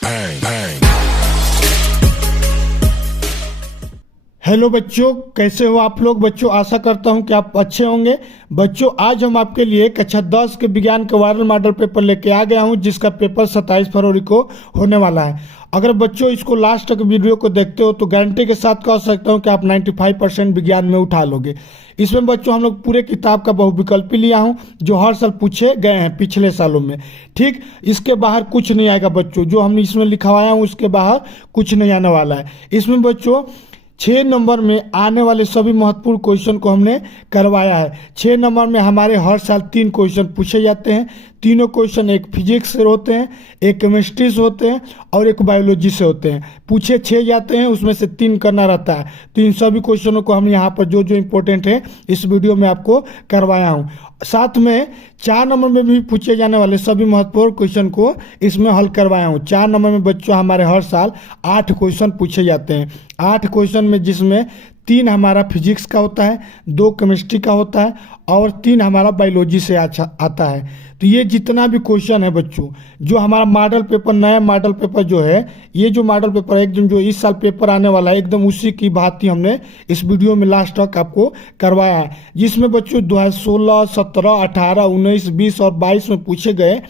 bang, bang. Hello बच्चों, कैसे हो आप लोग। बच्चों आशा करता हूं कि आप अच्छे होंगे। बच्चों आज हम आपके लिए कक्षा 10 के विज्ञान के वायरल मॉडल पेपर लेके आ गया हूं, जिसका पेपर 27 फरवरी को होने वाला है। अगर बच्चों इसको लास्ट तक वीडियो को देखते हो तो गारंटी के साथ कह सकता हूं कि आप 95% विज्ञान में उठा लोगे। इसमें बच्चों हम लोग पूरे किताब का बहुविकल्पी लिया हूं, जो हर साल पूछे गए हैं पिछले सालों में। ठीक, इसके बाहर कुछ नहीं आएगा बच्चों। जो हमने इसमें लिखवाया हूँ उसके बाहर कुछ नहीं आने वाला है। इसमें बच्चों 6 नंबर में आने वाले सभी महत्वपूर्ण क्वेश्चन को हमने करवाया है। 6 नंबर में हमारे हर साल 3 क्वेश्चन पूछे जाते हैं। तीनों क्वेश्चन एक फिजिक्स से होते हैं, एक केमिस्ट्री से होते हैं और एक बायोलॉजी से होते हैं। पूछे 6 जाते हैं, उसमें से 3 करना रहता है। तो इन सभी क्वेश्चनों को हम यहाँ पर जो जो इम्पोर्टेंट है इस वीडियो में आपको करवाया हूँ। साथ में 4 नंबर में भी पूछे जाने वाले सभी महत्वपूर्ण क्वेश्चन को इसमें हल करवाया हूँ। 4 नंबर में बच्चों हमारे हर साल 8 क्वेश्चन पूछे जाते हैं। 8 क्वेश्चन में जिसमें 3 हमारा फिजिक्स का होता है, 2 केमिस्ट्री का होता है और 3 हमारा बायोलॉजी से आता है। तो ये जितना भी क्वेश्चन है बच्चों, जो हमारा मॉडल पेपर, नया मॉडल पेपर जो है, ये जो मॉडल पेपर है एकदम जो इस साल पेपर आने वाला है, एकदम उसी की भांति हमने इस वीडियो में लास्ट तक आपको करवाया है। जिसमें बच्चों 2016, 17, 18, 19, 20 और 22 में पूछे गए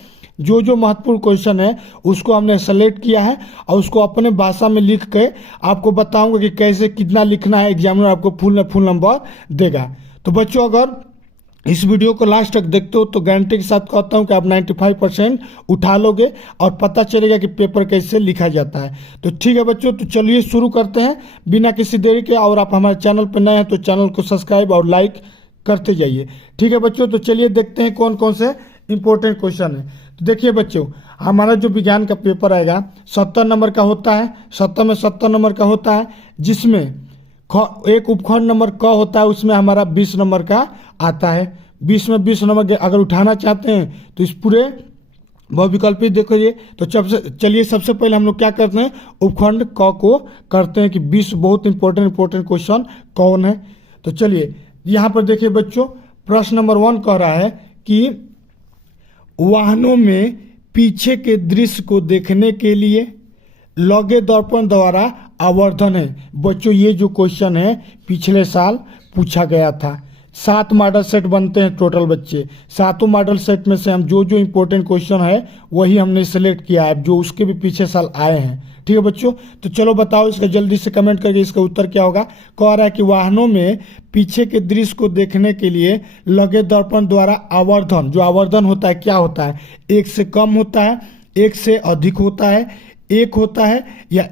जो जो महत्वपूर्ण क्वेश्चन है उसको हमने सेलेक्ट किया है और उसको अपने भाषा में लिख के आपको बताऊंगा कि कैसे कितना लिखना है। एग्जामिनर आपको फुल नंबर देगा। तो बच्चों अगर इस वीडियो को लास्ट तक देखते हो तो गारंटी के साथ कहता हूं कि आप 95% उठा लोगे और पता चलेगा कि पेपर कैसे लिखा जाता है। तो ठीक है बच्चों, तो चलिए शुरू करते हैं बिना किसी देरी के। और आप हमारे चैनल पर नए हैं तो चैनल को सब्सक्राइब और लाइक करते जाइए। ठीक है बच्चों, तो चलिए देखते हैं कौन कौन से इंपॉर्टेंट क्वेश्चन है। तो देखिए बच्चों, हमारा जो विज्ञान का पेपर आएगा 70 नंबर का होता है। 70 में 70 नंबर का होता है, जिसमें एक उपखंड नंबर क होता है, उसमें हमारा 20 नंबर का आता है। 20 में 20 नंबर के अगर उठाना चाहते हैं तो इस पूरे बहुविकल्पी देखिए। तो चलिए सबसे पहले हम लोग क्या करते हैं, उपखंड क को करते हैं कि 20 बहुत इंपॉर्टेंट क्वेश्चन कौन है। तो चलिए यहाँ पर देखिए बच्चों, प्रश्न नंबर 1 कह रहा है कि वाहनों में पीछे के दृश्य को देखने के लिए लौह दर्पण द्वारा आवर्धन है। बच्चों ये जो क्वेश्चन है पिछले साल पूछा गया था। 7 मॉडल सेट बनते हैं टोटल बच्चे। 7 मॉडल सेट में से हम जो जो इम्पोर्टेंट क्वेश्चन है वही हमने सेलेक्ट किया है, जो उसके भी पीछे साल आए हैं। ठीक है बच्चों, तो चलो बताओ इसका जल्दी से कमेंट करके इसका उत्तर क्या होगा। कह रहा है कि वाहनों में पीछे के दृश्य को देखने के लिए लौह दर्पण द्वारा आवर्धन, जो आवर्धन होता है क्या होता है, 1 से कम होता है, 1 से अधिक होता है, 1 होता है या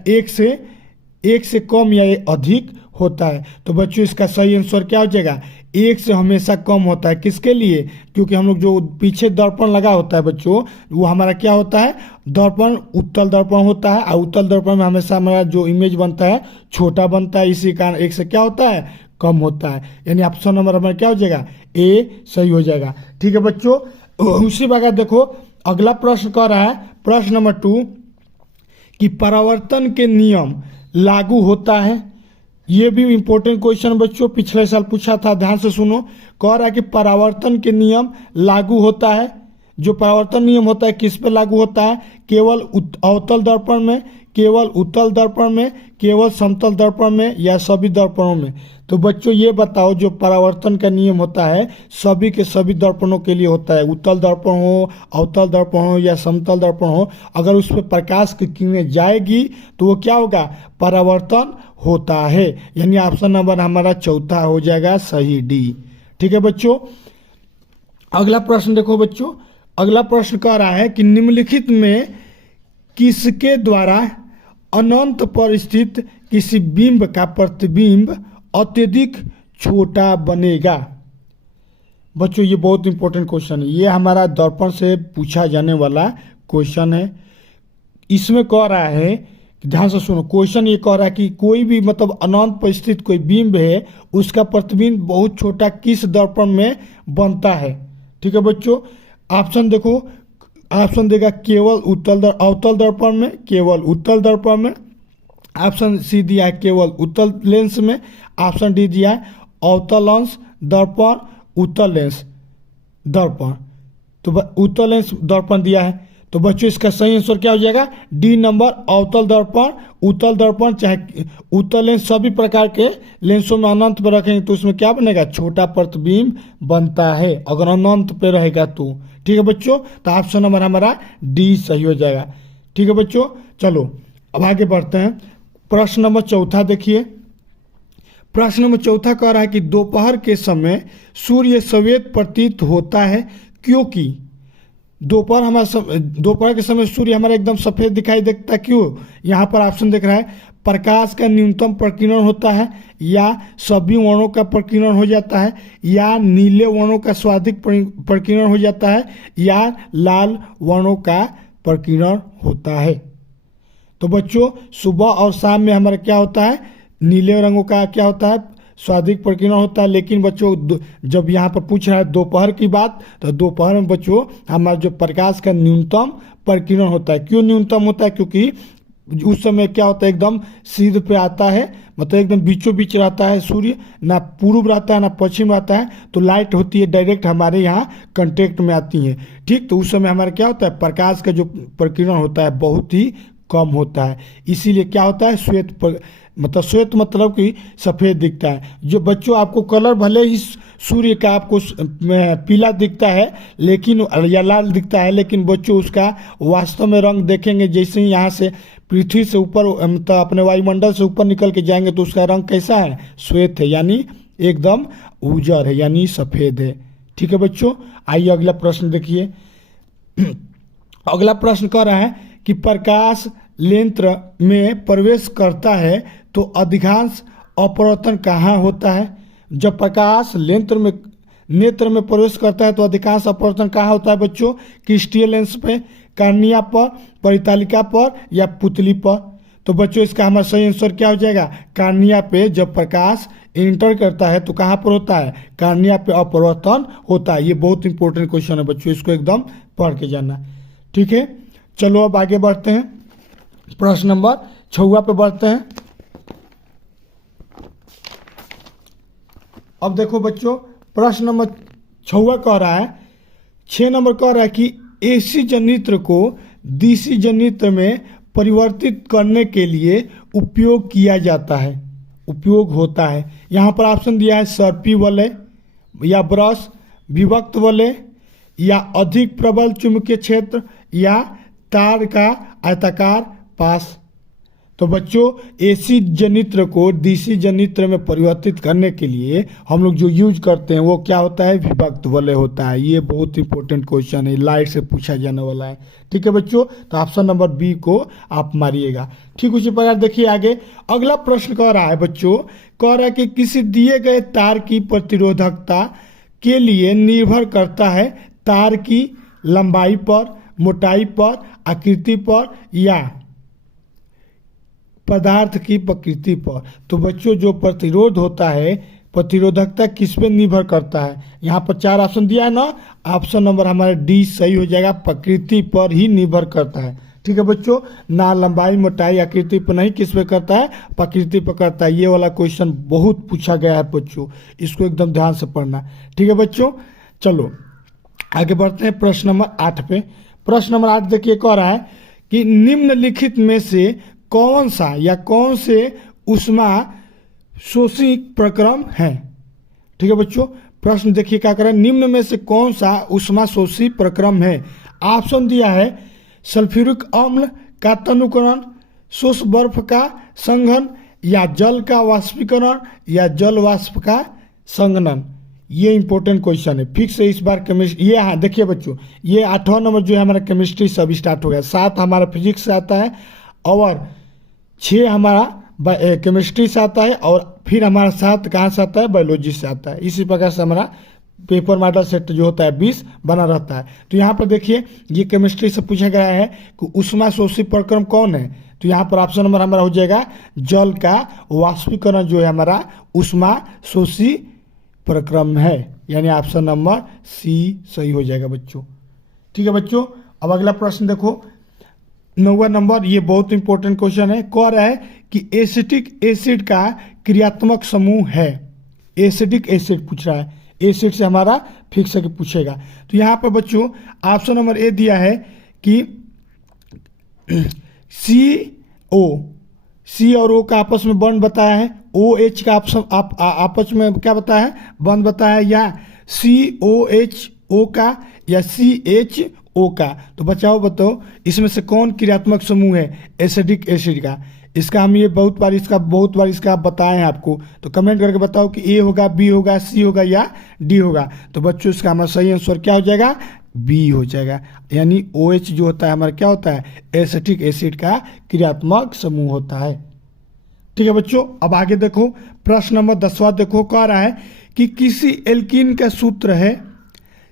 1 से कम या अधिक होता है। तो बच्चों इसका सही आंसर क्या हो जाएगा, 1 से हमेशा कम होता है। किसके लिए, क्योंकि हम लोग जो पीछे दर्पण लगा होता है बच्चों, वो हमारा क्या होता है, दर्पण उत्तल दर्पण होता है। और उत्तल दर्पण में हमेशा हमारा जो इमेज बनता है छोटा बनता है, इसी कारण 1 से क्या होता है, कम होता है। यानी ऑप्शन नंबर हमारा क्या हो जाएगा, ए सही हो जाएगा। ठीक है बच्चों, उसी प्रकार देखो अगला प्रश्न कह रहा है, प्रश्न नंबर 2 कि परावर्तन के नियम लागू होता है। ये भी इंपॉर्टेंट क्वेश्चन बच्चों पिछले साल पूछा था, ध्यान से सुनो। कह रहा है कि परावर्तन के नियम लागू होता है। जो परावर्तन नियम होता है किस पे लागू होता है, केवल अवतल दर्पण में, केवल उत्तल दर्पण में, केवल समतल दर्पण में या सभी दर्पणों में। तो बच्चों ये बताओ, जो परावर्तन का नियम होता है सभी के सभी दर्पणों के लिए होता है, उत्तल दर्पण हो, अवतल दर्पण हो या समतल दर्पण हो। अगर उस पर प्रकाश की किरणें जाएगी तो वो क्या होगा, परावर्तन होता है। यानी ऑप्शन नंबर हमारा चौथा हो जाएगा सही, डी। ठीक है बच्चों, अगला प्रश्न देखो बच्चों। अगला प्रश्न कह रहा है कि निम्नलिखित में किसके द्वारा अनंत पर स्थित किसी बिंब का प्रतिबिंब अत्यधिक छोटा बनेगा। बच्चों ये बहुत इंपॉर्टेंट क्वेश्चन है, ये हमारा दर्पण से पूछा जाने वाला क्वेश्चन है। इसमें कह रहा है, ध्यान से सुनो, क्वेश्चन ये कह रहा है कि कोई भी मतलब अनंत पर स्थित कोई बिंब है, उसका प्रतिबिंब बहुत छोटा किस दर्पण में बनता है। ठीक है बच्चों, ऑप्शन देखो, ऑप्शन देगा केवल अवतल दर्पण में, केवल उत्तल दर्पण में। ऑप्शन सी दिया है केवल उत्तल लेंस में। ऑप्शन डी दिया है अवतल अंश दर्पण उत्तल लेंस दर्पण। तो उत्तल लेंस दर्पण दिया है। तो बच्चों इसका सही आंसर क्या हो जाएगा? डी नंबर, अवतल दर्पण, उत्तल दर्पण, चाहे उत्तल लेंस, सभी प्रकार के लेंसों में अनंत पे रखेंगे तो उसमें क्या बनेगा? छोटा प्रतिबिंब बनता है, अगर अनंत पे रहेगा तो। ठीक है बच्चों, तो ऑप्शन नंबर हमारा डी सही हो जाएगा। ठीक है बच्चों, चलो अब आगे बढ़ते हैं। प्रश्न नंबर चौथा देखिए। प्रश्न नंबर चौथा कह रहा है कि दोपहर के समय सूर्य श्वेत प्रतीत होता है क्योंकि दोपहर के समय सूर्य हमारा एकदम सफेद दिखाई देता है, क्यों? यहाँ पर ऑप्शन देख रहा है, प्रकाश का न्यूनतम प्रकीर्णन होता है, या सभी वर्णों का प्रकीर्णन हो जाता है, या नीले वर्णों का स्वाधिक प्रकीर्णन हो जाता है, या लाल वर्णों का प्रकीर्णन होता है। तो बच्चों सुबह और शाम में हमारा क्या होता है? नीले रंगों का क्या होता है? स्वाधिक प्रकीर्णन होता है। लेकिन बच्चों जब यहाँ पर पूछ रहा है दोपहर की बात, तो दोपहर में बच्चों हमारा जो प्रकाश का न्यूनतम प्रकीर्णन होता है। क्यों न्यूनतम होता है? क्योंकि उस समय क्या होता है? एकदम सिद्ध पे आता है, मतलब एकदम बीचों बीच रहता है सूर्य, ना पूर्व रहता है ना पश्चिम रहता है, तो लाइट होती है डायरेक्ट हमारे यहाँ कांटेक्ट में आती है। ठीक, तो उस समय हमारा क्या होता है? प्रकाश का जो प्रकीर्णन होता है बहुत ही कम होता है। इसीलिए क्या होता है? श्वेत मतलब कि सफ़ेद दिखता है। जो बच्चों आपको कलर भले ही सूर्य का आपको पीला दिखता है लेकिन, या लाल दिखता है, लेकिन बच्चों उसका वास्तव में रंग देखेंगे जैसे ही यहाँ से पृथ्वी से ऊपर, मतलब अपने वायुमंडल से ऊपर निकल के जाएंगे तो उसका रंग कैसा है? श्वेत है, यानी एकदम उजर है, यानी सफ़ेद है। ठीक है बच्चों, आइए अगला प्रश्न देखिए। अगला प्रश्न कह रहा है कि प्रकाश नेत्र में प्रवेश करता है तो अधिकांश अपवर्तन कहाँ होता है? जब प्रकाश नेत्र में प्रवेश करता है तो अधिकांश अपवर्तन कहाँ होता है बच्चों? क्रिस्टलीय लेंस पे, कार्निया पर, परितालिका पर, या पुतली पर? तो बच्चों इसका हमारा सही आंसर क्या हो जाएगा? कार्निया पे जब प्रकाश इंटर करता है तो कहाँ पर होता है? कार्निया पे अपवर्तन होता है। ये बहुत इंपॉर्टेंट क्वेश्चन है बच्चों, इसको एकदम पढ़ के जाना। ठीक है, चलो अब आगे बढ़ते हैं। प्रश्न नंबर 6 पे बढ़ते हैं। अब देखो बच्चों, प्रश्न नंबर 6 कह रहा है, 6 नंबर कह रहा है कि एसी जनित्र को डीसी जनित्र में परिवर्तित करने के लिए उपयोग किया जाता है, उपयोग होता है। यहाँ पर ऑप्शन दिया है सर्पी वलय, या ब्रश, विभक्त वलय, या अधिक प्रबल चुंबकीय क्षेत्र, या तार का आयताकार पास। तो बच्चों एसी जनित्र को डीसी जनित्र में परिवर्तित करने के लिए हम लोग जो यूज करते हैं वो क्या होता है? विभक्त वलय होता है। ये बहुत इंपॉर्टेंट क्वेश्चन है, लाइट से पूछा जाने वाला है। ठीक है बच्चों, तो ऑप्शन नंबर बी को आप मारिएगा। ठीक, उसी प्रकार देखिए आगे अगला प्रश्न कह रहा है बच्चों, कह रहा है कि किसी दिए गए तार की प्रतिरोधकता के लिए निर्भर करता है तार की लंबाई पर, मोटाई पर, आकृति पर, या पदार्थ की प्रकृति पर। तो बच्चों जो प्रतिरोध होता है, प्रतिरोधकता किस पे निर्भर करता है? यहाँ पर 4 ऑप्शन दिया है ना, ऑप्शन नंबर हमारा डी सही हो जाएगा, प्रकृति पर ही निर्भर करता है। ठीक है बच्चों, ना लंबाई मोटाई आकृति पर नहीं, किस पे करता है? प्रकृति पर करता है। ये वाला क्वेश्चन बहुत पूछा गया है बच्चों, इसको एकदम ध्यान से पढ़ना। ठीक है बच्चों, चलो आगे बढ़ते हैं प्रश्न नंबर 8 पे। प्रश्न नंबर 8 देखिए, कह रहा है कि निम्नलिखित में से कौन सा या कौन से ऊष्मा शोषी प्रक्रम है? ठीक है बच्चों, प्रश्न देखिए क्या कर रहा है, निम्न में से कौन सा ऊष्मा शोषी प्रक्रम है? ऑप्शन दिया है सल्फ्यूरिक अम्ल का तनुकरण, शुष्क बर्फ का संघन, या जल का वाष्पीकरण, या जल वाष्प का संघनन। ये इंपॉर्टेंट क्वेश्चन है, फिक्स है इस बार केमिस्ट्री। ये हाँ देखिए बच्चों, ये 8वां नंबर जो है हमारा केमिस्ट्री से अभी स्टार्ट हो गया, 7 हमारा फिजिक्स से आता है और 6 हमारा केमिस्ट्री से आता है, और फिर हमारा 7 कहाँ से आता है? बायोलॉजी से आता है। इसी प्रकार से हमारा पेपर मॉडल सेट जो होता है 20 बना रहता है। तो यहाँ पर देखिए ये केमिस्ट्री से पूछा गया है कि ऊष्मा शोषी प्रक्रम कौन है? तो यहाँ पर ऑप्शन नंबर हमारा हो जाएगा जल का वाष्पीकरण जो है हमारा ऊष्मा शोषी प्रक्रम है, यानी ऑप्शन नंबर सी सही हो जाएगा बच्चों। ठीक है बच्चों, अब अगला प्रश्न देखो 9वां नंबर, ये बहुत इंपॉर्टेंट क्वेश्चन है। कह रहा है कि एसिटिक एसिड का क्रियात्मक समूह है। एसिडिक एसिड पूछ रहा है, एसिड से हमारा फिक्स है कि पूछेगा। तो यहाँ पर बच्चों ऑप्शन नंबर ए दिया है कि सी और ओ का आपस में बॉन्ड बताया है, ओ एच का आपस में क्या बताया है, बॉन्ड बताया है, या सी ओ एच ओ का या सी एच ओ का। तो बताओ इसमें से कौन क्रियात्मक समूह है एसिडिक एसिड का। इसका हम ये बहुत बार इसका बताए हैं आपको। तो कमेंट करके बताओ कि ए होगा, बी होगा, सी होगा या डी होगा। तो बच्चों इसका हमारा सही आंसर क्या हो जाएगा, बी हो जाएगा। यानी ओ एच जो होता है हमारा क्या होता है, एसिटिक एसिड का क्रियात्मक समूह होता है। ठीक है बच्चों, अब आगे देखो प्रश्न नंबर 10वां देखो, कह रहा है कि किसी एल्कीन का सूत्र है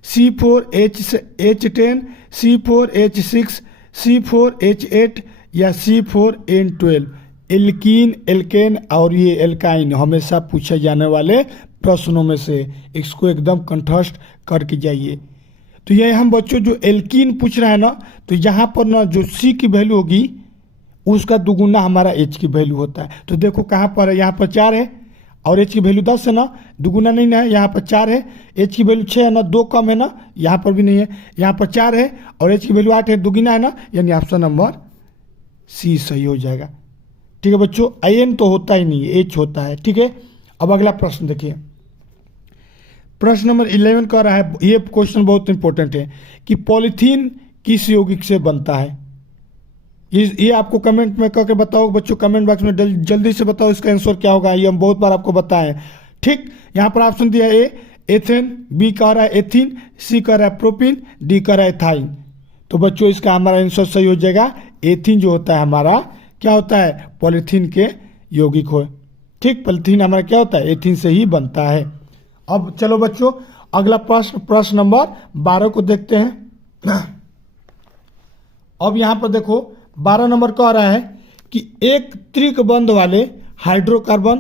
C4H10, C4H6, C4H8 या C4N12। एल्कीन, एल्केन और ये एल्काइन हमेशा पूछे जाने वाले प्रश्नों में से, इसको एकदम कंठस्थ करके जाइए। तो ये हम बच्चों जो एल्कीन पूछ रहे हैं ना, तो यहाँ पर ना जो C की वैल्यू होगी उसका दुगुना हमारा H की वैल्यू होता है। तो देखो कहाँ पर है, यहाँ पर 4 है और H की वैल्यू 10 है ना, दुगुना नहीं है, यहाँ पर 4 है, H की वैल्यू 6 है ना, 2 कम है ना, यहाँ पर भी नहीं है, यहाँ पर 4 है और H की वैल्यू 8 है, दुगुना है ना, यानी ऑप्शन नंबर सी सही हो जाएगा। ठीक है बच्चों, आयन तो होता ही नहीं है, H होता है। ठीक है, अब अगला प्रश्न देखिए, प्रश्न नंबर 11 कह रहा है, ये क्वेश्चन बहुत इंपॉर्टेंट है कि पॉलीथीन किस यौगिक से बनता है। ये आपको कमेंट में करके बताओ बच्चों, कमेंट बॉक्स में जल्दी से बताओ इसका आंसर क्या होगा। ये हम बहुत बार आपको बताएं। ठीक, यहाँ पर ऑप्शन दिया है एथेन, बी कह रहा है एथीन, सी कह रहा है प्रोपीन, डी कह रहा है एथाइन। तो बच्चों इसका हमारा आंसर सही हो जाएगा, एथीन जो होता है हमारा क्या होता है, पॉलीथीन के यौगिक हो। ठीक, पॉलीथीन हमारा क्या होता है, एथीन से ही बनता है। अब चलो बच्चों अगला प्रश्न नंबर 12 को देखते हैं। अब यहाँ पर देखो 12 नंबर कह रहा है कि एक त्रिकबंध वाले हाइड्रोकार्बन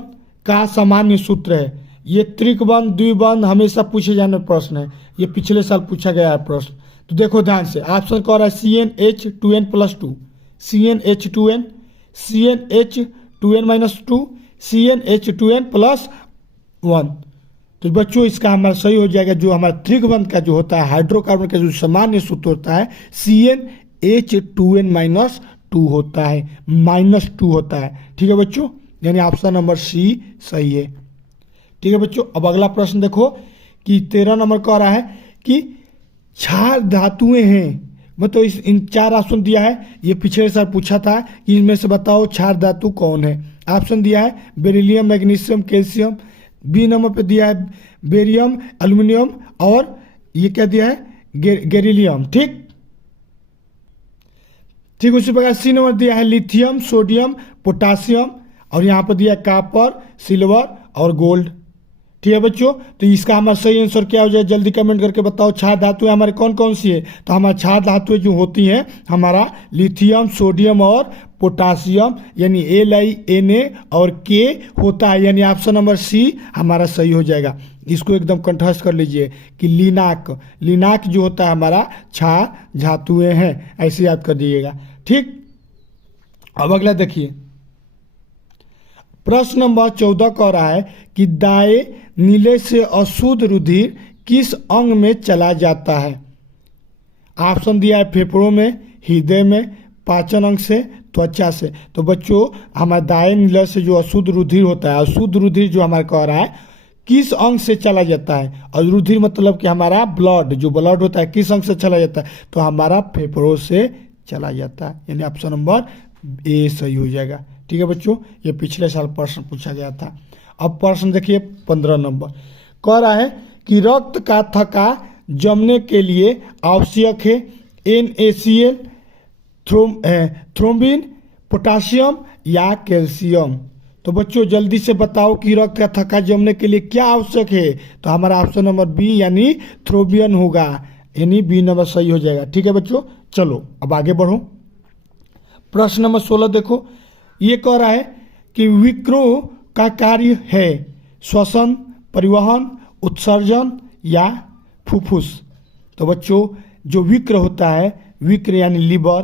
का सामान्य सूत्र है। ये त्रिकबंध द्विबंध हमेशा पूछे जाने प्रश्न है, ये पिछले साल पूछा गया है प्रश्न। तो देखो ध्यान से, ऑप्शन कह रहा है CnH2n+2, CnH2n, CnH2n-2, CnH2n+1। तो बच्चों इसका हमारा सही हो जाएगा, जो हमारा त्रिकबंध का जो होता है हाइड्रोकार्बन का जो सामान्य सूत्र होता है CnH2n-2 होता है, -2 होता है। ठीक है बच्चों, यानी ऑप्शन नंबर सी सही है। ठीक है बच्चों, अब अगला प्रश्न देखो कि 13 नंबर कह रहा है कि क्षार धातुएं हैं, मतलब इन 4 ऑप्शन दिया है, ये पिछले साल पूछा था कि इनमें से बताओ क्षार धातु कौन है। ऑप्शन दिया है beryllium, magnesium, calcium. B number पे दिया है बेरियम, एल्युमिनियम और ये क्या दिया है गेरिलियम। ठीक, उसी प्रकार सी नंबर दिया है लिथियम, सोडियम, पोटासियम और यहाँ पर दिया है कॉपर, सिल्वर और गोल्ड। ठीक है बच्चों, तो इसका हमारा सही आंसर क्या हो जाए, जल्दी कमेंट करके बताओ। क्षार धातुएं हमारे कौन कौन सी है, तो हमारे क्षार धातुएं जो होती हैं हमारा लिथियम, सोडियम और पोटासियम, यानी Li Na और K होता है, यानी ऑप्शन नंबर सी हमारा सही हो जाएगा। इसको एकदम कंठस्थ कर लीजिए कि लिनाक जो होता है हमारा क्षार धातुएं हैं, ऐसे याद कर दीजिएगा। ठीक, अब अगला देखिए, प्रश्न नंबर 14 कह रहा है कि दाएं नीले से अशुद्ध रुधिर किस अंग में चला जाता है। ऑप्शन दिया है फेफड़ों में, हृदय में, पाचन अंग से, त्वचा से। तो बच्चों हमारे दाएं नीले से जो अशुद्ध रुधिर होता है, अशुद्ध रुधिर जो हमारा कह रहा है किस अंग से चला जाता है, और रुधिर मतलब कि हमारा ब्लड जो ब्लड होता है किस अंग से चला जाता है, तो हमारा फेफड़ों से चला जाता है, यानी ऑप्शन नंबर ए सही हो जाएगा। ठीक है बच्चों, ये पिछले साल प्रश्न पूछा गया था। अब प्रश्न देखिए 15 नंबर कह रहा है कि रक्त का थक्का जमने के लिए आवश्यक है NaCl, थ्रोम्बिन, पोटासियम या कैल्शियम। तो बच्चों जल्दी से बताओ कि रक्त का थक्का जमने के लिए क्या आवश्यक है, तो हमारा ऑप्शन नंबर बी यानी थ्रोम्बिन होगा, यानी बी नंबर सही हो जाएगा। ठीक है बच्चों, चलो अब आगे बढ़ो। प्रश्न नंबर 16 देखो, ये कह रहा है कि विक्रोह का कार्य है श्वसन, परिवहन, उत्सर्जन या फुफ्फुस। तो बच्चों जो विक्र होता है, विक्र यानी लीवर,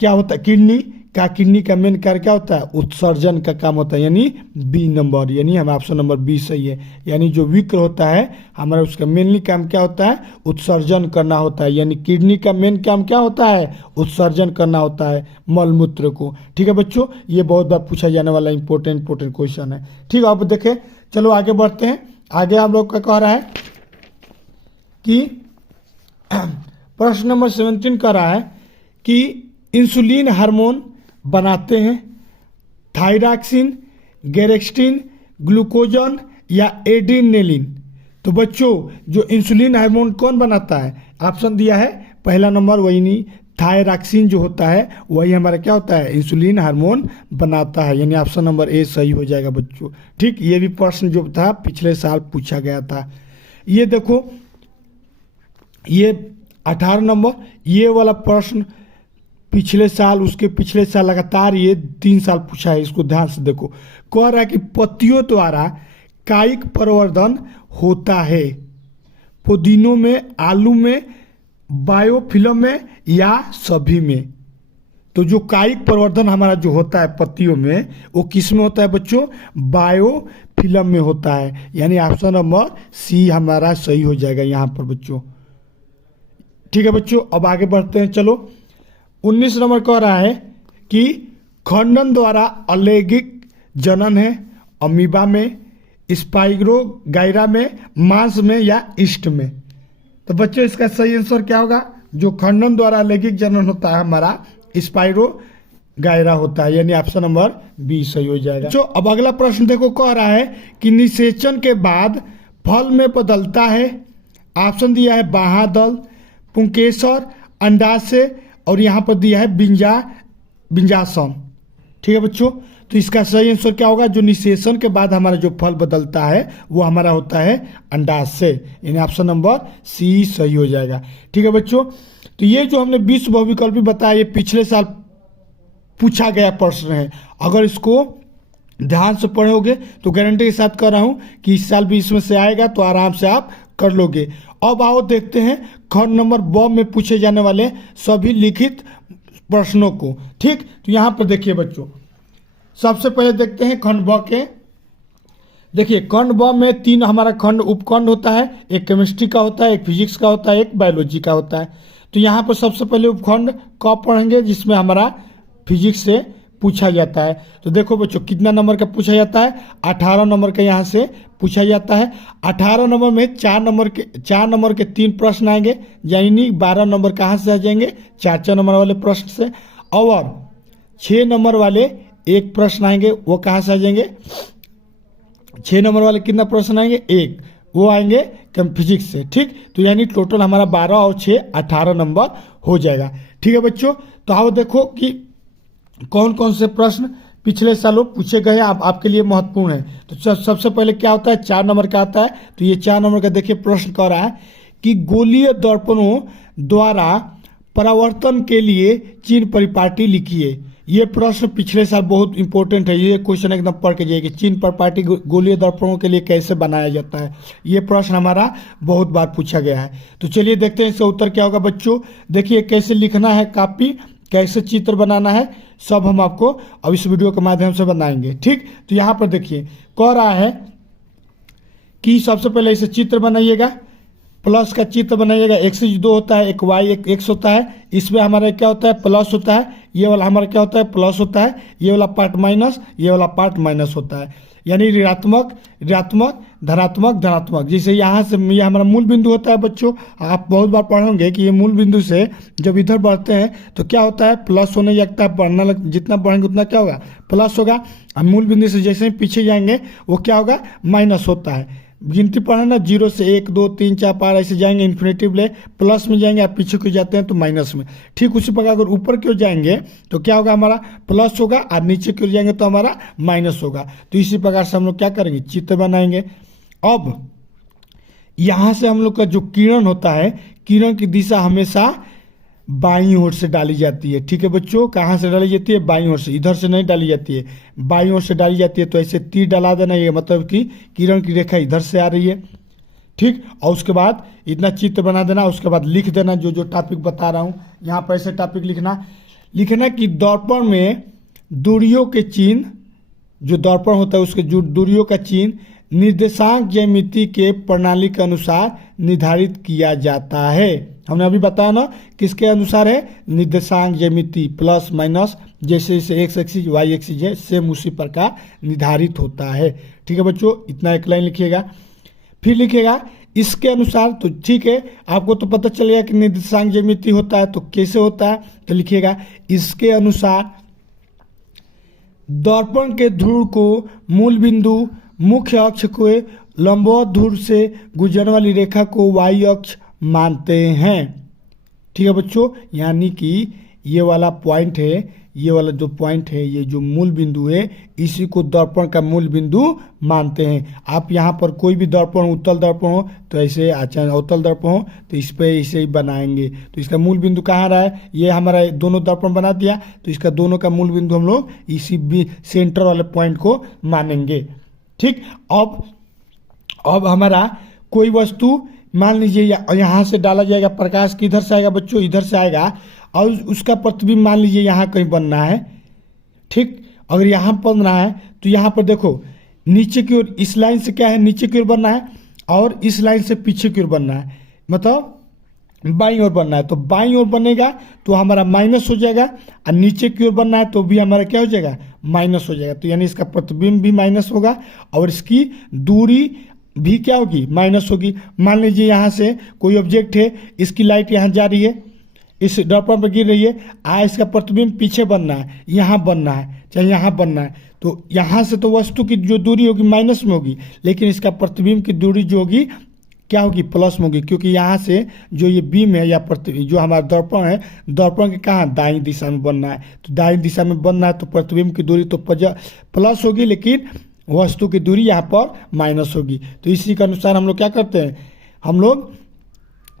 क्या होता है किडनी का किडनी का मेन कार्य क्या होता है? उत्सर्जन का काम होता है, यानी बी नंबर, यानी हमारा ऑप्शन नंबर बी सही है। यानी जो विक्र होता है हमारा, उसका मेनली काम क्या होता है? उत्सर्जन करना होता है। यानी किडनी का मेन काम क्या होता है? उत्सर्जन करना होता है मलमूत्र को। ठीक है बच्चों, ये बहुत बार पूछा जाने वाला इंपॉर्टेंट क्वेश्चन है। ठीक है, अब देखें, चलो आगे बढ़ते हैं। आगे हम लोग का कह रहा है कि प्रश्न नंबर 17 कह रहा है कि इंसुलिन हार्मोन बनाते हैं थायरॉक्सिन, गेरेक्स्टिन, ग्लूकोजन या एड्रीनलिन। तो बच्चों, जो इंसुलिन हार्मोन कौन बनाता है? ऑप्शन दिया है पहला नंबर, वही नहीं, थायरॉक्सिन जो होता है वही हमारा क्या होता है? इंसुलिन हार्मोन बनाता है। यानी ऑप्शन नंबर ए सही हो जाएगा बच्चों। ठीक, ये भी प्रश्न जो था पिछले साल पूछा गया था। ये देखो, ये 18 नंबर, ये वाला प्रश्न पिछले साल, उसके पिछले साल, लगातार ये 3 साल पूछा है। इसको ध्यान से देखो। कह रहा है कि पत्तियों द्वारा कायिक प्रवर्धन होता है पुदीनों में, आलू में, बायोफिल्म में या सभी में। तो जो कायिक प्रवर्धन हमारा जो होता है पत्तियों में, वो किस में होता है बच्चों? बायोफिल्म में होता है। यानी ऑप्शन नंबर सी हमारा सही हो जाएगा यहाँ पर बच्चों। ठीक है बच्चों, अब आगे बढ़ते हैं। चलो, 19 नंबर कह रहा है कि खंडन द्वारा अलैंगिक जनन है अमीबा में, स्पाइरोगाइरा में, मांस में या ईस्ट में। तो बच्चों, इसका सही आंसर क्या होगा? जो खंडन द्वारा अलैंगिक जनन होता है हमारा स्पाइरोगाइरा होता है। यानी ऑप्शन नंबर बी सही हो जाएगा। जो अब अगला प्रश्न देखो, कह रहा है कि निषेचन के बाद फल में बदलता है। ऑप्शन दिया है बाह्यदल, पुंकेसर, अंडाशय और यहाँ पर दिया है बिंजासम। ठीक है बच्चों, तो इसका सही आंसर क्या होगा? जो निषेचन के बाद हमारा जो फल बदलता है वो हमारा होता है अंडाशय। यानी ऑप्शन नंबर सी सही हो जाएगा। ठीक है बच्चों, तो ये जो हमने 20 बहुविकल्पी बताया, ये पिछले साल पूछा गया प्रश्न है। अगर इसको ध्यान से पढ़ोगे तो गारंटी के साथ कह रहा हूँ कि इस साल भी इसमें से आएगा, तो आराम से आप कर लोगे। अब आओ देखते हैं खंड नंबर ब में पूछे जाने वाले सभी लिखित प्रश्नों को। ठीक, तो यहाँ पर देखिए बच्चों, सबसे पहले देखते हैं खंड ब के। देखिए, खंड ब में 3 हमारा खंड उपखंड होता है। एक केमिस्ट्री का होता है, एक फिजिक्स का होता है, एक बायोलॉजी का होता है। तो यहाँ पर सबसे पहले उपखंड क पढ़ेंगे, जिसमें हमारा फिजिक्स से पूछा जाता है। तो देखो बच्चों, कितना नंबर का पूछा जाता है? 18 नंबर का यहाँ से पूछा जाता है। 18 नंबर में 4 नंबर के 3 प्रश्न आएंगे, यानी 12 नंबर कहाँ से आ जाएंगे? 4 नंबर वाले प्रश्न से। और 6 नंबर वाले एक प्रश्न आएंगे, वो कहाँ से आ जाएंगे? 6 नंबर वाले कितना प्रश्न आएंगे? एक, वो आएंगे फिजिक्स से। ठीक, तो यानी टोटल हमारा 12 और 6 18 नंबर हो जाएगा। ठीक है बच्चों, तो आओ देखो कि कौन कौन से प्रश्न पिछले सालों पूछे गए आपके लिए महत्वपूर्ण है। तो सबसे पहले क्या होता है? 4 नंबर का आता है। तो ये 4 नंबर का देखिए प्रश्न कह रहा है कि गोलीय दर्पणों द्वारा परावर्तन के लिए चिन्ह परिपाटी लिखिए। ये प्रश्न पिछले साल बहुत इंपॉर्टेंट है। ये क्वेश्चन एकदम पढ़ के जाइए कि चिन्ह परिपाटी गोलीय दर्पणों के लिए कैसे बनाया जाता है। ये प्रश्न हमारा बहुत बार पूछा गया है। तो चलिए देखते हैं इसका उत्तर क्या होगा बच्चों। देखिए, कैसे लिखना है कॉपी, कैसे चित्र बनाना है, सब हम आपको अब इस वीडियो के माध्यम से बनाएंगे। ठीक, तो यहाँ पर देखिए कह रहा है कि सबसे पहले इसे चित्र बनाइएगा। प्लस का चित्र बनाइएगा। एक्सिस 2 होता है, एक वाई एक एक्स होता है। इसमें हमारा क्या होता है? प्लस होता है। ये वाला हमारा क्या होता है? प्लस होता है। ये वाला पार्ट माइनस, ये वाला पार्ट माइनस होता है। यानी ऋणात्मक ऋणात्मक, धनात्मक धनात्मक। जैसे यहाँ से ये हमारा मूल बिंदु होता है बच्चों। आप बहुत बार पढ़ोगे कि ये मूल बिंदु से जब इधर बढ़ते हैं तो क्या होता है? प्लस होने लगता है। बढ़ना जितना बढ़ेंगे उतना क्या होगा? प्लस होगा। अब मूल बिंदु से जैसे ही पीछे जाएंगे वो क्या होगा? माइनस होता है। गिनती पढ़े ना, 0 से 1 2 3 4 5 ऐसे जाएंगे इन्फिनेटिव ले, प्लस में जाएंगे। आप पीछे क्यों जाते हैं तो माइनस में। ठीक उसी प्रकार अगर ऊपर क्यों जाएंगे तो क्या होगा? हमारा प्लस होगा। और नीचे क्यों जाएंगे तो हमारा माइनस होगा। तो इसी प्रकार से हम लोग क्या करेंगे? चित्र बनाएंगे। अब यहाँ से हम लोग का जो किरण होता है, किरण की दिशा हमेशा बाईं ओर से डाली जाती है। ठीक है बच्चों, कहाँ से डाली जाती है? बाईं ओर से। इधर से नहीं डाली जाती है, बाईं ओर से डाली जाती है। तो ऐसे तीर डाला देना, ये मतलब कि किरण की रेखा इधर से आ रही है। ठीक, और उसके बाद इतना चित्र बना देना। उसके बाद लिख देना जो जो टॉपिक बता रहा हूँ। यहाँ पर ऐसे टॉपिक लिखना। लिखना कि दर्पण में दूरियों के चिन्ह, जो दर्पण होता है उसके जो दूरियों का चिन्ह निर्देशांक ज्यामिति के प्रणाली के अनुसार निर्धारित किया जाता है। हमने अभी बताया ना किसके अनुसार है, निर्देशांक ज्यामिति, प्लस माइनस जैसे जैसे एक्स एक्सिस वाई एक्सिस है सेम उसी प्रकार निर्धारित होता है। ठीक है बच्चों, इतना एक लाइन लिखिएगा। फिर लिखिएगा इसके अनुसार, तो ठीक है आपको तो पता चल गया कि निर्देशांक ज्यामिति होता है, तो कैसे होता है, तो लिखिएगा इसके अनुसार दर्पण के ध्रुव को मूल बिंदु मुख्य अक्ष को लंबवत ध्रुव से गुजरने वाली रेखा को वाई अक्ष मानते हैं। ठीक है बच्चों, यानी कि ये वाला पॉइंट है, ये वाला जो पॉइंट है, ये जो मूल बिंदु है, इसी को दर्पण का मूल बिंदु मानते हैं। आप यहाँ पर कोई भी दर्पण, उत्तल दर्पण हो तो ऐसे, अच्छा अवतल दर्पण हो तो इस पे ऐसे ही बनाएंगे। तो इसका मूल बिंदु कहाँ रहा है, ये हमारा दोनों दर्पण बना दिया, तो इसका दोनों का मूल बिंदु हम लोग इसी भी सेंटर वाले पॉइंट को मानेंगे। ठीक, अब हमारा कोई वस्तु मान लीजिए यहाँ से डाला जाएगा, प्रकाश किधर से आएगा बच्चों, इधर से आएगा, और उसका प्रतिबिंब मान लीजिए यहाँ कहीं बनना है। ठीक, अगर यहाँ बनना है तो यहाँ पर देखो नीचे की ओर, इस लाइन से क्या है, नीचे की ओर बनना है, और इस लाइन से पीछे की ओर बनना है, मतलब बाईं ओर बनना है। तो बाईं ओर बनेगा तो हमारा माइनस हो जाएगा, और नीचे की ओर बनना है तो भी हमारा क्या हो जाएगा, माइनस हो जाएगा। तो यानी इसका प्रतिबिंब भी माइनस होगा और इसकी दूरी भी क्या होगी, माइनस होगी। मान लीजिए यहाँ से कोई ऑब्जेक्ट है, इसकी लाइट यहाँ जा रही है, इस दर्पण पर गिर रही है, इसका प्रतिबिंब पीछे बनना है, यहाँ बनना है, चाहे यहाँ बनना है, तो यहाँ से तो वस्तु की जो दूरी होगी माइनस में होगी, लेकिन इसका प्रतिबिंब की दूरी जो होगी क्या होगी, प्लस में होगी, क्योंकि यहाँ से जो ये बीम है या जो हमारा दर्पण है, दर्पण के कहाँ, दाईं दिशा में बनना है। तो दाईं दिशा में बनना है तो प्रतिबिंब की दूरी तो प्लस होगी, लेकिन वस्तु की दूरी यहाँ पर माइनस होगी। तो इसी के अनुसार हम लोग क्या करते हैं, हम लोग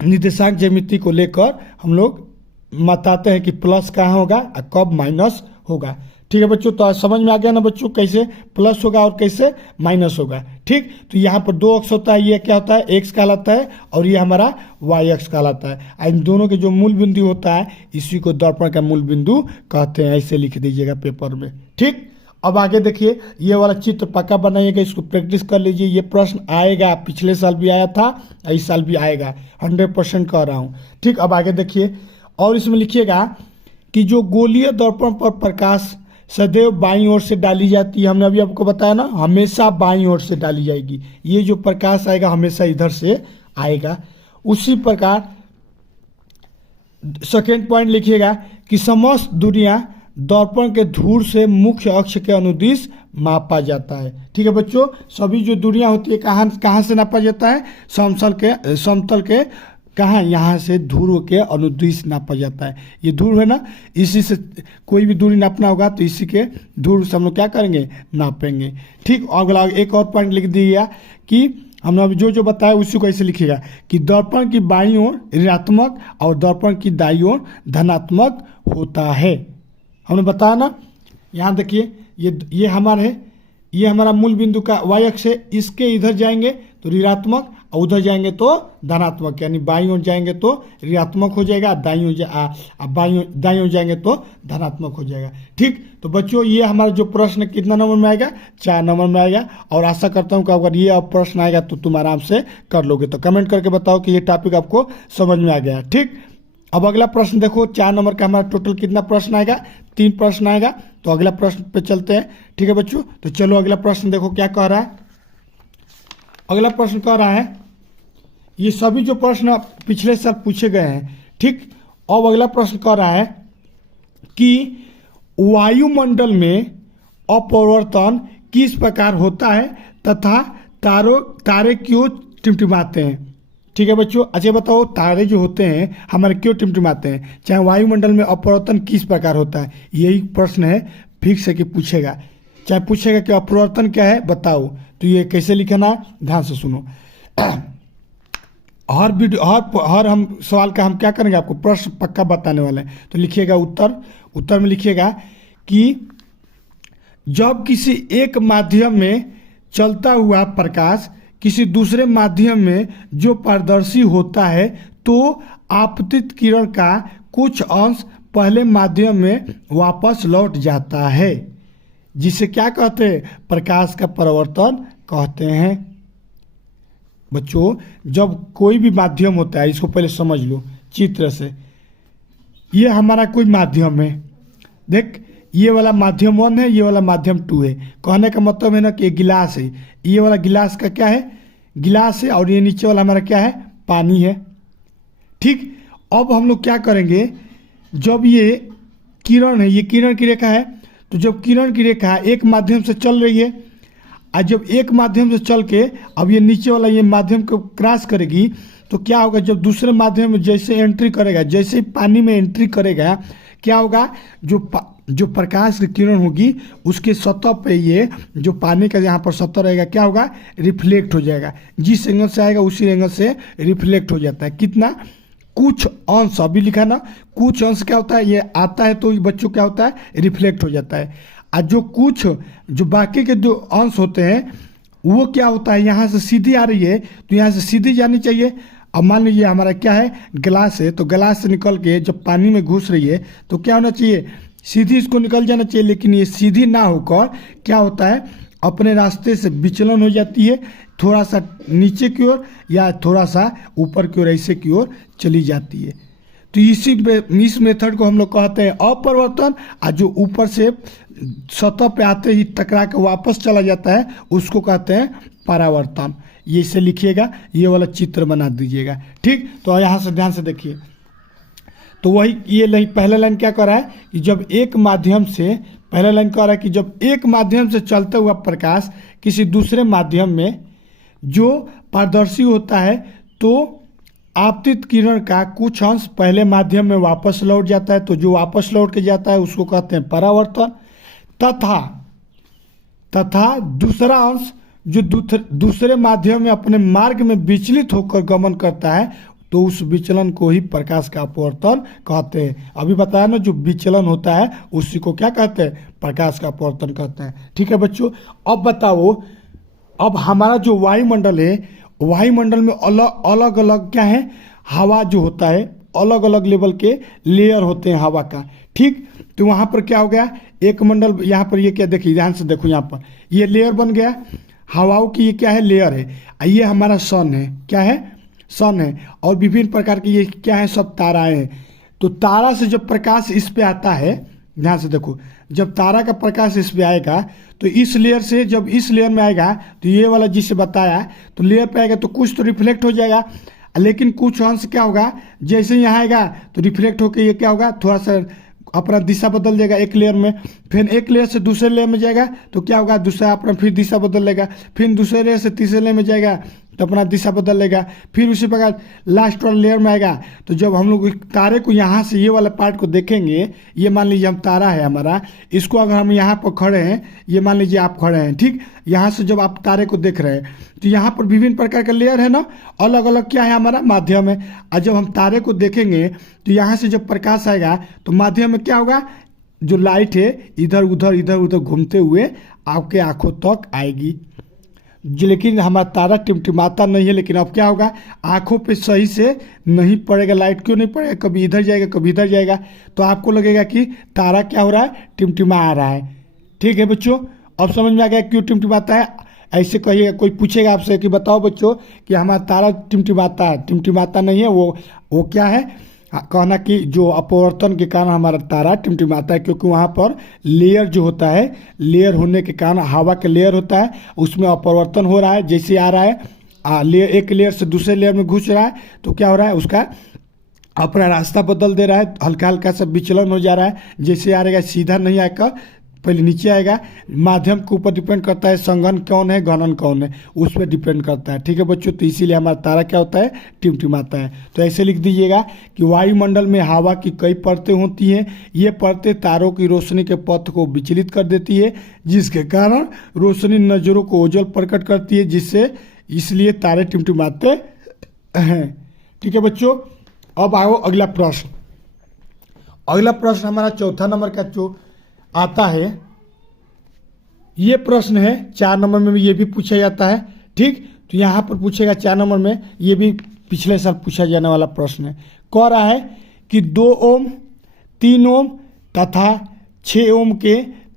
निर्देशांक ज्यामिति को लेकर हम लोग बताते हैं कि प्लस कहाँ होगा और कब माइनस होगा। ठीक है बच्चों, तो आज समझ में आ गया ना बच्चों कैसे प्लस होगा और कैसे माइनस होगा। ठीक, तो यहाँ पर दो अक्ष होता है, ये क्या होता है, एक्स कहलाता है, और ये हमारा वाई अक्ष कहलाता है। इन दोनों के जो मूल बिंदु होता है इसी को दर्पण का मूल बिंदु कहते हैं। ऐसे लिख दीजिएगा पेपर में। ठीक, अब आगे देखिए, ये वाला चित्र पक्का बनाइएगा, इसको प्रैक्टिस कर लीजिए। ये प्रश्न आएगा, पिछले साल भी आया था, इस साल भी आएगा, 100% कह रहा हूँ। ठीक, अब आगे देखिए, और इसमें लिखिएगा कि जो गोलीय दर्पण पर प्रकाश सदैव बाईं ओर से डाली जाती है, हमने अभी आपको बताया ना, हमेशा बाईं ओर से डाली जाएगी। ये जो प्रकाश आएगा हमेशा इधर से आएगा। उसी प्रकार सेकेंड पॉइंट लिखिएगा कि समस्त दूरियां दर्पण के ध्रुव से मुख्य अक्ष के अनुदिश मापा जाता है। ठीक है बच्चों, सभी जो दूरियां होती है कहाँ से नापा जाता है, समतल के कहाँ, यहाँ से ध्रुव के अनुदिश नापा जाता है। ये ध्रुव है ना, इसी से कोई भी दूरी नापना होगा तो इसी के ध्रुव से हम लोग क्या करेंगे, नापेंगे। ठीक, अगला एक और पॉइंट लिख दिया कि हमने अभी जो बताया उसी को ऐसे लिखिएगा कि दर्पण की बाईं ओर ऋणात्मक और दर्पण की दाईं ओर धनात्मक होता है। हमने बताया ना, यहाँ देखिए ये हमारा है, ये हमारा मूल बिंदु का वाई अक्ष है, इसके इधर जाएंगे तो ऋणात्मक और उधर जाएंगे तो धनात्मक, यानी बाईं ओर जाएंगे तो ऋणात्मक हो जाएगा, दाईं ओर जाएंगे तो धनात्मक हो जाएगा। ठीक, तो बच्चों ये हमारा जो प्रश्न कितना नंबर में आएगा, 4 नंबर में आएगा। और आशा करता हूँ कि अगर ये अब प्रश्न आएगा तो तुम आराम से कर लोगे। तो कमेंट करके बताओ कि ये टॉपिक आपको समझ में आ गया। ठीक, अब अगला प्रश्न देखो, 4 नंबर का हमारा टोटल कितना प्रश्न आएगा, 3 प्रश्न आएगा। तो अगला प्रश्न पे चलते हैं। ठीक है बच्चों, तो चलो अगला प्रश्न देखो क्या कह रहा है। अगला प्रश्न कह रहा है, ये सभी जो प्रश्न पिछले साल पूछे गए हैं। ठीक, अब अगला प्रश्न कह रहा है कि वायुमंडल में अपवर्तन किस प्रकार होता है तथा तारे क्यों टिमटिमाते हैं। ठीक है बच्चों, अच्छा बताओ तारे जो होते हैं हमारे क्यों टिमटिमाते हैं, चाहे वायुमंडल में अपवर्तन किस प्रकार होता है, यही प्रश्न है, फिक्स है कि पूछेगा, चाहे पूछेगा कि अपवर्तन क्या है बताओ। तो ये कैसे लिखना है, ध्यान से सुनो। हर हम सवाल का हम क्या करेंगे, आपको प्रश्न पक्का बताने वाले हैं। तो लिखिएगा उत्तर में लिखिएगा कि जब किसी एक माध्यम में चलता हुआ प्रकाश किसी दूसरे माध्यम में जो पारदर्शी होता है तो आपतित किरण का कुछ अंश पहले माध्यम में वापस लौट जाता है, जिसे क्या कहते हैं? प्रकाश का परावर्तन कहते हैं। बच्चों, जब कोई भी माध्यम होता है, इसको पहले समझ लो चित्र से। ये हमारा कोई माध्यम है, देख, ये वाला माध्यम 1 है, ये वाला माध्यम 2 है। कहने का मतलब है ना कि ये गिलास है, ये वाला गिलास का क्या है? गिलास है, और ये नीचे वाला हमारा क्या है? पानी है। ठीक, अब हम लोग क्या करेंगे, जब ये किरण है, ये किरण की रेखा है, तो जब किरण की रेखा एक माध्यम से चल रही है, और जब एक माध्यम से चल के अब ये नीचे वाला ये माध्यम को क्रॉस करेगी, तो क्या होगा? जब दूसरे माध्यम में जैसे एंट्री करेगा, जैसे पानी में एंट्री करेगा, क्या होगा? जो प्रकाश की किरण होगी उसके सतह पे ये जो पानी का यहाँ पर सतह रहेगा, क्या होगा? रिफ्लेक्ट हो जाएगा। जिस एंगल से आएगा उसी एंगल से रिफ्लेक्ट हो जाता है। कितना? कुछ अंश। अभी लिखा ना, कुछ अंश क्या होता है? ये आता है तो बच्चों क्या होता है? रिफ्लेक्ट हो जाता है। और जो बाकी के जो अंश होते हैं वो क्या होता है? यहाँ से सीधी आ रही है तो यहाँ से सीधी जानी चाहिए। अब मान लीजिए हमारा क्या है? गिलास है, तो गिलास से निकल के जब पानी में घुस रही है तो क्या होना चाहिए? सीधी इसको निकल जाना चाहिए। लेकिन ये सीधी ना होकर क्या होता है? अपने रास्ते से विचलन हो जाती है, थोड़ा सा नीचे की ओर या थोड़ा सा ऊपर की ओर, ऐसे की ओर चली जाती है। तो इस मेथड को हम लोग कहते हैं अपरिवर्तन। और जो ऊपर से सतह पे आते ही टकरा के वापस चला जाता है उसको कहते हैं परावर्तन। ये इसे लिखिएगा, ये वाला चित्र बना दीजिएगा। ठीक, तो यहाँ से ध्यान से देखिए, तो वही ये पहला लाइन क्या कर रहा है कि जब एक माध्यम से, पहला लाइन कह रहा है कि जब एक माध्यम से चलता हुआ प्रकाश किसी दूसरे माध्यम में जो पारदर्शी होता है, तो आपतित किरण का कुछ अंश पहले माध्यम में वापस लौट जाता है। तो जो वापस लौट के जाता है उसको कहते हैं परावर्तन। तथा दूसरा अंश जो दूसरे माध्यम में अपने मार्ग में विचलित होकर गमन करता है, तो उस विचलन को ही प्रकाश का अपवर्तन कहते हैं। अभी बताया ना, जो विचलन होता है उसी को क्या कहते हैं? प्रकाश का अपवर्तन कहते हैं। ठीक है बच्चों, अब बताओ, अब हमारा जो वायुमंडल है, वायुमंडल में अलग अलग क्या है? हवा जो होता है, अलग अलग लेवल के लेयर होते हैं हवा का। ठीक, तो वहाँ पर क्या हो गया? एक मंडल, यहाँ पर ये क्या, देखिए ध्यान से देखो, यहाँ पर ये लेयर बन गया हवाओं की। ये क्या है? लेयर है। ये हमारा सन है, क्या है? सन है। और विभिन्न प्रकार के ये क्या है? सब ताराएं हैं। तो तारा से जब प्रकाश इस पे आता है, ध्यान से देखो, जब तारा का प्रकाश इस पे आएगा तो इस लेयर से जब इस लेयर में आएगा, तो ये वाला जिसे बताया, तो लेयर पे आएगा तो कुछ तो रिफ्लेक्ट हो जाएगा, लेकिन कुछ अंश क्या होगा? जैसे यहाँ आएगा तो रिफ्लेक्ट होकर ये क्या होगा? थोड़ा सा अपना दिशा बदल देगा एक लेयर में, फिर एक लेयर से दूसरे लेयर में जाएगा तो क्या होगा? दूसरा अपना फिर दिशा बदल लेगा, फिर दूसरे लेयर से तीसरे लेयर में जाएगा तो अपना दिशा बदल लेगा, फिर उसी प्रकार लास्ट वाला लेयर में आएगा। तो जब हम लोग तारे को यहाँ से ये वाला पार्ट को देखेंगे, ये मान लीजिए हम तारा है हमारा, इसको अगर हम यहाँ पर खड़े हैं, ये मान लीजिए आप खड़े हैं, ठीक, यहाँ से जब आप तारे को देख रहे हैं तो यहाँ पर विभिन्न प्रकार का लेयर है ना, अलग अलग क्या है? हमारा माध्यम है। और जब हम तारे को देखेंगे तो यहाँ से जब प्रकाश आएगा तो माध्यम में क्या होगा? जो लाइट है इधर उधर घूमते हुए आपके आंखों तक आएगी। लेकिन हमारा तारा टिमटिमाता नहीं है, लेकिन अब क्या होगा? आंखों पे सही से नहीं पड़ेगा लाइट। क्यों नहीं पड़ेगा? कभी इधर जाएगा कभी इधर जाएगा, तो आपको लगेगा कि तारा क्या हो रहा है? टिमटिमा आ रहा है। ठीक है बच्चों, अब समझ में आ गया क्यों टिमटिमाता है? ऐसे कहिएगा, कोई पूछेगा आपसे कि बताओ बच्चों कि हमारा तारा टिमटिमाता है, टिमटिमाता नहीं है। वो क्या है? कहना कि जो अपवर्तन के कारण हमारा तारा टिमटिमाता है, क्योंकि वहाँ पर लेयर जो होता है, लेयर होने के कारण हवा के लेयर होता है, उसमें अपवर्तन हो रहा है। जैसे आ रहा है एक लेयर से दूसरे लेयर में घुस रहा है तो क्या हो रहा है? उसका अपना रास्ता बदल दे रहा है, हल्का हल्का सा विचलन हो जा रहा है। जैसे आ रहेगा सीधा नहीं आकर पहले नीचे आएगा। माध्यम के ऊपर डिपेंड करता है संघन कौन है, घनन कौन है, उस पर डिपेंड करता है। ठीक है बच्चों, तो इसीलिए हमारा तारा क्या होता है? टिमटिमाता है। तो ऐसे लिख दीजिएगा कि वायुमंडल में हवा की कई परतें होती हैं। ये परतें तारों की रोशनी के पथ को विचलित कर देती है, जिसके कारण रोशनी नज़रों को ओझल प्रकट करती है, जिससे इसलिए तारे टिमटिमाते हैं। ठीक है बच्चों, अब आओ अगला प्रश्न। अगला प्रश्न हमारा चौथा नंबर का जो आता है, ये प्रश्न है 4 नंबर में भी ये भी पूछा जाता है। ठीक, तो यहाँ पर पूछेगा 4 नंबर में, ये भी पिछले साल पूछा जाने वाला प्रश्न है। कह रहा है कि 2 ओम 3 ओम तथा 6 ओम के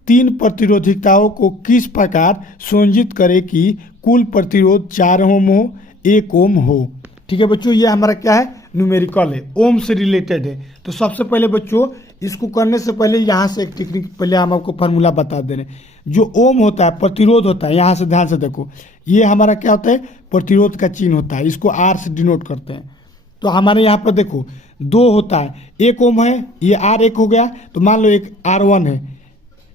3 प्रतिरोधिकताओं को किस प्रकार सुनिश्चित करें कि कुल प्रतिरोध 4 ओम हो, 1 ओम हो। ठीक है बच्चों, ये हमारा क्या है, न्यूमेरिकल है, ओम से रिलेटेड है। तो सबसे पहले बच्चों इसको करने से पहले यहाँ से एक टेक्निक पहले हम आपको फार्मूला बता दे रहे हैं। जो ओम होता है प्रतिरोध होता है, यहाँ से ध्यान से देखो, ये हमारा क्या होता है, प्रतिरोध का चिन्ह होता है, इसको आर से डिनोट करते हैं। तो हमारे यहाँ पर देखो 2 होता है, 1 ओम है, ये आर 1 हो गया, तो मान लो एक R1 है।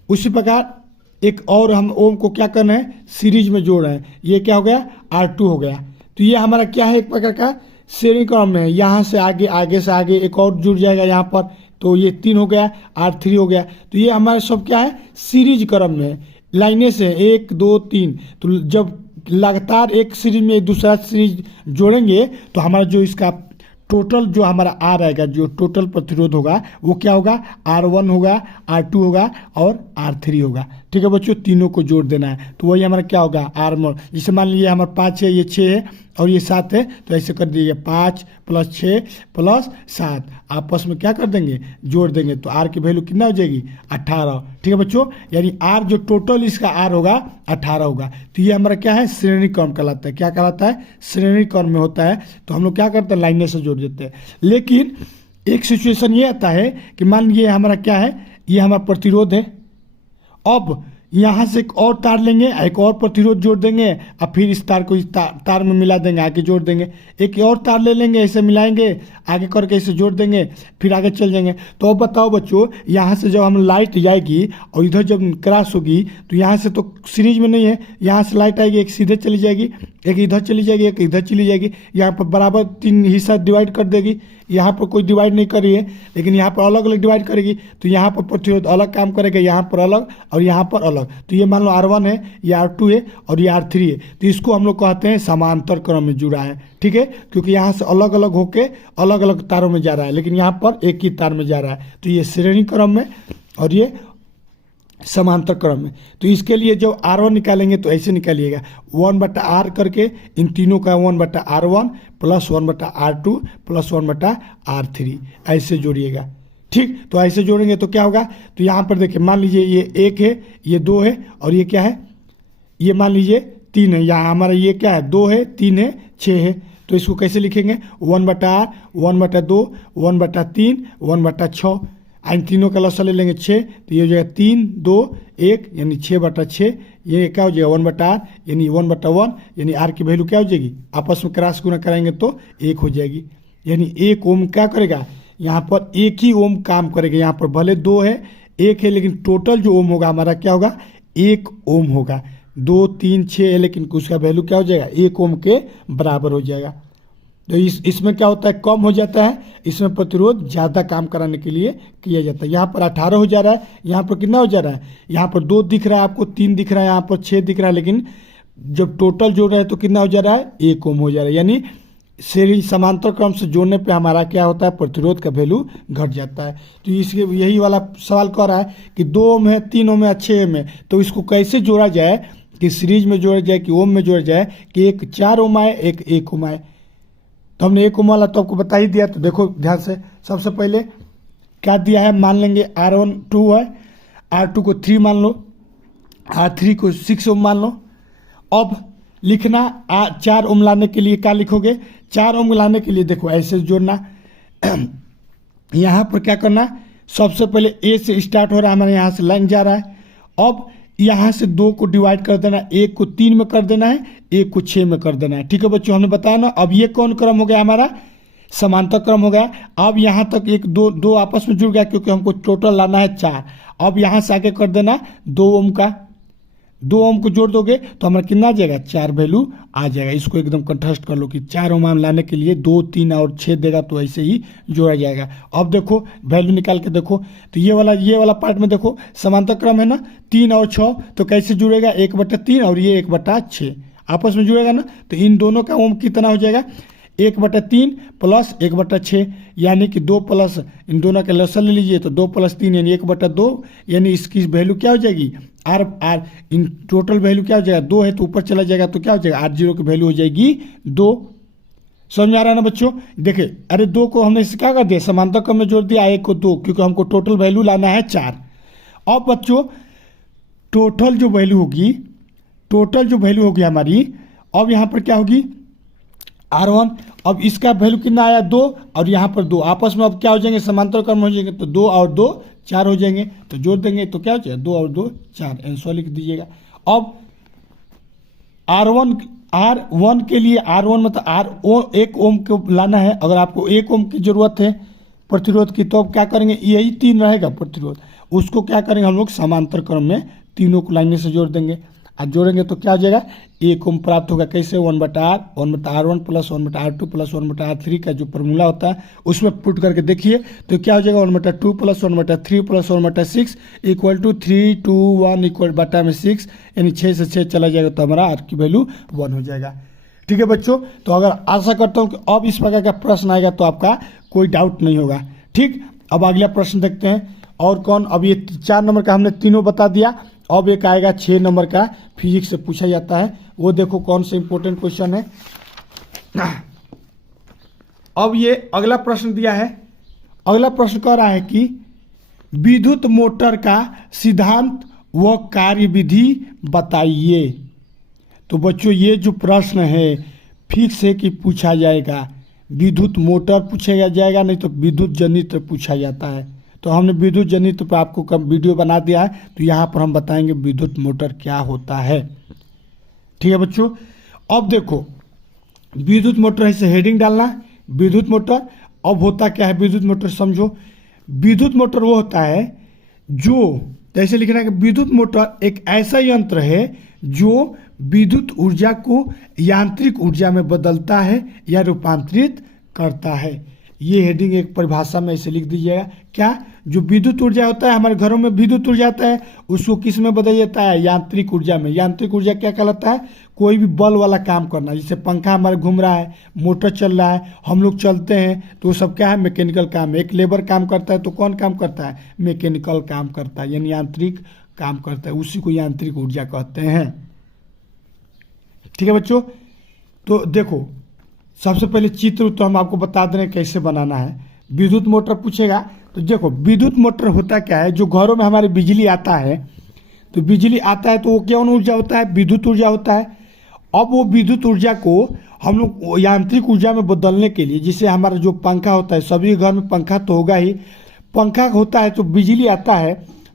उसी प्रकार एक और हम ओम को क्या करना है, सीरीज में जोड़ रहे हैं, ये क्या हो गया, R2 हो गया। तो ये हमारा क्या है, एक प्रकार का श्रेणी क्रम में है, यहाँ से आगे, आगे से आगे एक और जुड़ जाएगा यहाँ पर, तो ये 3 हो गया, R3 हो गया। तो ये हमारे सब क्या है, सीरीज क्रम में है, लाइनें से 1 2 3। तो जब लगातार एक सीरीज में एक दूसरा सीरीज जोड़ेंगे तो हमारा जो इसका टोटल जो हमारा आर आएगा, जो टोटल प्रतिरोध होगा वो क्या होगा, R1 होगा, R2 होगा और R3 होगा। ठीक है बच्चों, तीनों को जोड़ देना है, तो वही हमारा क्या होगा, आर मोल। जैसे मान लीजिए हमारा 5 है, ये 6 है और ये 7 है, तो ऐसे कर दीजिए 5 + 6 + 7 आपस में क्या कर देंगे, जोड़ देंगे, तो आर की वैल्यू कितना हो जाएगी, 18। ठीक है बच्चों, यानी आर जो टोटल इसका आर होगा 18 होगा। तो ये हमारा क्या है, श्रेणी क्रम कहलाता है। क्या कहलाता है, श्रेणी क्रम में होता है। तो हम लोग क्या करते हैं, लाइनें से जोड़ देते हैं। लेकिन एक सिचुएशन ये आता है कि मान लीजिए हमारा क्या है, ये हमारा प्रतिरोध है, अब यहाँ से एक और तार लेंगे, एक और प्रतिरोध जोड़ देंगे, और फिर इस तार को इस तार में मिला देंगे, आगे जोड़ देंगे, एक और तार ले लेंगे, ऐसे मिलाएंगे, आगे करके इसे जोड़ देंगे, फिर आगे चल जाएंगे। तो अब बताओ बच्चों, यहाँ से जब हम लाइट जाएगी और इधर जब क्रॉस होगी, तो यहाँ से तो सीरीज में नहीं है, यहाँ से लाइट आएगी, एक सीधे चली जाएगी, एक इधर चली जाएगी, एक इधर चली जाएगी, यहाँ पर बराबर 3 हिस्सा डिवाइड कर देगी। यहाँ पर कोई डिवाइड नहीं कर रही है, लेकिन यहाँ पर अलग अलग डिवाइड करेगी, तो यहाँ पर प्रतिरोध अलग काम करेगा, यहाँ पर अलग और यहाँ पर अलग। तो ये मान लो R1 है, ये R2 है और ये R3 है, तो इसको हम लोग कहते हैं समांतर क्रम में जुड़ा है। ठीक है, क्योंकि यहाँ से अलग अलग होके अलग अलग तारों में जा रहा है, लेकिन यहाँ पर एक ही तार में जा रहा है। तो ये श्रेणी क्रम में और ये समांतर क्रम में। तो इसके लिए जब R1 निकालेंगे तो ऐसे निकालिएगा, 1/R करके इन तीनों का 1/R1 + 1/R2 + 1/R3 ऐसे जोड़िएगा। ठीक, तो ऐसे जोड़ेंगे तो क्या होगा, तो यहाँ पर देखिए, मान लीजिए ये 1 है, ये 2 है और ये क्या है, ये मान लीजिए 3 है। यहाँ हमारा ये क्या है, 2 है, 3 है, 6 है। तो इसको कैसे लिखेंगे, 1/R, 1/2, 1/3, 1/6। इन तीनों का लसा ले लेंगे 6, तो ये हो जाएगा 3 2 1 यानी 6/6। ये क्या हो जाएगा, 1/R यानी 1/1, यानी आर की वैल्यू क्या हो जाएगी, आपस में क्रॉस गुना कराएंगे तो 1 हो जाएगी। यानी 1 ओम क्या करेगा, यहाँ पर 1 ही ओम काम करेगा। यहाँ पर भले 2 है, 1 है, लेकिन टोटल जो ओम होगा हमारा क्या होगा, 1 ओम होगा। 2 3 6 है, लेकिन उसका वैल्यू क्या हो जाएगा, 1 ओम के बराबर हो जाएगा। तो इसमें क्या होता है, कम हो जाता है, इसमें प्रतिरोध ज़्यादा काम कराने के लिए किया जाता है। यहाँ पर 18 हो जा रहा है, यहाँ पर कितना हो जा रहा है, यहाँ पर 2 दिख रहा है आपको, 3 दिख रहा है, यहाँ पर 6 दिख रहा है, लेकिन जब टोटल जोड़ रहे हैं तो कितना हो जा रहा है, 1 ओम हो जा रहा है। यानी सीरीज समांतर क्रम से जोड़ने पे हमारा क्या होता है, प्रतिरोध का वैल्यू घट जाता है। तो इसके यही वाला सवाल कर रहा है कि 2 ओम है, 3 ओम है, 6 ओम है, तो इसको कैसे जोड़ा जाए, कि सीरीज में जोड़ा जाए कि ओम में जोड़ा जाए, कि एक 4 ओम आए, एक 1 ओम आए। तो हमने 1 ओम वाला तो आपको बता ही दिया। तो देखो ध्यान से, सबसे पहले क्या दिया है, मान लेंगे R1 2 है, R2 को 3 मान लो, R3 को 6 ओम मान लो। अब लिखना 4 ओम लाने के लिए क्या लिखोगे, 4 ओम लाने के लिए देखो ऐसे जोड़ना। यहाँ पर क्या करना, सबसे पहले A से स्टार्ट हो रहा है, हमारे यहाँ से लाइन जा रहा है। अब यहाँ से 2 को डिवाइड कर देना, 1 को 3 में कर देना है, 1 को 6 में कर देना है। ठीक है बच्चों, हमने बताया ना। अब ये कौन क्रम हो गया, हमारा समांतर क्रम हो गया। अब यहाँ तक 1 2 आपस में जुड़ गया, क्योंकि हमको टोटल लाना है 4। अब यहाँ से आगे कर देना 2 ओम का, 2 ओम को जोड़ दोगे तो हमारा कितना आ जाएगा, 4 वैल्यू आ जाएगा। इसको एकदम कंट्रास्ट कर लो कि 4 ओम लाने के लिए 2 3 और 6 देगा, तो ऐसे ही जोड़ा जाएगा। अब देखो वैल्यू निकाल के देखो, तो ये वाला पार्ट में देखो समांतर क्रम है ना, 3 और 6, तो कैसे जुड़ेगा, 1/3 और ये 1/6 आपस में जुड़ेगा ना। तो इन दोनों का ओम कितना हो जाएगा, 1/3 + 1/6, यानी कि 2 प्लस इन दोनों का लसन ले लीजिए, तो 2 + 3 यानी 1/2, यानी इसकी वैल्यू क्या हो जाएगी, आर इन टोटल वैल्यू क्या हो जाएगा, 2 है तो ऊपर चला जाएगा, तो क्या हो जाएगा, R0 की वैल्यू हो जाएगी 2। समझ में आ रहा है ना बच्चों? देखिए, अरे 2 को हमने क्या कर दिया, समांतर क्रम में जोड़ दिया, 1 को 2, क्योंकि हमको टोटल वैल्यू लाना है 4। अब बच्चों टोटल जो वैल्यू होगी हमारी, अब यहाँ पर क्या होगी, R1। अब इसका वैल्यू कितना आया, 2, और यहाँ पर 2, आपस में अब क्या हो जाएंगे, समांतर क्रम हो जाएंगे, तो 2 और 2 4 हो जाएंगे, तो जोड़ देंगे तो क्या हो जाएगा, 2 और 2 4, आंसर लिख दीजिएगा। अब R1 के लिए, R1 मतलब 1 ओम को लाना है। अगर आपको 1 ओम की जरूरत है प्रतिरोध की, तो अब क्या करेंगे, यही 3 रहेगा प्रतिरोध, उसको क्या करेंगे हम लोग समांतर क्रम में तीनों को लाइन से जोड़ देंगे, और जोड़ेंगे तो क्या हो जाएगा, 1 ओम प्राप्त होगा। कैसे, 1/R1 plus 1/R2 plus 1/R3 का जो फॉर्मूला होता है उसमें पुट करके देखिए तो क्या हो जाएगा, 1/2 plus 1/3 plus 1/6 equal to 3 2 1 equal बटा में 6, यानी 6 से 6 चला जाएगा तो हमारा R की वैल्यू 1 हो जाएगा। ठीक है बच्चों, तो अगर आशा करता हूँ कि अब इस प्रकार का प्रश्न आएगा तो आपका कोई डाउट नहीं होगा। ठीक, अब अगला प्रश्न देखते हैं और कौन। अब ये 4 नंबर का हमने तीनों बता दिया, अब एक आएगा 6 नंबर का, फिजिक्स से पूछा जाता है, वो देखो कौन सा इंपॉर्टेंट क्वेश्चन है। अब ये अगला प्रश्न दिया है, अगला प्रश्न कह रहा है कि विद्युत मोटर का सिद्धांत व कार्यविधि बताइए। तो बच्चों ये जो प्रश्न है फिक्स है कि पूछा जाएगा, विद्युत मोटर पूछेगा जाएगा, नहीं तो विद्युत जनित्र पूछा जाता है। तो हमने विद्युत जनित्र पर आपको कब वीडियो बना दिया है, तो यहाँ पर हम बताएंगे विद्युत मोटर क्या होता है। ठीक है बच्चों, अब देखो विद्युत मोटर ऐसे हेडिंग डालना, विद्युत मोटर। अब होता क्या है विद्युत मोटर, समझो। विद्युत मोटर वो होता है जो, जैसे लिखना है कि विद्युत मोटर एक ऐसा यंत्र है जो विद्युत ऊर्जा को यांत्रिक ऊर्जा में बदलता है या रूपांतरित करता है। ये हेडिंग एक परिभाषा में ऐसे लिख दीजिएगा। क्या, जो विद्युत ऊर्जा होता है, हमारे घरों में विद्युत ऊर्जा आता है, उसको किस में बदल जाता है, यांत्रिक ऊर्जा में। यांत्रिक ऊर्जा क्या कहलाता है, कोई भी बल वाला काम करना, जैसे पंखा हमारे घूम रहा है, मोटर चल रहा है, हम लोग चलते हैं, तो वो सब क्या है, मैकेनिकल काम है। एक लेबर काम करता है तो कौन काम करता है, मैकेनिकल काम करता है, यानी यांत्रिक काम करता है, उसी को यांत्रिक ऊर्जा कहते हैं। ठीक है बच्चों, तो देखो सबसे पहले चित्र तो हम आपको बता दे रहे हैं कैसे बनाना है। विद्युत मोटर पूछेगा तो देखो विद्युत मोटर होता क्या है, जो घरों में हमारी बिजली आता है, तो बिजली आता है तो वो कौन ऊर्जा होता है, विद्युत ऊर्जा होता है। अब वो विद्युत ऊर्जा को हम लोग यांत्रिक ऊर्जा में बदलने के लिए, जैसे हमारा जो पंखा होता है, सभी घर में पंखा तो होगा ही, पंखा होता है तो बिजली आता है,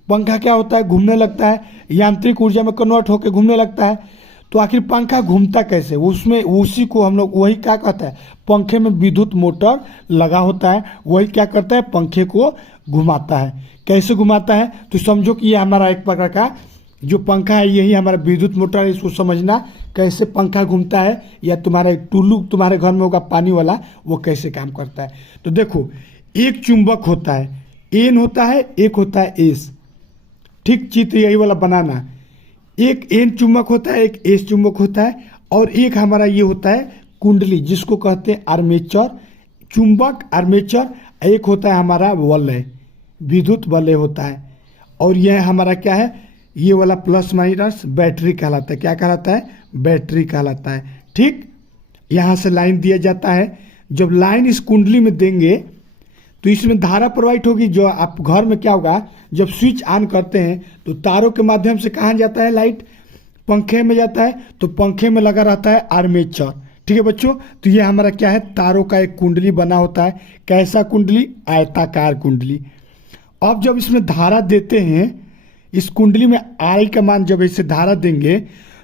पंखा क्या होता है, घूमने लगता है, यांत्रिक ऊर्जा में कन्वर्ट होकर घूमने लगता है। तो आखिर पंखा घूमता कैसे, उसमें उसी को हम लोग वही क्या कहता है, पंखे में विद्युत मोटर लगा होता है, वही क्या करता है, पंखे को घुमाता है। कैसे घुमाता है, तो समझो कि ये हमारा एक प्रकार का जो पंखा है, यही हमारा विद्युत मोटर है। इसको समझना कैसे पंखा घूमता है, या तुम्हारा टुल्लू तुम्हारे घर में होगा पानी वाला, वो कैसे काम करता है। तो देखो एक चुंबक होता है, एन होता है, एक होता है एस। ठीक, चित्र यही वाला बनाना, एक एन चुंबक होता है, एक एस चुंबक होता है, और एक हमारा ये होता है कुंडली, जिसको कहते हैं आर्मेचर। चुंबक आर्मेचर, एक होता है हमारा वलय, विद्युत वलय होता है, और यह हमारा क्या है, ये वाला प्लस माइनस बैटरी कहलाता है। क्या कहलाता है, बैटरी कहलाता है। ठीक, यहाँ से लाइन दिया जाता है, जब लाइन इस कुंडली में देंगे तो इसमें धारा प्रवाहित होगी। जो आप घर में क्या होगा, जब स्विच ऑन करते हैं तो तारों के माध्यम से कहाँ जाता है, लाइट पंखे में जाता है, तो पंखे में लगा रहता है आर्मेचर। ठीक है बच्चों, तो ये हमारा क्या है, तारों का एक कुंडली बना होता है। कैसा कुंडली, आयताकार कुंडली। अब जब इसमें धारा देते हैं, इस कुंडली में आई का मान जब इसे धारा देंगे,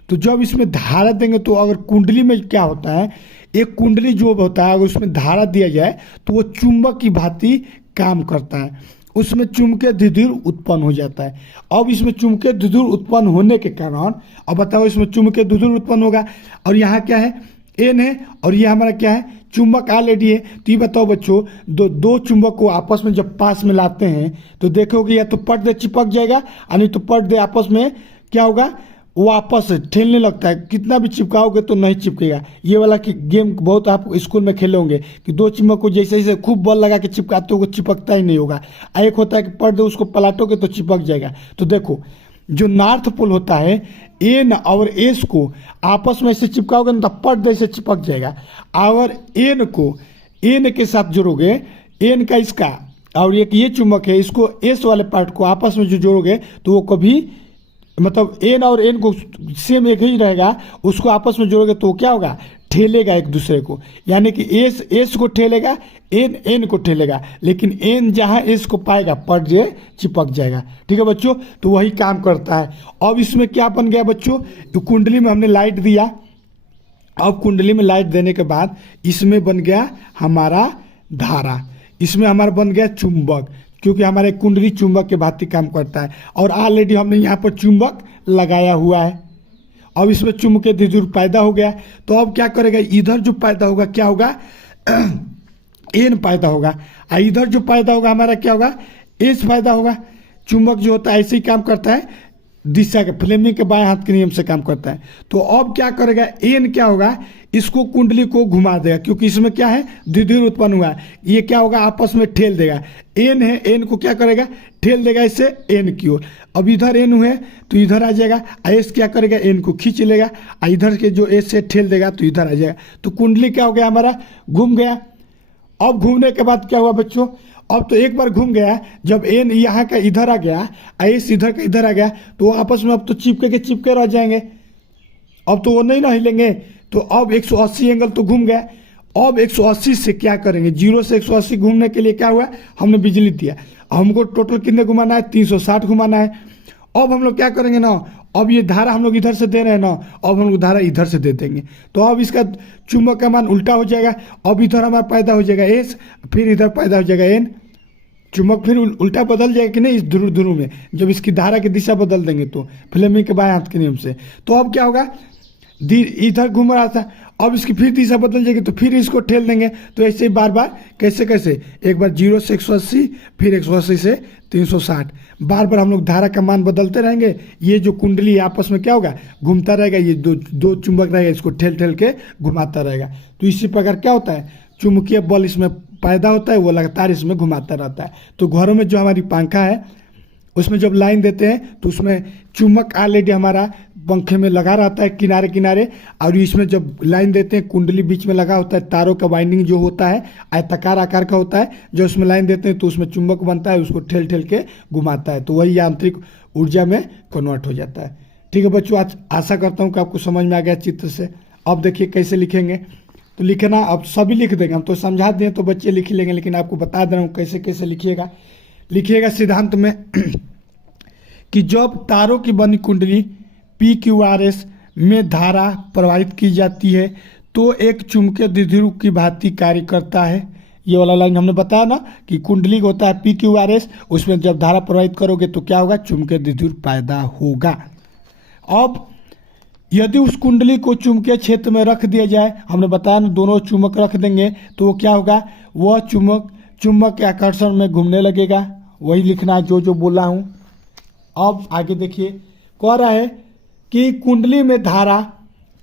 तो जब इसमें धारा देंगे तो अगर कुंडली में क्या होता है, एक कुंडली जो होता है अगर उसमें धारा दिया जाए तो वो चुंबक की भांति काम करता है, उसमें चुंबकीय द्विध्रुव उत्पन्न हो जाता है। अब इसमें चुंबकीय द्विध्रुव उत्पन्न होने के कारण, अब बताओ इसमें चुंबकीय द्विध्रुव उत्पन्न होगा, और यहाँ क्या है, एन है, और ये हमारा क्या है, चुंबक ऑलरेडी है। तो ये बताओ बच्चों, दो चुंबक को आपस में जब पास में लाते हैं तो देखोगे या तो पर्दे चिपक जाएगा, यानी तो पर्दे आपस में क्या होगा, वो आपस से ठेलने लगता है। कितना भी चिपकाओगे तो नहीं चिपकेगा। ये वाला कि गेम बहुत आप स्कूल में खेले होंगे कि दो चुंबक को जैसे जैसे खूब बल लगा के चिपकाते हो, चिपकता ही नहीं होगा। एक होता है कि पर्दे उसको पलटोगे तो चिपक जाएगा। तो देखो जो नॉर्थ पोल होता है एन और एस को आपस में ऐसे चिपकाओगे ना तो पट जैसे चिपक जाएगा। और एन को एन के साथ जोड़ोगे, एन का इसका और एक ये चुंबक है, इसको एस वाले पार्ट को आपस में जो जोड़ोगे तो वो कभी मतलब एन और एन को सेम एक ही रहेगा, उसको आपस में जोड़ोगे तो क्या होगा, ठेलेगा एक दूसरे को। यानी कि एस एस को ठेलेगा, एन एन को ठेलेगा, लेकिन एन जहाँ एस को पाएगा पट जे चिपक जाएगा। ठीक है बच्चों, तो वही काम करता है। अब इसमें क्या बन गया बच्चों, तो कुंडली में हमने लाइट दिया। अब कुंडली में लाइट देने के बाद इसमें बन गया हमारा धारा, इसमें हमारा बन गया चुंबक, क्योंकि हमारे कुंडली चुंबक के भांति काम करता है। और ऑलरेडी हमने यहाँ पर चुंबक लगाया हुआ है। अब इसमें चुंबकीय द्विध्रुव पैदा हो गया, तो अब क्या करेगा, इधर जो पैदा होगा क्या होगा, एन पैदा होगा, और इधर जो पैदा होगा हमारा क्या होगा, एस पैदा होगा। चुंबक जो होता है ऐसे ही काम करता है, दिशा के फ्लेमिंग के बाएं हाथ के नियम से काम करता है। तो अब क्या करेगा, एन क्या होगा, इसको कुंडली को घुमा देगा, क्योंकि इसमें क्या है, द्विध्रुव उत्पन्न हुआ है। ये क्या होगा, आपस में ठेल देगा। एन है, एन को क्या करेगा, ठेल देगा इससे एन की ओर। अब इधर एन हुए तो इधर आ जाएगा, एस क्या करेगा, एन को खींच लेगा, और इधर के जो एस से ठेल देगा तो इधर आ जाएगा। तो कुंडली क्या हो गया, हमारा घूम गया। अब घूमने के बाद क्या हुआ बच्चों, अब तो एक बार घूम गया, जब एन यहाँ का इधर आ गया, एस इधर का इधर आ गया, तो आपस में अब तो चिपके रह जाएंगे, अब तो वो नहीं ना हिलेंगे। तो अब 180 एंगल तो घूम गया। अब 180 से क्या करेंगे, 0 से 180 घूमने के लिए क्या हुआ, हमने बिजली दिया, हमको टोटल कितने घुमाना है, 360 घुमाना है। अब हम लोग क्या करेंगे ना, अब ये धारा हम लोग इधर से दे रहे हैं ना, अब हम लोग धारा इधर से दे देंगे, तो अब इसका चुंबक का मान उल्टा हो जाएगा। अब इधर हमारा पैदा हो जाएगा एस, फिर इधर पैदा हो जाएगा एन, चुंबक फिर उल्टा बदल जाएगा कि नहीं, इस ध्रुव में जब इसकी धारा की दिशा बदल देंगे तो फ्लेमिंग के बाएं हाथ के नियम से। तो अब क्या होगा, इधर घूम रहा था, अब इसकी फिर दिशा बदल जाएगी तो फिर इसको ठेल देंगे। तो ऐसे ही बार बार कैसे कैसे, एक बार 0 से 180, फिर 180 से 360, बार बार हम लोग धारा का मान बदलते रहेंगे। ये जो कुंडली है आपस में क्या होगा, घूमता रहेगा, ये दो चुंबक रहेगा, इसको ठेल ठेल के घुमाता रहेगा। तो इसी प्रकार क्या होता है, चुंबकीय बल इसमें पैदा होता है, वो लगातार इसमें घुमाता रहता है। तो घरों में जो हमारी पंखा है उसमें जब लाइन देते हैं तो उसमें चुंबक ऑलरेडी हमारा पंखे में लगा रहता है किनारे किनारे, और इसमें जब लाइन देते हैं कुंडली बीच में लगा होता है, तारों का वाइंडिंग जो होता है आयताकार आकार का होता है, जो उसमें लाइन देते हैं तो उसमें चुंबक बनता है, उसको ठेल ठेल के घुमाता है, तो वही यांत्रिक ऊर्जा में कन्वर्ट हो जाता है। ठीक है बच्चों, आज आशा करता हूँ कि आपको समझ में आ गया चित्र से। अब देखिए कैसे लिखेंगे, तो लिखना अब सभी लिख देंगे, हम तो समझा दें तो बच्चे लिख लेंगे, लेकिन आपको बता दे रहा हूँ कैसे कैसे लिखिएगा सिद्धांत में कि जब तारों की बनी कुंडली PQRS में धारा प्रवाहित की जाती है तो एक चुंबकीय द्विध्रुव की भांति कार्य करता है। ये वाला लाइन हमने बताया ना कि कुंडली होता है PQRS, उसमें जब धारा प्रवाहित करोगे तो क्या होगा, चुंबकीय द्विध्रुव पैदा होगा। अब यदि उस कुंडली को चुंबकीय क्षेत्र में रख दिया जाए, हमने बताया ना दोनों चुंबक रख देंगे तो वो क्या होगा, वह चुंबक के आकर्षण में घूमने लगेगा। वही लिखना है जो बोला हूँ। अब आगे देखिए, कह रहा है कि कुंडली में धारा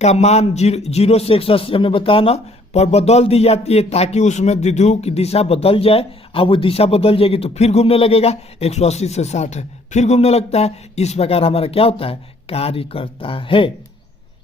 का मान 0 से 180 हमने बताया ना पर बदल दी जाती है ताकि उसमें द्विध्रुव की दिशा बदल जाए। अब वो दिशा बदल जाएगी तो फिर घूमने लगेगा, 180 से 60 फिर घूमने लगता है। इस प्रकार हमारा क्या होता है, कार्य करता है।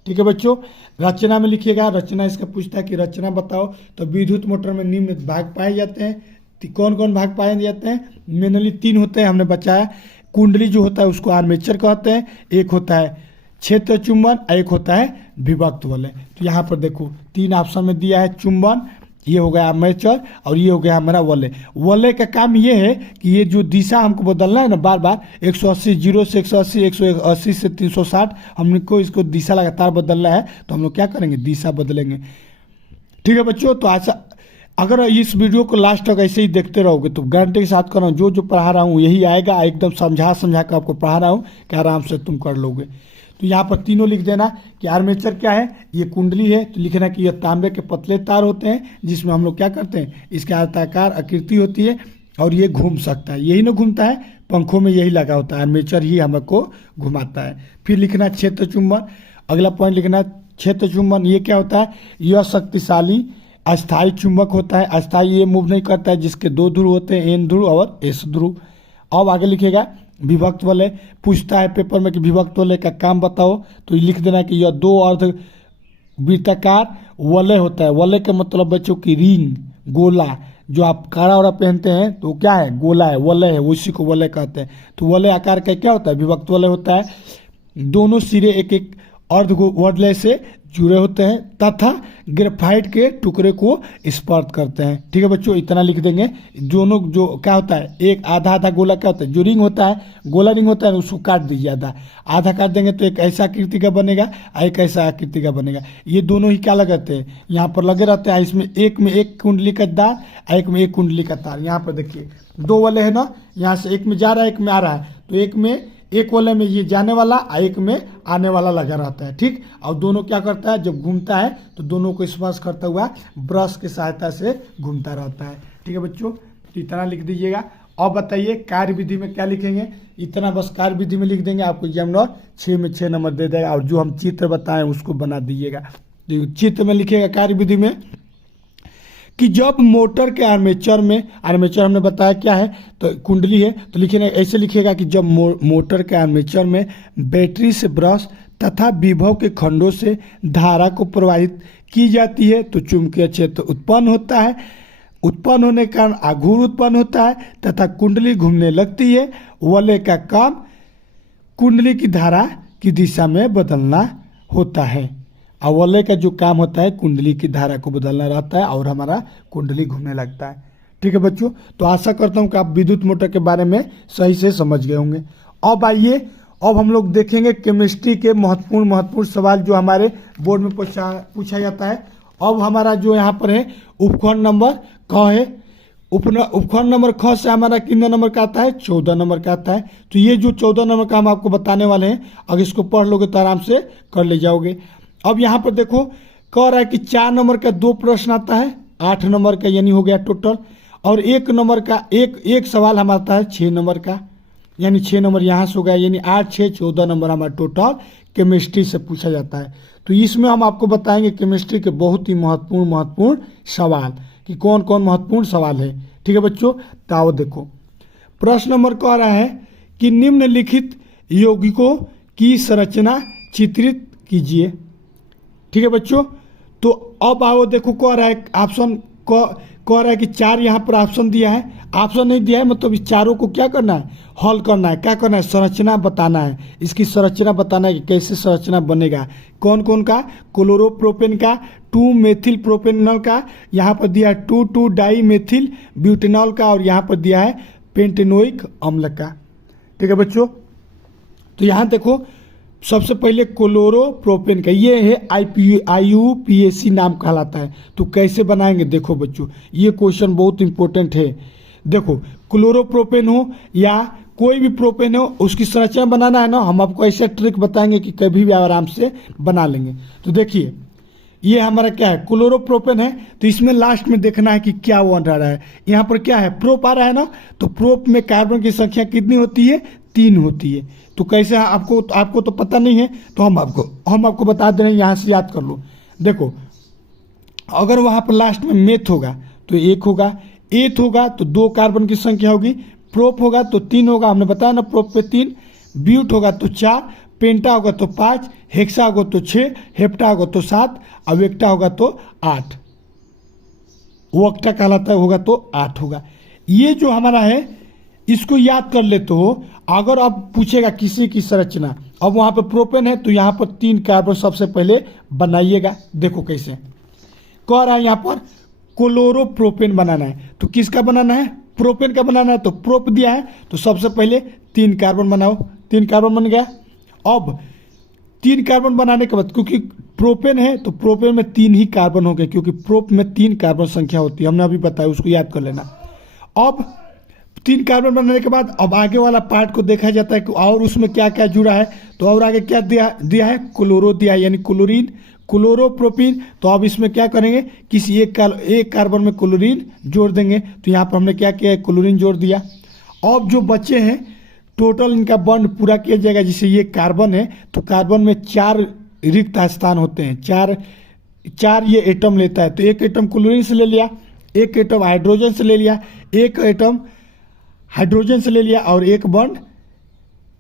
ठीक है बच्चों, रचना में लिखिएगा। रचना इसका पूछता है कि रचना बताओ। तो विद्युत मोटर में निम्न भाग पाए जाते हैं। कौन कौन भाग पाए जाते हैं, मेनली 3 होते हैं, हमने बताया। कुंडली जो होता है उसको आर्मेचर कहते हैं, एक होता है क्षेत्र चुंबन, एक होता है विभक्त वलय। तो यहाँ पर देखो 3 ऑप्शन में दिया है, चुंबन, ये हो गया आर्मेचर और ये हो गया हमारा वलय। वलय का काम ये है कि ये जो दिशा हमको बदलना है ना बार बार, 180 0 से 180 180 से 360 हमको इसको दिशा लगातार बदलना है, तो हम लोग क्या करेंगे, दिशा बदलेंगे। ठीक है बच्चों, तो ऐसा अगर इस वीडियो को लास्ट तक ऐसे ही देखते रहोगे तो गारंटी के साथ कर रहा हूँ जो पढ़ा रहा हूँ यही आएगा। एकदम समझा कर आपको पढ़ा रहा हूँ कि आराम से तुम कर लोगे। तो यहाँ पर तीनों लिख देना कि आर्मेचर क्या है, ये कुंडली है, तो लिखना कि ये तांबे के पतले तार होते हैं जिसमें हम लोग क्या करते हैं, इसके आयताकार आकृति होती है और ये घूम सकता है। यही ना घूमता है, पंखों में यही लगा होता है, आर्मेचर ही हमको घुमाता है। फिर लिखना क्षेत्र चुंबन। अगला पॉइंट लिखना क्षेत्र चुंबन, ये क्या होता है, यह शक्तिशाली अस्थायी चुंबक होता है। अस्थायी ये मूव नहीं करता है, जिसके 2 ध्रुव होते हैं, N ध्रुव और S ध्रुव। अब आगे लिखिएगा विभक्त वलय पूछता है पेपर में कि विभक्त वलय का काम बताओ, तो लिख देना कि यह दो अर्ध वृत्ताकार वलय होता है। वलय का मतलब बच्चों की रिंग, गोला, जो आप काड़ा वाड़ा पहनते हैं तो क्या है, गोला है, वलय है, उसी को वलय कहते हैं। तो वलय आकार का क्या होता है, विभक्त वलय होता है। दोनों सिरे एक एक अर्ध वलय से जुड़े होते हैं तथा ग्रेफाइट के टुकड़े को स्पर्श करते हैं। ठीक है बच्चों, इतना लिख देंगे। दोनों जो क्या होता है, एक आधा आधा गोला क्या होता है, जो रिंग होता है, गोला रिंग होता है, उसको काट दीजिए आधा आधा काट देंगे तो एक ऐसा आकृति का बनेगा, एक ऐसा आकृति का बनेगा। ये दोनों ही क्या लगाते हैं, यहाँ पर लगे रहते हैं। इसमें एक में एक कुंडली का तार, एक में एक कुंडली का तार। यहाँ पर देखिए दो वाले है ना, यहाँ से एक में जा रहा है एक में आ रहा है, तो एक में एक वाले में ये जाने वाला, एक में आने वाला लगा रहता है। ठीक, और दोनों क्या करता है, जब घूमता है तो दोनों को स्पर्श करता हुआ ब्रश की सहायता से घूमता रहता है। ठीक है बच्चों, तो इतना लिख दीजिएगा। अब बताइए कार्य विधि में क्या लिखेंगे, इतना बस कार्य विधि में लिख देंगे, आपको एग्जामिनर 6 में 6 नंबर दे देगा। और जो हम चित्र बताएं उसको बना दीजिएगा। तो चित्र में लिखिएगा कार्य विधि में कि जब मोटर के आर्मेचर में, आर्मेचर हमने बताया क्या है, तो कुंडली है, तो लिखिएगा ऐसे लिखिएगा कि जब मोटर के आर्मेचर में बैटरी से ब्रश तथा विभव के खंडों से धारा को प्रवाहित की जाती है तो चुंबकीय क्षेत्र उत्पन्न होता है। उत्पन्न होने के कारण आघूर्ण उत्पन्न होता है तथा कुंडली घूमने लगती है। वलय का काम कुंडली की धारा की दिशा में बदलना होता है। अवलय का जो काम होता है कुंडली की धारा को बदलना रहता है और हमारा कुंडली घूमने लगता है। ठीक है बच्चों, तो आशा करता हूँ कि आप विद्युत मोटर के बारे में सही से समझ गए होंगे। अब आइए, अब हम लोग देखेंगे केमिस्ट्री के महत्वपूर्ण सवाल जो हमारे बोर्ड में पूछा जाता है। अब हमारा जो यहाँ पर है उपखंड नंबर क है। उपखंड नंबर ख से हमारा कितने नंबर का आता है, 14 नंबर का आता है। तो ये जो 14 नंबर का हम आपको बताने वाले हैं, अगर इसको पढ़ लोगे तो आराम से कर ले जाओगे। अब यहाँ पर देखो कह रहा है कि 4 नंबर का 2 प्रश्न आता है, 8 नंबर का यानी हो गया टोटल, और 1 नंबर का एक सवाल हमारा आता है 6 नंबर का, यानी 6 नंबर यहाँ से हो गया, यानी 8, 6, 14 नंबर हमारा टोटल केमिस्ट्री से पूछा जाता है। तो इसमें हम आपको बताएंगे केमिस्ट्री के बहुत ही महत्वपूर्ण सवाल कि कौन कौन महत्वपूर्ण सवाल है। ठीक है बच्चों, तो आओ देखो प्रश्न नंबर कह रहा है कि निम्नलिखित यौगिकों की संरचना चित्रित कीजिए। ठीक है बच्चों, तो अब आओ देखो कह रहा है ऑप्शन कह रहा है कि 4 यहाँ पर ऑप्शन दिया है, ऑप्शन नहीं दिया है मतलब इस चारों को क्या करना है, हल करना है। क्या करना है, संरचना बताना है, इसकी संरचना बताना है कि कैसे संरचना बनेगा। कौन कौन का, क्लोरोप्रोपेन का, 2 मेथिल प्रोपेनॉल का, यहाँ पर दिया है 2 डाई मेथिल ब्यूटेनॉल का, और यहाँ पर दिया है पेंटेनोइक अम्ल का। ठीक है बच्चों, तो यहाँ देखो सबसे पहले क्लोरोप्रोपेन का, ये है IUPAC नाम कहलाता है। तो कैसे बनाएंगे देखो बच्चों, ये क्वेश्चन बहुत इंपॉर्टेंट है। देखो क्लोरोप्रोपेन हो या कोई भी प्रोपेन हो, उसकी संरचना बनाना है ना, हम आपको ऐसा ट्रिक बताएंगे कि कभी भी आराम से बना लेंगे। तो देखिए ये हमारा क्या है, क्लोरोप्रोपेन है, तो इसमें लास्ट में देखना है कि क्या वो आ रहा है। यहाँ पर क्या है, प्रोप आ रहा है ना, तो प्रोप में कार्बन की संख्या कितनी होती है, 3 होती है। तो कैसे आपको तो पता नहीं है, तो हम आपको बता दे रहे हैं, यहाँ से याद कर लो। देखो अगर वहाँ पर लास्ट में मेथ होगा तो 1 होगा, एथ होगा तो 2 कार्बन की संख्या होगी, प्रोप होगा तो 3 होगा, हमने बताया ना प्रोप पे 3, ब्यूट होगा तो 4, पेंटा होगा तो 5, हेक्सा होगा तो 6, हेप्टा होगा तो 7, अवेक्टा होगा तो 8, वक्टा कहलाता होगा तो 8 होगा। ये जो हमारा है इसको याद कर लेते हो। अगर अब पूछेगा किसी की संरचना, अब वहाँ पे प्रोपेन है तो यहाँ पर 3 कार्बन सबसे पहले बनाइएगा। देखो कैसे कह रहा है, यहाँ पर क्लोरोप्रोपेन बनाना है, तो किसका बनाना है, प्रोपेन का बनाना है। तो प्रोप दिया है तो सबसे पहले 3 कार्बन बनाओ, 3 कार्बन बन गया। अब 3 कार्बन बनाने के बाद, क्योंकि प्रोपेन है तो प्रोपेन में 3 ही कार्बन हो गए, क्योंकि प्रोप में 3 कार्बन संख्या होती है, हमने अभी बताया, उसको याद कर लेना। अब 3 कार्बन बनाने के बाद अब आगे वाला पार्ट को देखा जाता है कि और उसमें क्या क्या जुड़ा है। तो और आगे क्या दिया है, क्लोरो दिया है, यानी क्लोरीन, क्लोरोप्रोपीन। तो अब इसमें क्या करेंगे, किसी एक कार्बन में क्लोरीन जोड़ देंगे। तो यहाँ पर हमने क्या किया है, क्लोरीन जोड़ दिया। अब जो बचे हैं टोटल इनका बॉन्ड पूरा किया जाएगा। जैसे ये कार्बन है तो कार्बन में 4 रिक्त स्थान होते हैं, 4 ये एटम लेता है। तो 1 एटम क्लोरीन से ले लिया, 1 एटम हाइड्रोजन से ले लिया, 1 एटम हाइड्रोजन से ले लिया, और 1 बॉन्ड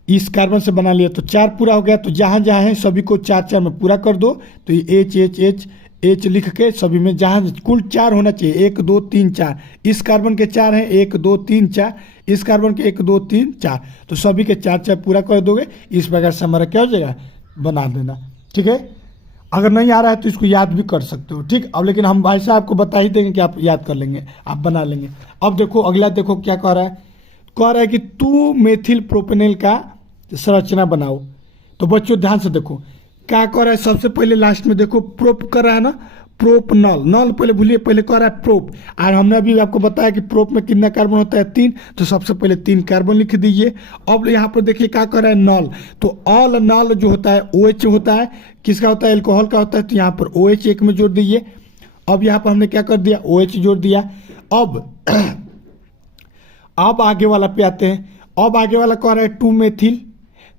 इस कार्बन से बना लिया तो 4 पूरा हो गया। तो जहाँ जहाँ है सभी को 4 4 में पूरा कर दो। तो ये एच एच एच एच लिख के सभी में जहाँ कुल 4 होना चाहिए, 1 2 3 4, इस कार्बन के 4 हैं, 1 2 3 4, इस कार्बन के 1 2 3 4, तो सभी के 4 4 पूरा कर दोगे। इस प्रकार से हमारा क्या हो जाएगा, बना देना। ठीक है, अगर नहीं आ रहा है तो इसको याद भी कर सकते हो। ठीक, अब लेकिन हम भाई साहब आपको बता ही देंगे कि आप याद कर लेंगे, आप बना लेंगे। अब देखो अगला, देखो क्या कह रहा है, कह रहा है कि 2 मेथिल प्रोपेनल का संरचना बनाओ। तो बच्चों ध्यान से देखो क्या कह रहा है। सबसे पहले लास्ट में देखो प्रोप कर रहा है ना, प्रोपनल, नल पहले भूलिए, पहले कह रहा है प्रोप। और हमने अभी आपको बताया कि प्रोप में कितना कार्बन होता है, 3, तो सबसे पहले 3 कार्बन लिख दीजिए। अब यहाँ पर देखिए क्या कर रहा है, नल, तो ऑल नल जो होता है OH होता है, किसका होता है, एल्कोहल का होता है, तो यहाँ पर OH एक में जोड़ दीजिए। अब यहाँ पर हमने क्या कर दिया, OH जोड़ दिया। अब आगे वाला पे आते हैं। अब आगे वाला कह रहा है 2 मेथिल,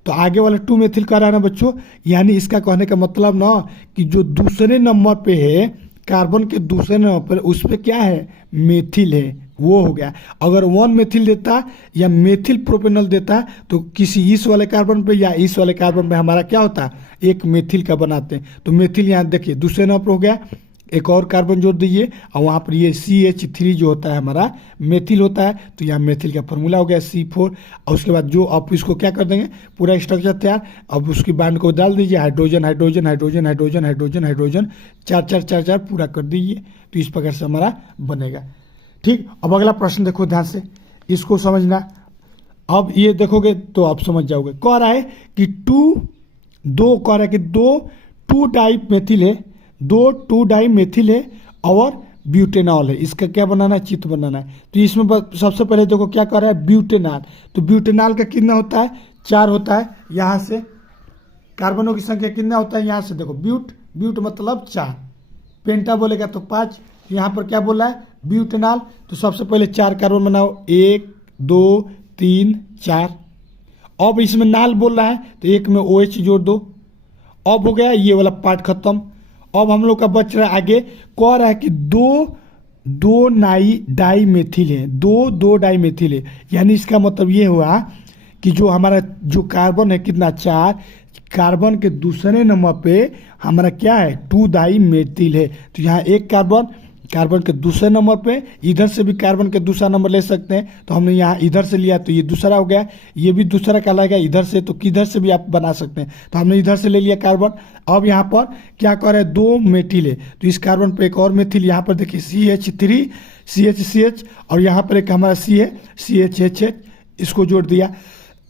तो आगे वाला 2 मेथिल कह रहा है ना बच्चों, यानी इसका कहने का मतलब ना कि जो दूसरे नंबर पे है, कार्बन के दूसरे नंबर पर उस पर क्या है, मेथिल है, वो हो गया। अगर 1 मेथिल देता या मेथिल प्रोपेनल देता तो किसी इस वाले कार्बन पे या इस वाले कार्बन पे हमारा क्या होता, एक मेथिल का बनाते हैं। तो मेथिल यहाँ देखिए दूसरे नंबर पर हो गया, एक और कार्बन जोड़ दीजिए और वहाँ पर ये CH3 जो होता है हमारा मेथिल होता है, तो यहाँ मेथिल का फॉर्मूला हो गया C4। और उसके बाद जो आप इसको क्या कर देंगे, पूरा स्ट्रक्चर तैयार। अब उसकी बाइंड को डाल दीजिए, hydrogen hydrogen hydrogen hydrogen hydrogen hydrogen 4 4 4 4 पूरा कर दीजिए। तो इस प्रकार से हमारा बनेगा। ठीक, अब अगला प्रश्न देखो ध्यान से, इसको समझना। अब ये देखोगे तो आप समझ जाओगे। कह रहा है कि 2 डाई मेथिल है, 2 डाई मेथिल है और ब्यूटेनॉल है। इसका क्या बनाना है, चित्र बनाना है। तो इसमें सबसे पहले देखो क्या कर रहा है, ब्यूटेनॉल। तो ब्यूटेनॉल का कितना होता है, 4 होता है। यहाँ से कार्बनों की संख्या कितना होता है, यहाँ से देखो ब्यूट मतलब 4, पेंटा बोलेगा तो 5। यहाँ पर क्या बोला है, ब्यूटेनॉल। तो सबसे पहले 4 कार्बन बनाओ, 1 2 3 4। अब इसमें नाल बोल रहा है तो एक में OH जोड़ दो। अब हो गया ये वाला पार्ट खत्म। अब हम लोग का बच रहा है आगे, कह रहा है कि 2 डाई मेथिल है, 2 डाई मेथिल है। यानी इसका मतलब ये हुआ कि जो हमारा जो कार्बन है कितना, 4, कार्बन के दूसरे नंबर पे हमारा क्या है, 2 डाई मेथिल है। तो यहाँ एक कार्बन के दूसरे नंबर पे, इधर से भी कार्बन के दूसरा नंबर ले सकते हैं। तो हमने यहाँ इधर से लिया तो ये दूसरा हो गया, ये भी दूसरा कहलाएगा इधर से, तो किधर से भी आप बना सकते हैं। तो हमने इधर से ले लिया कार्बन। अब यहाँ पर क्या कर रहे हैं, 2 मेथिल है, तो इस कार्बन पे एक और मेथिल, यहाँ पर देखिए CH3 CH और यहाँ पर एक हमारा C है CHH, इसको जोड़ दिया।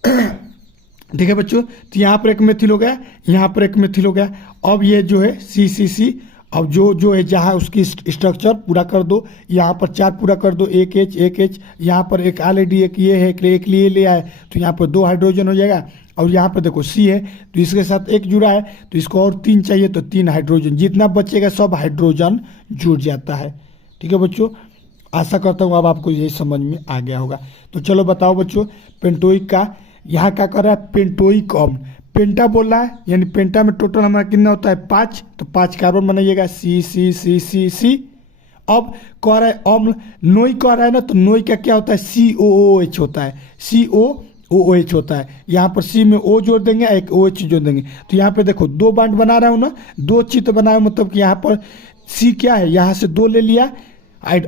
ठीक है बच्चों, तो यहाँ पर एक मेथिल हो गया, यहाँ पर एक मेथिल हो गया। अब ये जो है CCC, अब जो है जहाँ उसकी स्ट्रक्चर पूरा कर दो। यहाँ पर 4 पूरा कर दो, एक H, यहाँ पर एक ऑलरेडी एक ये है, एक लिए ले आए, तो यहाँ पर 2 हाइड्रोजन हो जाएगा। और यहाँ पर देखो C है तो इसके साथ एक जुड़ा है, तो इसको और 3 चाहिए, तो 3 हाइड्रोजन, जितना बचेगा सब हाइड्रोजन जुड़ जाता है। ठीक है बच्चों, आशा करता हूँ अब आपको यही समझ में आ गया होगा। तो चलो बताओ बच्चों, पेंटोइक का यहाँ क्या कर रहा है, पेंटोइक अम्ल, पेंटा बोल रहा है, यानी पेंटा में टोटल हमारा कितना होता है, 5, तो 5 कार्बन बनाइएगा, C। अब कह रहा है अम्ल, नोई कह रहा है ना, तो नोई का क्या होता है, COOH होता है, COOH होता है। यहाँ पर C में O जोड़ देंगे, एक OH जोड़ देंगे। तो यहाँ पे देखो 2 बांड बना रहा हूँ ना, 2 चित्र बनाया, मतलब कि यहाँ पर C क्या है, यहाँ से 2 ले लिया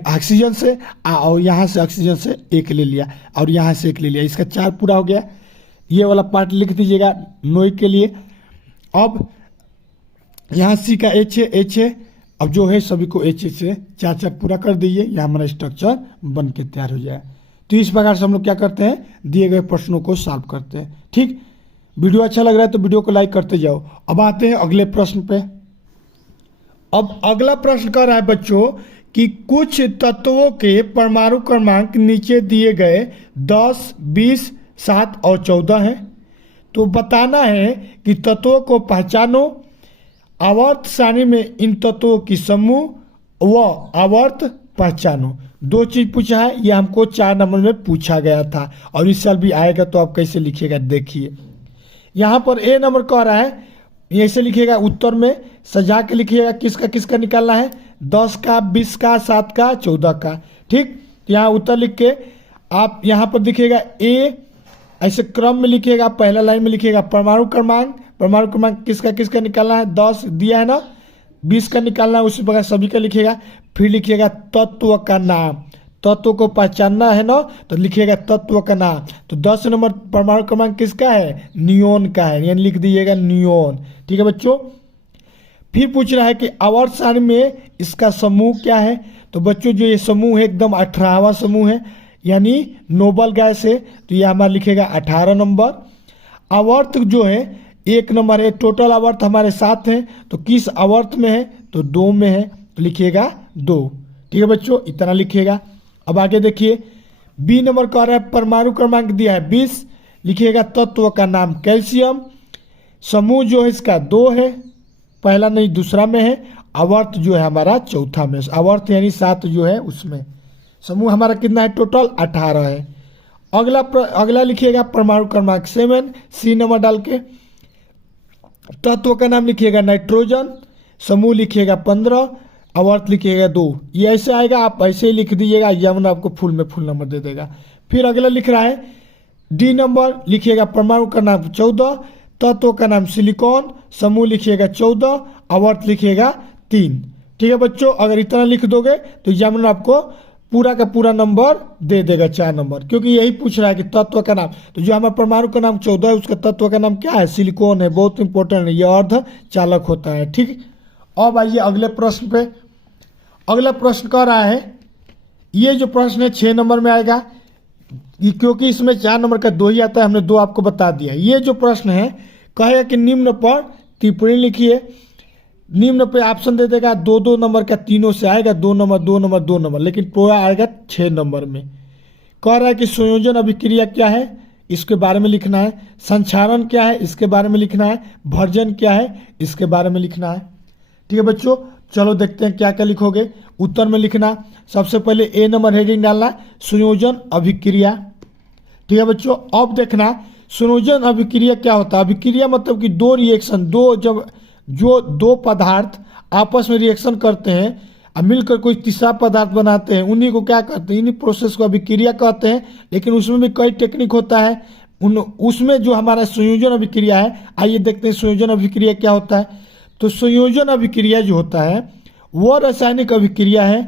ऑक्सीजन से, और यहाँ से ऑक्सीजन से 1 ले लिया, और यहाँ से 1 ले लिया, इसका 4 पूरा हो गया। ये वाला पार्ट लिख दीजिएगा नोई के लिए। अब यहाँ C का H है, अब जो है सभी को H से 4 4 पूरा कर दीजिए, यहाँ हमारा स्ट्रक्चर बन के तैयार हो जाए। तो इस प्रकार से हम लोग क्या करते हैं, दिए गए प्रश्नों को सॉल्व करते हैं। ठीक, वीडियो अच्छा लग रहा है तो वीडियो को लाइक करते जाओ। अब आते हैं अगले प्रश्न पे। अब अगला प्रश्न कर रहा है बच्चों कि कुछ तत्वों के परमाणु क्रमांक नीचे दिए गए 10, 20, 7 और 14 हैं। तो बताना है कि तत्वों को पहचानो, आवर्त सारणी में इन तत्वों की समूह व आवर्त पहचानो। 2 चीज पूछा है, ये हमको 4 नंबर में पूछा गया था और इस साल भी आएगा। तो आप कैसे लिखिएगा देखिए, यहाँ पर A नंबर कह रहा है, ऐसे लिखिएगा, उत्तर में सजा के लिखिएगा, किसका किसका निकालना है, 10 का, 20 का, 7 का, 14 का। ठीक, यहाँ उत्तर लिख के आप यहाँ पर देखिएगा A ऐसे क्रम में लिखिएगा, पहला लाइन में लिखिएगा परमाणु क्रमांक। परमाणु क्रमांक किसका किसका निकालना है, 10 दिया है ना, 20 का निकालना है, उसी प्रकार सभी का लिखिएगा। फिर लिखिएगा तत्व का नाम, तत्व को पहचानना है ना, तो लिखिएगा तत्व का नाम। तो 10 नंबर परमाणु क्रमांक किसका है, नियोन का है, यानी लिख दीजिएगा नियोन। ठीक है बच्चों। फिर पूछ रहा है कि आवर्त सारणी में इसका समूह क्या है। तो बच्चों जो ये समूह है एकदम 18वां समूह है, यानी नोबल गैस है, तो ये हमारा लिखेगा 18 नंबर। आवर्त जो है 1 नंबर है, टोटल आवर्त हमारे 7 हैं, तो किस आवर्त में है, तो 2 में है, तो लिखिएगा 2। ठीक है बच्चों, इतना लिखिएगा। अब आगे देखिए, बी नंबर कह रहा है परमाणु क्रमांक दिया है 20, लिखिएगा तत्व का नाम कैल्शियम। समूह जो है इसका 2 है, पहला नहीं दूसरा में है। आवर्त जो है हमारा चौथा में, आवर्त यानी 7 जो है उसमें। समूह हमारा कितना है, टोटल 18 है। अगला लिखिएगा परमाणु क्रमांक 7, सी नंबर डाल के। तत्व का नाम लिखिएगा नाइट्रोजन, समूह लिखिएगा 15, आवर्त लिखिएगा 2। ये ऐसे आएगा, आप ऐसे ही लिख दीजिएगा, एग्जामिनर आपको फुल में फुल नंबर दे देगा। फिर अगला लिख रहा है डी नंबर, लिखिएगा परमाणु का नाम 14, तत्व का नाम सिलिकॉन, समूह लिखिएगा 14, आवर्त लिखिएगा 3। ठीक है बच्चों, अगर इतना लिख दोगे तो एग्जामिनर आपको पूरा का पूरा नंबर दे देगा 4 नंबर, क्योंकि यही पूछ रहा है कि तत्व का नाम। तो जो हमारा परमाणु का नाम 14 है, उसका तत्व का नाम क्या है, सिलिकॉन है, बहुत इंपॉर्टेंट है, यह अर्ध चालक होता है। ठीक। अब आइए अगले प्रश्न पे। अगला प्रश्न कह रहा है, ये जो प्रश्न है 6 नंबर में आएगा, क्योंकि इसमें 4 नंबर का 2 ही आता है, हमने 2 आपको बता दिया। ये जो प्रश्न है कहेगा कि निम्न पर टिप्पणी लिखिए। निम्न पे ऑप्शन दे देगा, 2-2 नंबर का तीनों से आएगा, 2 नंबर 2 नंबर 2 नंबर, लेकिन पूरा आएगा 6 नंबर में। कह रहा है कि संयोजन अभिक्रिया क्या है, इसके बारे में लिखना है। संक्षारण क्या है, इसके बारे में लिखना है। भर्जन क्या है, इसके बारे में लिखना है। ठीक है बच्चों, चलो देखते हैं क्या क्या लिखोगे। उत्तर में लिखना, सबसे पहले ए नंबर हेडिंग डालना, संयोजन अभिक्रिया। ठीक है बच्चों। अब देखना संयोजन अभिक्रिया क्या होता है। अभिक्रिया मतलब कि 2 रिएक्शन, जो 2 पदार्थ आपस में रिएक्शन करते हैं और मिलकर कोई तीसरा पदार्थ बनाते हैं, उन्हीं को क्या कहते हैं, इन्हीं प्रोसेस को अभिक्रिया कहते हैं। लेकिन उसमें भी कई टेक्निक होता है। उसमें जो हमारा संयोजन अभिक्रिया है, आइए देखते हैं संयोजन अभिक्रिया क्या होता है। तो संयोजन अभिक्रिया जो होता है वह रासायनिक अभिक्रिया है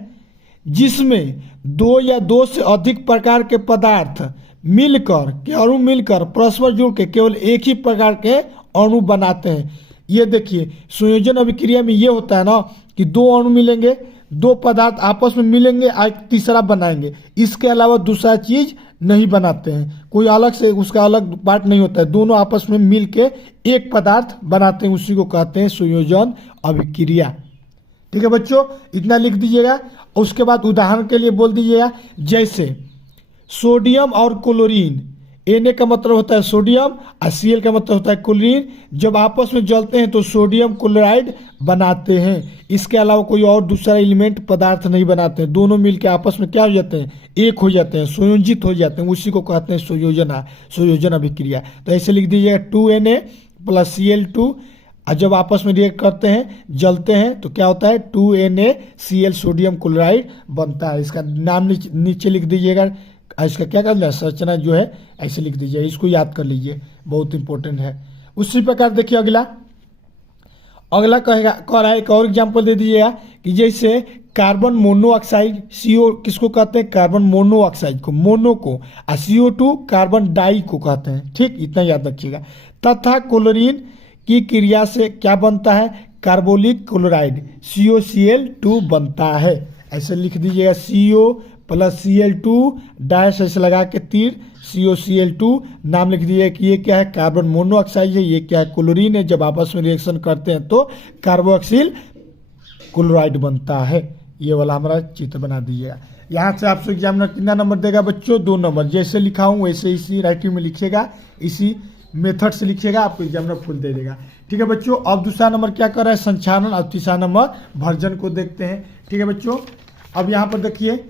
जिसमें 2 या 2 से अधिक प्रकार के पदार्थ मिलकर परस्पर जुड़ के केवल एक ही प्रकार के अणु बनाते हैं। ये देखिए संयोजन अभिक्रिया में ये होता है ना कि 2 अणु मिलेंगे, 2 पदार्थ आपस में मिलेंगे, एक तीसरा बनाएंगे, इसके अलावा दूसरा चीज नहीं बनाते हैं, कोई अलग से उसका अलग पार्ट नहीं होता है, दोनों आपस में मिल के एक पदार्थ बनाते हैं, उसी को कहते हैं संयोजन अभिक्रिया। ठीक है बच्चों, इतना लिख दीजिएगा। उसके बाद उदाहरण के लिए बोल दीजिएगा, जैसे सोडियम और क्लोरीन, Na का मतलब होता है सोडियम और Cl का मतलब होता है क्लोरीन, जब आपस में जलते हैं तो सोडियम क्लोराइड बनाते हैं। इसके अलावा कोई और दूसरा एलिमेंट पदार्थ नहीं बनाते हैं, दोनों मिलकर आपस में क्या हो जाते हैं, एक हो जाते हैं, संयोजित हो जाते हैं, उसी को कहते हैं संयोजन अभिक्रिया। तो ऐसे लिख दीजिएगा 2Na + Cl2, और जब आपस में रिएक्ट करते हैं, जलते हैं, तो क्या होता है 2NaCl सोडियम क्लोराइड बनता है। इसका नाम नीचे लिख दीजिएगा, इसका क्या करना है, संरचना जो है ऐसे लिख दीजिए, इसको याद कर लीजिए, बहुत इंपॉर्टेंट है। उसी प्रकार देखिए अगला कह रहा है, एक और एग्जांपल दे दीजिएगा कि जैसे कार्बन मोनोऑक्साइड, CO किसको कहते हैं, कार्बन मोनोऑक्साइड को, मोनो को, और CO2 कार्बन डाई को कहते हैं। ठीक, इतना याद रखिएगा। तथा क्लोरीन की क्रिया से क्या बनता है, कार्बोलिक क्लोराइड COCl2 बनता है। ऐसे लिख दीजिएगा CO + Cl2 डैश ऐसे लगा के तीर COCl2, नाम लिख दीजिए कि ये क्या है, कार्बन मोनोऑक्साइड है, ये क्या है, क्लोरीन है, जब आपस में रिएक्शन करते हैं तो कार्बोक्सिल क्लोराइड बनता है। ये वाला हमारा चित्र बना दीजिएगा। यहाँ से आपसे एग्जामिनर कितना नंबर देगा बच्चों, 2 नंबर। जैसे लिखा हूँ वैसे इसी राइटिंग में लिखिएगा, इसी मेथड से लिखिएगा, आपको एग्जामिनर फुल दे देगा। ठीक है बच्चों। अब दूसरा नंबर क्या कर रहा है, संक्षारण, और तीसरा नंबर भर्जन को देखते हैं। ठीक है बच्चों। अब यहाँ पर देखिए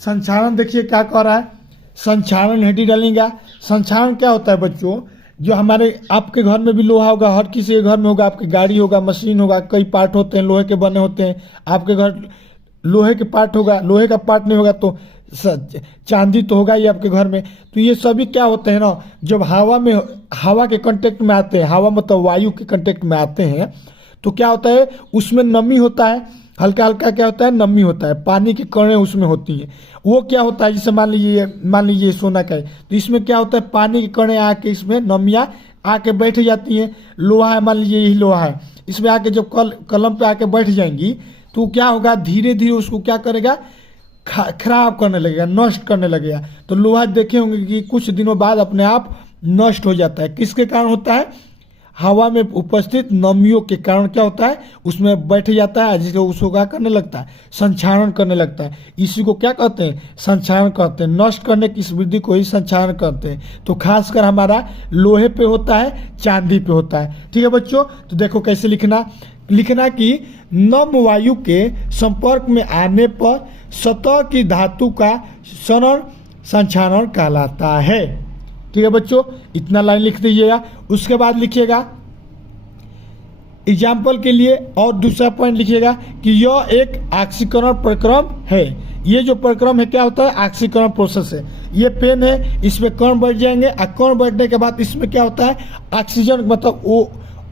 संक्षारण, देखिए क्या कह रहा है, संक्षारण हेडी डालेंगे। संक्षारण क्या होता है बच्चों, जो हमारे आपके घर में भी लोहा होगा, हर किसी के घर में होगा, आपकी गाड़ी होगा, मशीन होगा, कई पार्ट होते हैं लोहे के बने होते हैं, आपके घर लोहे के पार्ट होगा, लोहे का पार्ट नहीं होगा तो चांदी तो होगा ही आपके घर में। तो ये सभी क्या होते हैं ना, जब हवा के कांटेक्ट में आते हैं, हवा मतलब वायु के कांटेक्ट में आते हैं, तो क्या होता है उसमें नमी होता है, हल्का हल्का क्या होता है नमी होता है, पानी की कणें उसमें होती हैं। वो क्या होता है, जैसे मान लीजिए सोना का है, तो इसमें क्या होता है पानी की कणें आके इसमें नमियाँ आके बैठ जाती हैं। लोहा है, मान लीजिए यही लोहा है, इसमें आके जब कलम पे आके बैठ जाएंगी तो क्या होगा, धीरे धीरे उसको क्या करेगा, खराब करने लगेगा, नष्ट करने लगेगा। तो लोहा देखे होंगे कि कुछ दिनों बाद अपने आप नष्ट हो जाता है। किसके कारण होता है, हवा में उपस्थित नमियों के कारण क्या होता है उसमें बैठ जाता है, जिसको उसको क्या करने लगता है, संक्षारण करने लगता है। इसी को क्या कहते हैं, संक्षारण कहते हैं। नष्ट करने की इस वृद्धि को ही संक्षारण कहते हैं। तो खासकर हमारा लोहे पे होता है, चांदी पे होता है। ठीक है बच्चों, तो देखो कैसे लिखना कि नम वायु के संपर्क में आने पर सतह की धातु का सरण संक्षारण कहलाता है। ठीक है बच्चों, इतना लाइन लिख दीजिएगा। उसके बाद लिखिएगा एग्जाम्पल के लिए और दूसरा पॉइंट लिखिएगा कि यह एक ऑक्सीकरण प्रक्रम है। ये जो प्रक्रम है क्या होता है, ऑक्सीकरण प्रोसेस है। ये पेन है, इसमें कण बैठ जाएंगे और कण बैठने के बाद इसमें क्या होता है, ऑक्सीजन मतलब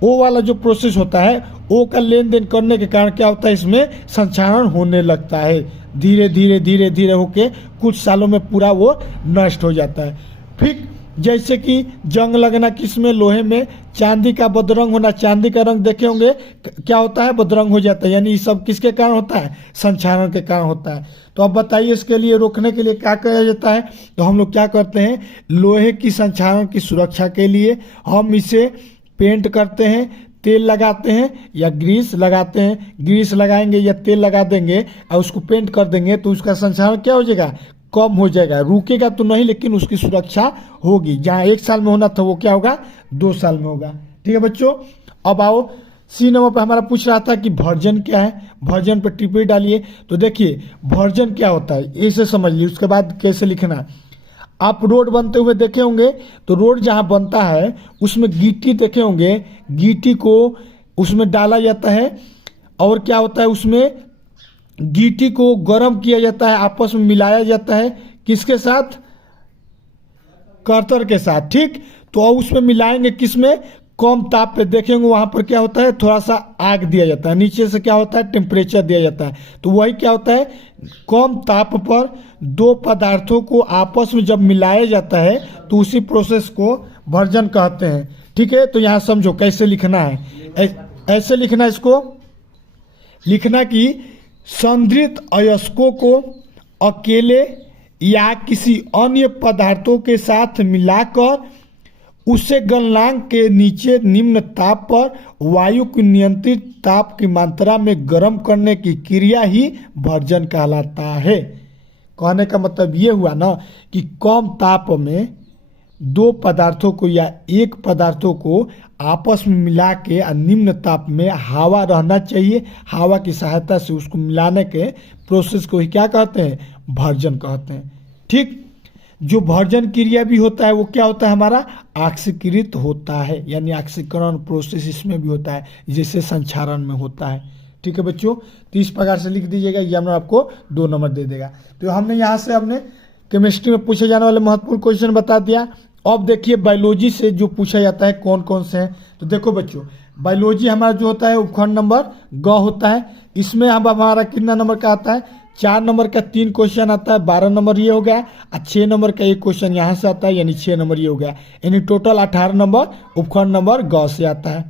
ओ वाला जो प्रोसेस होता है, ओ का लेन देन करने के कारण क्या होता है इसमें संक्षारण होने लगता है। धीरे धीरे धीरे धीरे होके कुछ सालों में पूरा वो नष्ट हो जाता है। ठीक जैसे कि जंग लगना किसमें, लोहे में, चांदी का बदरंग होना, चांदी का रंग देखे होंगे क्या होता है, बदरंग हो जाता है। यानी ये सब किसके कारण होता है, संक्षारण के कारण होता है। तो अब बताइए इसके लिए रोकने के लिए क्या किया जाता है। तो हम लोग क्या करते हैं, लोहे की संक्षारण की सुरक्षा के लिए हम इसे पेंट करते हैं, तेल लगाते हैं या ग्रीस लगाते हैं। ग्रीस लगाएंगे या तेल लगा देंगे और उसको पेंट कर देंगे तो उसका संक्षारण क्या हो जाएगा, कम हो जाएगा। रुकेगा तो नहीं लेकिन उसकी सुरक्षा होगी। जहाँ 1 साल में होना था वो क्या होगा, 2 साल में होगा। ठीक है बच्चों, अब आओ सी नंबर पर हमारा पूछ रहा था कि वर्जन क्या है। वर्जन पर टिप्पणी डालिए। तो देखिए वर्जन क्या होता है इसे समझ लीजिए, उसके बाद कैसे लिखना। आप रोड बनते हुए देखे होंगे, तो रोड जहाँ बनता है उसमें गिट्टी देखे होंगे, गिट्टी को उसमें डाला जाता है और क्या होता है उसमें गिट्टी को गर्म किया जाता है, आपस में मिलाया जाता है, किसके साथ, कर्तर के साथ। ठीक, तो अब उसमें मिलाएंगे किसमें, कम ताप पे देखेंगे वहाँ पर क्या होता है थोड़ा सा आग दिया जाता है, नीचे से क्या होता है टेम्परेचर दिया जाता है। तो वही क्या होता है, कम ताप पर 2 पदार्थों को आपस में जब मिलाया जाता है तो उसी प्रोसेस को वर्जन कहते हैं। ठीक है, तो यहाँ समझो कैसे लिखना है। ऐसे लिखना, इसको लिखना कि संदृत अयस्कों को अकेले या किसी अन्य पदार्थों के साथ मिलाकर उसे गलनांक के नीचे निम्न ताप पर वायु की नियंत्रित ताप की मात्रा में गर्म करने की क्रिया ही भर्जन कहलाता है। कहने का मतलब ये हुआ ना कि कम ताप में 2 पदार्थों को या एक पदार्थों को आपस में मिला के निम्न ताप में हवा रहना चाहिए, हवा की सहायता से उसको मिलाने के प्रोसेस को ही क्या कहते हैं, भर्जन कहते हैं। ठीक, जो भर्जन क्रिया भी होता है वो क्या होता है हमारा ऑक्सीकृत होता है, यानी ऑक्सीकरण प्रोसेस इसमें भी होता है जैसे संक्षारण में होता है। ठीक है बच्चों, तो इस प्रकार से लिख दीजिएगा, एग्जामिनर आपको 2 नंबर दे देगा। तो हमने यहाँ से अपने केमिस्ट्री में पूछे जाने वाले महत्वपूर्ण क्वेश्चन बता दिया। अब देखिए बायोलॉजी से जो पूछा जाता है कौन कौन से हैं। तो देखो बच्चों, बायोलॉजी हमारा जो होता है उपखंड नंबर ग होता है। इसमें हम हमारा कितना नंबर का आता है, 4 नंबर का 3 क्वेश्चन आता है, 12 नंबर ये हो गया, और 6 नंबर का 1 क्वेश्चन यहाँ से आता है, यानी 6 नंबर ये हो गया, यानी टोटल 18 नंबर उपखंड नंबर ग से आता है।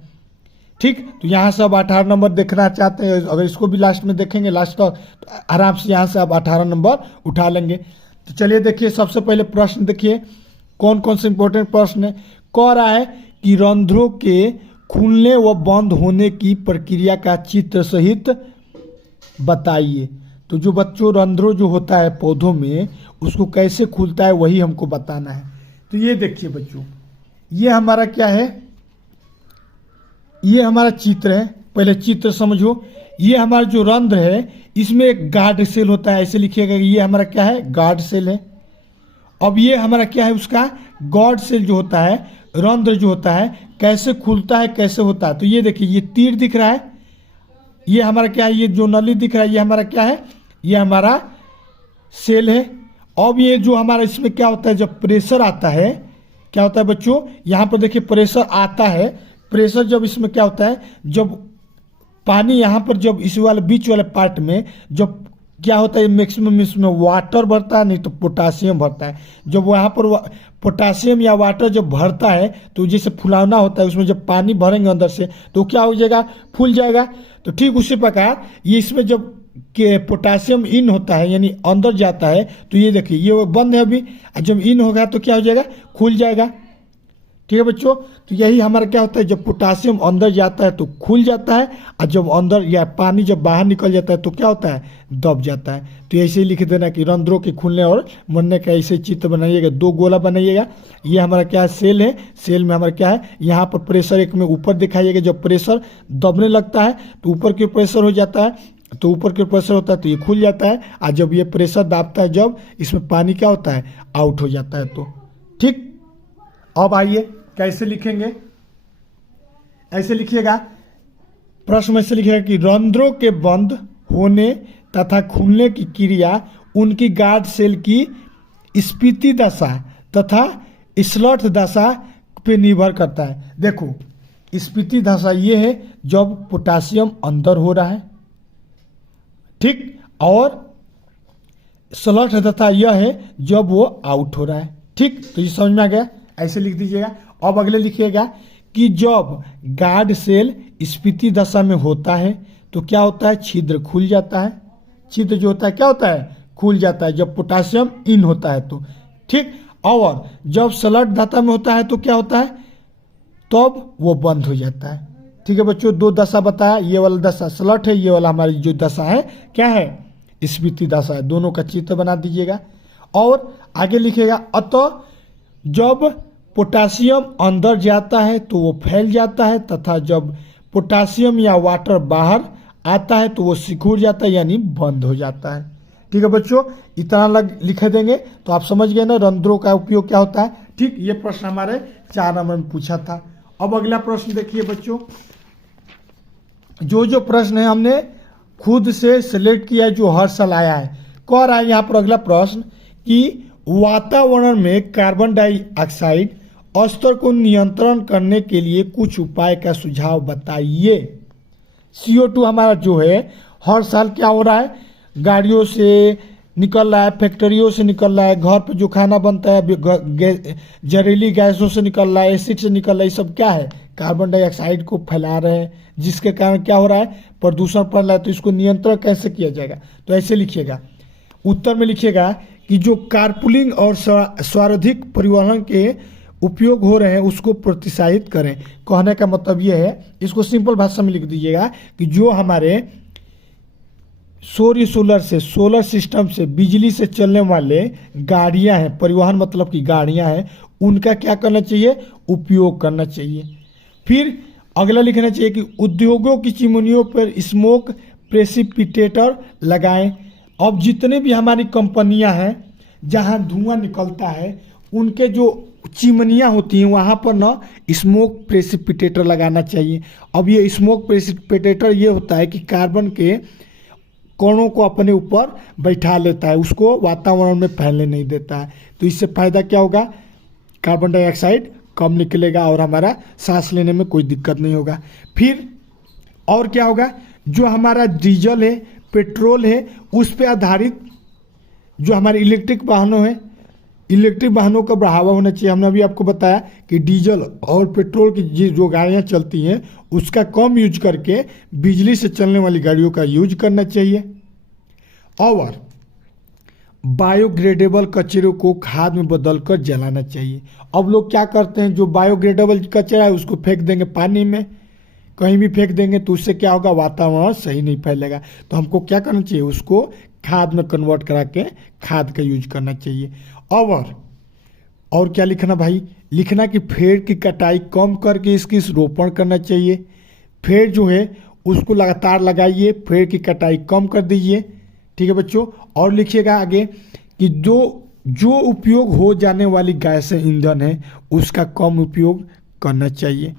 ठीक, तो यहाँ से अब 18 नंबर देखना चाहते हैं, अगर इसको भी लास्ट में देखेंगे लास्ट तक तो आराम से यहाँ से अब 18 नंबर उठा लेंगे। तो चलिए देखिए, सबसे पहले प्रश्न देखिए कौन कौन से इंपॉर्टेंट प्रश्न है। कह रहा है कि रंध्रों के खुलने व बंद होने की प्रक्रिया का चित्र सहित बताइए। तो जो बच्चों रंध्रों जो होता है पौधों में उसको कैसे खुलता है वही हमको बताना है। तो ये देखिए बच्चों, ये हमारा क्या है, ये हमारा चित्र है। पहले चित्र समझो। ये हमारा जो रंध्र है इसमें एक गार्ड सेल होता है, ऐसे लिखिएगा ये हमारा क्या है, गार्ड सेल है। अब ये हमारा क्या है, उसका गार्ड सेल जो होता है, रंध्र जो होता है कैसे खुलता है कैसे होता है। तो ये देखिए, ये तीर दिख रहा है, ये हमारा क्या है, ये जो नली दिख रहा है ये हमारा क्या है, ये हमारा सेल है। अब ये जो हमारा इसमें क्या होता है, जब प्रेशर आता है, क्या होता है बच्चों, यहाँ पर देखिए प्रेशर आता है। प्रेशर जब इसमें क्या होता है, जब पानी यहाँ पर जब इस वाले बीच वाले पार्ट में जब क्या होता है, मैक्सिमम इसमें वाटर भरता है, नहीं तो पोटासियम भरता है। जब वहाँ पर पोटासियम या वाटर जब भरता है तो जैसे फुलावना होता है, उसमें जब पानी भरेंगे अंदर से तो क्या हो जाएगा, फूल जाएगा। तो ठीक उसी प्रकार ये इसमें जब के पोटासियम इन होता है यानी अंदर जाता है, तो ये देखिए ये बंद है अभी, जब इन होगा तो क्या हो जाएगा, खुल जाएगा। ठीक है बच्चों, तो यही हमारा क्या होता है, जब पोटासियम अंदर जाता है तो खुल जाता है, और जब अंदर या पानी जब बाहर निकल जाता है तो क्या होता है, दब जाता है। तो ऐसे ही लिख देना कि रंध्रों के खुलने और मुड़ने का ऐसे चित्र बनाइएगा, 2 गोला बनाइएगा। ये हमारा क्या है, सेल है। सेल में हमारा क्या है, यहाँ पर प्रेशर एक में ऊपर दिखाइएगा, जब प्रेशर दबने लगता है तो ऊपर के प्रेशर हो जाता है, तो ऊपर के प्रेशर होता है तो ये खुल जाता है, और जब ये प्रेशर दाबता है जब इसमें पानी क्या होता है, आउट हो जाता है। तो ठीक, अब आइए कैसे लिखेंगे, ऐसे लिखिएगा, प्रश्न में से लिखिएगा कि रंध्रों के बंद होने तथा खुलने की क्रिया उनकी गार्ड सेल की स्फीति दशा तथा स्लट दशा पे निर्भर करता है। देखो स्फीति दशा ये है जब पोटासियम अंदर हो रहा है, ठीक, और स्लट दशा यह है जब वो आउट हो रहा है। ठीक, तो ये समझ में आ गया, ऐसे लिख दीजिएगा। अब अगले लिखिएगा कि जब गार्ड सेल स्फीति दशा में होता है तो क्या होता है, छिद्र खुल जाता है। छिद्र जो होता है क्या होता है, खुल जाता है जब पोटासियम इन होता है तो। ठीक, और जब स्लट दशा में होता है तो क्या होता है, तब वो बंद हो जाता है। ठीक है बच्चों, 2 दशा बताया, ये वाला दशा स्लट है, ये वाला हमारी जो दशा है क्या है, स्फीति दशा है। दोनों का चित्र बना दीजिएगा। और आगे लिखिएगा, अतः जब पोटासियम अंदर जाता है तो वो फैल जाता है, तथा जब पोटासियम या वाटर बाहर आता है तो वो सिकुड़ जाता है यानी बंद हो जाता है। ठीक है बच्चों, इतना लिख देंगे तो आप समझ गए ना रंध्रों का उपयोग क्या होता है। ठीक, ये प्रश्न हमारे 4 नंबर में पूछा था। अब अगला प्रश्न देखिए बच्चों, जो प्रश्न है हमने खुद से सिलेक्ट किया है, जो हर साल आया है। कह रहा है यहाँ पर अगला प्रश्न कि वातावरण में कार्बन डाइऑक्साइड स्तर को नियंत्रण करने के लिए कुछ उपाय का सुझाव बताइए। CO2 हमारा जो है हर साल क्या हो रहा है, गाड़ियों से निकल रहा है, फैक्ट्रियों से निकल रहा है, घर पे जो खाना बनता है जहरीली गैसों से निकल रहा है, एसिड से निकल रहा है, ये सब क्या है, कार्बन डाइऑक्साइड को फैला रहे हैं, जिसके कारण क्या हो रहा है, प्रदूषण बढ़ रहा है। तो इसको नियंत्रण कैसे किया जाएगा, तो ऐसे लिखिएगा, उत्तर में लिखिएगा कि जो कारपूलिंग और सर्वाधिक परिवहन के उपयोग हो रहे हैं उसको प्रोत्साहित करें। कहने का मतलब ये है, इसको सिंपल भाषा में लिख दीजिएगा कि जो हमारे सोलर सिस्टम से बिजली से चलने वाले गाड़ियां हैं, परिवहन मतलब कि गाड़ियां हैं, उनका क्या करना चाहिए, उपयोग करना चाहिए। फिर अगला लिखना चाहिए कि उद्योगों की चिमनियों पर स्मोक प्रेसिपिटेटर लगाएं। अब जितने भी हमारी कंपनियां हैं जहां धुआं निकलता है, उनके जो चिमनियाँ होती हैं वहाँ पर ना स्मोक प्रेसिपिटेटर लगाना चाहिए। अब ये स्मोक प्रेसिपिटेटर ये होता है कि कार्बन के कणों को अपने ऊपर बैठा लेता है, उसको वातावरण में फैलने नहीं देता है। तो इससे फ़ायदा क्या होगा, कार्बन डाइऑक्साइड कम निकलेगा और हमारा सांस लेने में कोई दिक्कत नहीं होगा। फिर और क्या होगा, जो हमारा डीजल है, पेट्रोल है, उस पर आधारित जो हमारे इलेक्ट्रिक वाहनों हैं, इलेक्ट्रिक वाहनों का बढ़ावा होना चाहिए। हमने अभी आपको बताया कि डीजल और पेट्रोल की जो गाड़ियाँ चलती हैं उसका कम यूज करके बिजली से चलने वाली गाड़ियों का यूज करना चाहिए। और बायोग्रेडेबल कचरे को खाद में बदलकर जलाना चाहिए। अब लोग क्या करते हैं, जो बायोग्रेडेबल कचरा है उसको फेंक देंगे पानी में, कहीं भी फेंक देंगे, तो उससे क्या होगा, वातावरण सही नहीं फैलेगा। तो हमको क्या करना चाहिए, उसको खाद में कन्वर्ट करा के खाद का यूज करना चाहिए। और क्या लिखना भाई, लिखना कि पेड़ की कटाई कम करके इसकी रोपण करना चाहिए। पेड़ जो है उसको लगातार लगाइए, पेड़ की कटाई कम कर दीजिए। ठीक है बच्चों, और लिखिएगा आगे कि जो उपयोग हो जाने वाली गैस ईंधन है उसका कम उपयोग करना चाहिए।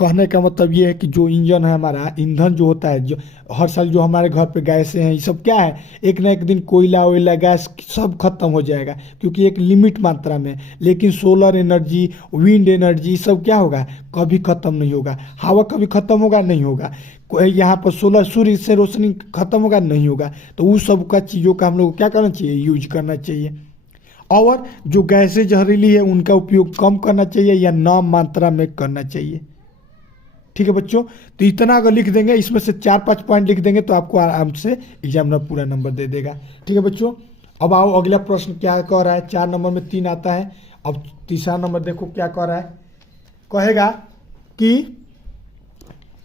कहने का मतलब ये है कि जो इंजन है हमारा, ईंधन जो होता है, जो हर साल जो हमारे घर पे गैसें हैं, ये सब क्या है, एक ना एक दिन कोयला वोयला गैस सब खत्म हो जाएगा, क्योंकि एक लिमिट मात्रा में। लेकिन सोलर एनर्जी, विंड एनर्जी सब क्या होगा, कभी खत्म नहीं होगा। हवा कभी खत्म होगा नहीं होगा, यहाँ पर सोलर, सूर्य से रोशनी खत्म होगा नहीं होगा। तो उस सब का चीज़ों का हम लोग क्या करना चाहिए, यूज करना चाहिए। और जो गैसें जहरीली है उनका उपयोग कम करना चाहिए या न मात्रा में करना चाहिए। ठीक है बच्चों, तो इतना अगर लिख देंगे, इसमें से 4-5 पॉइंट लिख देंगे तो आपको आराम से एग्जामिनर पूरा नंबर दे देगा। ठीक है बच्चों, अब आओ अगला प्रश्न क्या कह रहा है। 4 नंबर में 3 आता है। अब तीसरा नंबर देखो क्या कह रहा है, कहेगा कि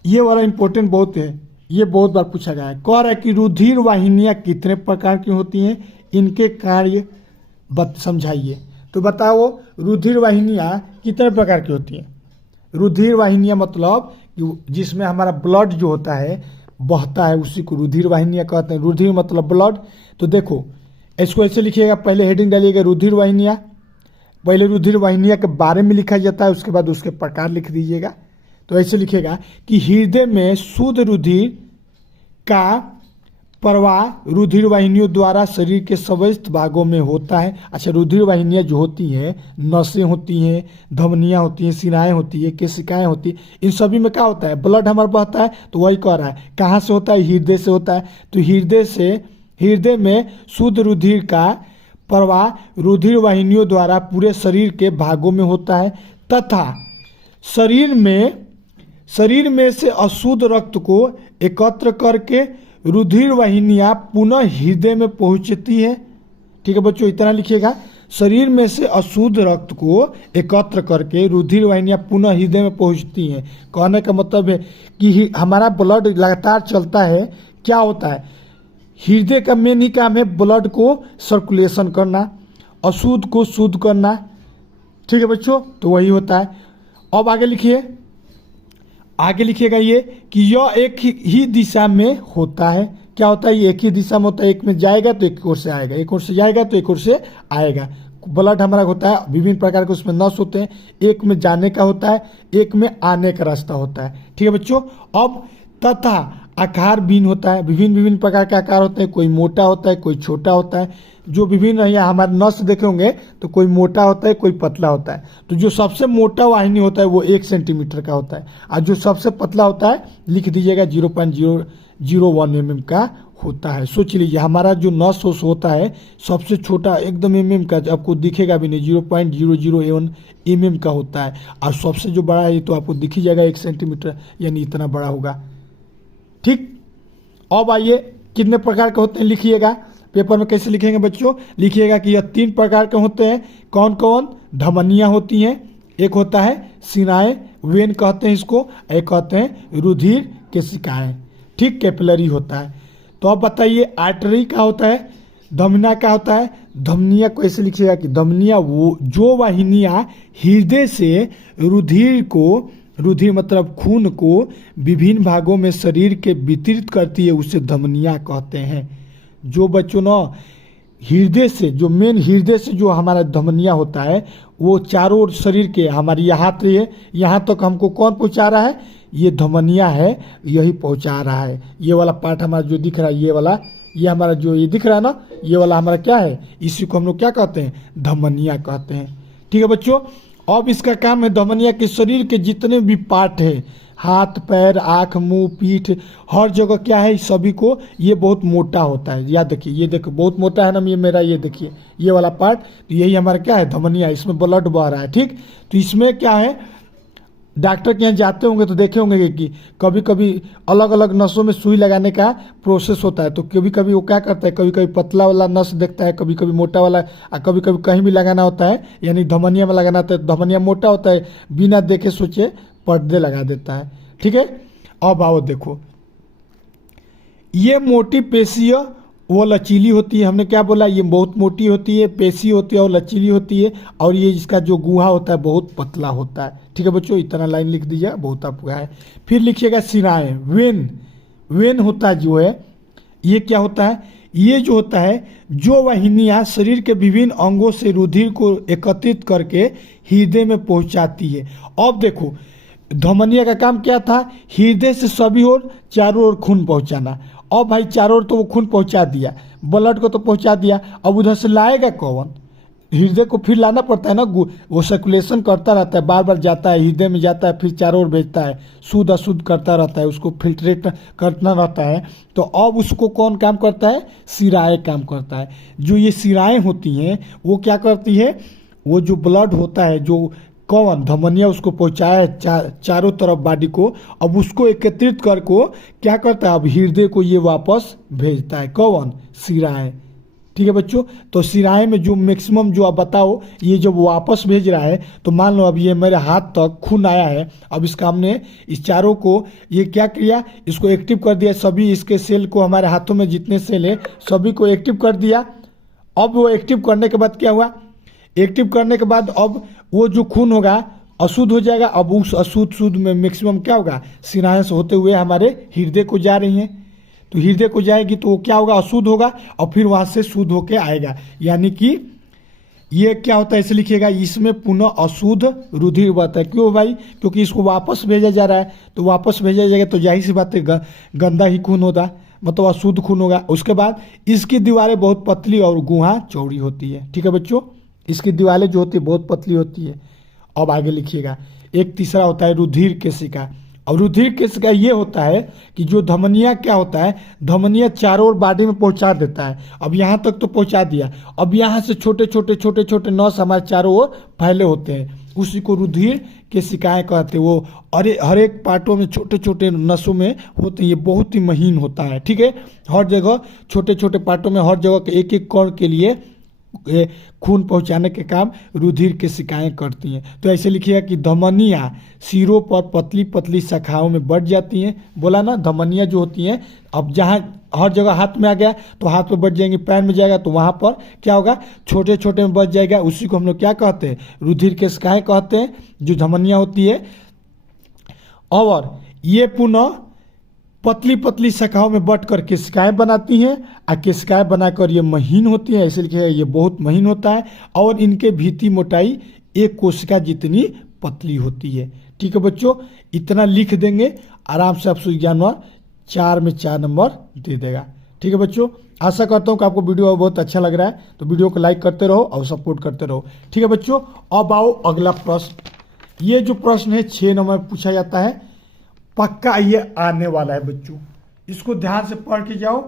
ये वाला इंपॉर्टेंट बहुत है, ये बहुत बार पूछा गया है। कह रहा है कि रुधिर वाहिनियाँ कितने प्रकार की होती हैं, इनके कार्य समझाइए। तो बताओ रुधिर वाहिनियाँ कितने प्रकार की होती हैं। रुधिर वाहिनियाँ मतलब जिसमें हमारा ब्लड जो होता है बहता है, उसी को रुधिर वाहिनियाँ कहते हैं। रुधिर मतलब ब्लड। तो देखो इसको ऐसे लिखिएगा, पहले हेडिंग डालिएगा रुधिर वाहिनियाँ, पहले रुधिर वाहिनियाँ के बारे में लिखा जाता है, उसके बाद उसके प्रकार लिख दीजिएगा। तो ऐसे लिखिएगा कि हृदय में शुद्ध रुधिर का प्रवाह रुधिर वाहिनियों द्वारा शरीर के समस्त भागों में होता है। अच्छा, रुधिर वाहिनियाँ जो होती हैं, नसें होती हैं, धमनियाँ होती हैं, सिनाएँ होती हैं, केशिकाएँ होती हैं, इन सभी में क्या होता है, ब्लड हमारा बहता है। तो वही कह रहा है कहाँ से होता है, हृदय से होता है। तो हृदय में शुद्ध रुधिर का प्रवाह रुधिर वाहिनियों द्वारा पूरे शरीर के भागों में होता है तथा शरीर में से अशुद्ध रक्त को एकत्र करके रुधिर वाहिनियाँ पुनः हृदय में पहुँचती है। ठीक है बच्चों, इतना लिखिएगा, शरीर में से अशुद्ध रक्त को एकत्र करके रुधिर वाहिनियाँ पुनः हृदय में पहुँचती हैं। कहने का मतलब है कि हमारा ब्लड लगातार चलता है, क्या होता है, हृदय का मेन ही काम है ब्लड को सर्कुलेशन करना, अशुद्ध को शुद्ध करना। ठीक है बच्चों, तो वही होता है। अब आगे लिखिएगा ये कि यह एक ही दिशा में होता है। क्या होता है, ये एक ही दिशा में होता है, एक में जाएगा तो एक ओर से आएगा, एक ओर से जाएगा तो एक ओर से आएगा। ब्लड हमारा होता है, विभिन्न प्रकार के उसमें नस होते हैं, एक में जाने का होता है, एक में आने का रास्ता होता है। ठीक है बच्चों, अब तथा आकार भिन्न होता है, विभिन्न प्रकार के आकार होते हैं, कोई मोटा होता है, कोई छोटा होता है। जो विभिन्न है, यहाँ हमारे नस देखे होंगे तो कोई मोटा होता है, कोई पतला होता है। तो जो सबसे मोटा वाहिनी होता है वो 1 सेंटीमीटर का होता है, और जो सबसे पतला होता है लिख दीजिएगा 0.001 mm का होता है। सोच लीजिए हमारा जो नस होता है सबसे छोटा एकदम mm का, आपको दिखेगा भी नहीं, 0.001 mm का होता है, और सबसे जो बड़ा है तो आपको दिख ही जाएगा 1 सेंटीमीटर, यानी इतना बड़ा होगा। ठीक, अब आइए कितने प्रकार के होते हैं लिखिएगा। पेपर में कैसे लिखेंगे बच्चों, लिखिएगा कि यह 3 प्रकार के होते हैं। कौन कौन, धमनियाँ होती हैं, एक होता है सिनाएँ, वेन कहते हैं इसको, एक कहते हैं रुधिर केशिकाएँ। ठीक, कैपिलरी होता है। तो अब बताइए आर्टरी क्या होता है, धमनिया क्या होता है। धमनिया को ऐसे लिखिएगा कि धमनिया वो जो वाहिनियाँ हृदय से रुधिर मतलब खून को विभिन्न भागों में शरीर के वितरित करती है, उसे धमनियाँ कहते हैं। जो बच्चों ना हृदय से, जो मेन हृदय से जो हमारा धमनियाँ होता है वो चारों ओर शरीर के, हमारी यहाँ तक हमको कौन पहुँचा रहा है, ये धमनियाँ है, यही पहुँचा रहा है। ये वाला पार्ट हमारा जो दिख रहा है, ये हमारा जो ये दिख रहा है ना, ये वाला हमारा क्या है, इसी को हम लोग क्या कहते हैं, धमनियाँ कहते हैं। ठीक है बच्चों, अब इसका काम है धमनिया के शरीर के जितने भी पार्ट है, हाथ पैर आँख मुंह पीठ, हर जगह क्या है, सभी को ये बहुत मोटा होता है। याद देखिए, ये देखो बहुत मोटा है ना, ये मेरा, ये देखिए ये वाला पार्ट, तो यही हमारा क्या है, धमनिया, इसमें ब्लड बह रहा है। ठीक, तो इसमें क्या है, डॉक्टर के यहाँ जाते होंगे तो देखे होंगे कि कभी कभी अलग अलग नसों में सुई लगाने का प्रोसेस होता है। तो कभी कभी वो क्या करता है, कभी कभी पतला वाला नस देखता है, कभी कभी मोटा वाला, और कभी कभी कहीं भी लगाना होता है, यानी धमनिया में लगाना होता है। धमनिया मोटा होता है, बिना देखे सोचे पर्दे लगा देता है। ठीक है, अब आओ देखो, ये मोटी पेशियाँ वो लचीली होती है। हमने क्या बोला, ये बहुत मोटी होती है, पेशी होती है और लचीली होती है, और ये इसका जो गुहा होता है बहुत पतला होता है। ठीक है बच्चों, इतना लाइन लिख दीजिएगा, बहुत आपको है। फिर लिखिएगा सिनाएँ, वेन होता है जो है, ये क्या होता है, ये जो होता है जो वाहिनियाँ शरीर के विभिन्न अंगों से रुधिर को एकत्रित करके हृदय में पहुंचाती है। अब देखो धमनिया का काम क्या था, हृदय से सभी ओर चारों ओर खून पहुंचाना। अब भाई चारों ओर तो वो खून पहुंचा दिया, ब्लड को तो पहुंचा दिया, अब उधर से लाएगा कौन, हृदय को फिर लाना पड़ता है ना, वो सर्कुलेशन करता रहता है, बार बार जाता है हृदय में, जाता है फिर चारों ओर भेजता है, शुद्ध अशुद्ध करता रहता है, उसको फिल्ट्रेट करना रहता है। तो अब उसको कौन काम करता है, शिराएं काम करता है। जो ये शिराएं होती हैं वो क्या करती है, वो जो ब्लड होता है जो कौन धमनिया उसको पहुंचाया है चारों तरफ बॉडी को, अब उसको एकत्रित करके क्या करता है, अब हृदय को ये वापस भेजता है, कौन, शिराएं। ठीक है बच्चों, तो शिराएं में जो मैक्सिमम जो आप बताओ, ये जब वापस भेज रहा है तो मान लो अब ये मेरे हाथ तक खून आया है, अब इसका हमने इस चारों को ये क्या किया, इसको एक्टिव कर दिया, सभी इसके सेल को, हमारे हाथों में जितने सेल है सभी को एक्टिव कर दिया। अब वो एक्टिव करने के बाद क्या हुआ, एक्टिव करने के बाद अब वो जो खून होगा अशुद्ध हो जाएगा। अब उस अशुद्ध शुद्ध में मैक्सिमम क्या होगा, शिराएं से होते हुए हमारे हृदय को जा रही हैं, तो हृदय को जाएगी तो वो क्या होगा, अशुद्ध होगा, और फिर वहाँ से शुद्ध होके आएगा। यानी कि ये क्या होता है, इसे लिखिएगा, इसमें पुनः अशुद्ध रुधिर बहता है। क्यों भाई, क्योंकि इसको वापस भेजा जा रहा है, तो वापस भेजा जाएगा तो जाहिर सी बात है गंदा ही खून होता, मतलब अशुद्ध खून होगा। उसके बाद इसकी दीवारें बहुत पतली और गुहा चौड़ी होती है। ठीक है बच्चों, इसकी दीवारें जो होती है बहुत पतली होती है। अब आगे लिखिएगा, एक तीसरा होता है रुधिर केशिका। और रुधिर केशिका ये होता है कि जो धमनिया क्या होता है, धमनिया चारों ओर बॉडी में पहुंचा देता है। अब यहाँ तक तो पहुंचा दिया, अब यहाँ से छोटे छोटे नस हमारे चारों ओर फैले होते हैं, उसी को रुधिर केशिकाएं कहते हैं। वो हर एक पार्टों में छोटे छोटे नसों में होते हैं, ये बहुत ही महीन होता है। ठीक है, हर जगह छोटे छोटे पार्टों में, हर जगह के एक कण के लिए खून पहुंचाने के काम रुधिर केशिकाएं करती हैं। तो ऐसे लिखिएगा कि धमनियां सिरों पर पतली पतली शाखाओं में बढ़ जाती हैं। बोला ना, धमनियां जो होती हैं, अब जहाँ हर जगह हाथ में आ गया तो हाथ में बढ़ जाएंगी, पैर में जाएगा तो वहाँ पर क्या होगा, छोटे छोटे में बढ़ जाएगा, उसी को हम लोग क्या कहते हैं, रुधिर केशिकाएं कहते हैं, जो धमनियां होती है। और ये पुनः पतली पतली शाखाओं में बंटकर केशिकाएं बनाती हैं, और केशिकाएं बनाकर ये महीन होती हैं, ऐसे लिखिएगा ये बहुत महीन होता है। और इनके भीती मोटाई एक कोशिका जितनी पतली होती है। ठीक है बच्चों, इतना लिख देंगे, आराम से आपसे जानवर 4 में 4 नंबर दे देगा। ठीक है बच्चों, आशा करता हूँ कि आपको वीडियो बहुत अच्छा लग रहा है, तो वीडियो को लाइक करते रहो और सपोर्ट करते रहो। ठीक है बच्चों, अब आओ अगला प्रश्न। ये जो प्रश्न है 6 नंबर पूछा जाता है, पक्का ये आने वाला है बच्चों, इसको ध्यान से पढ़ के जाओ,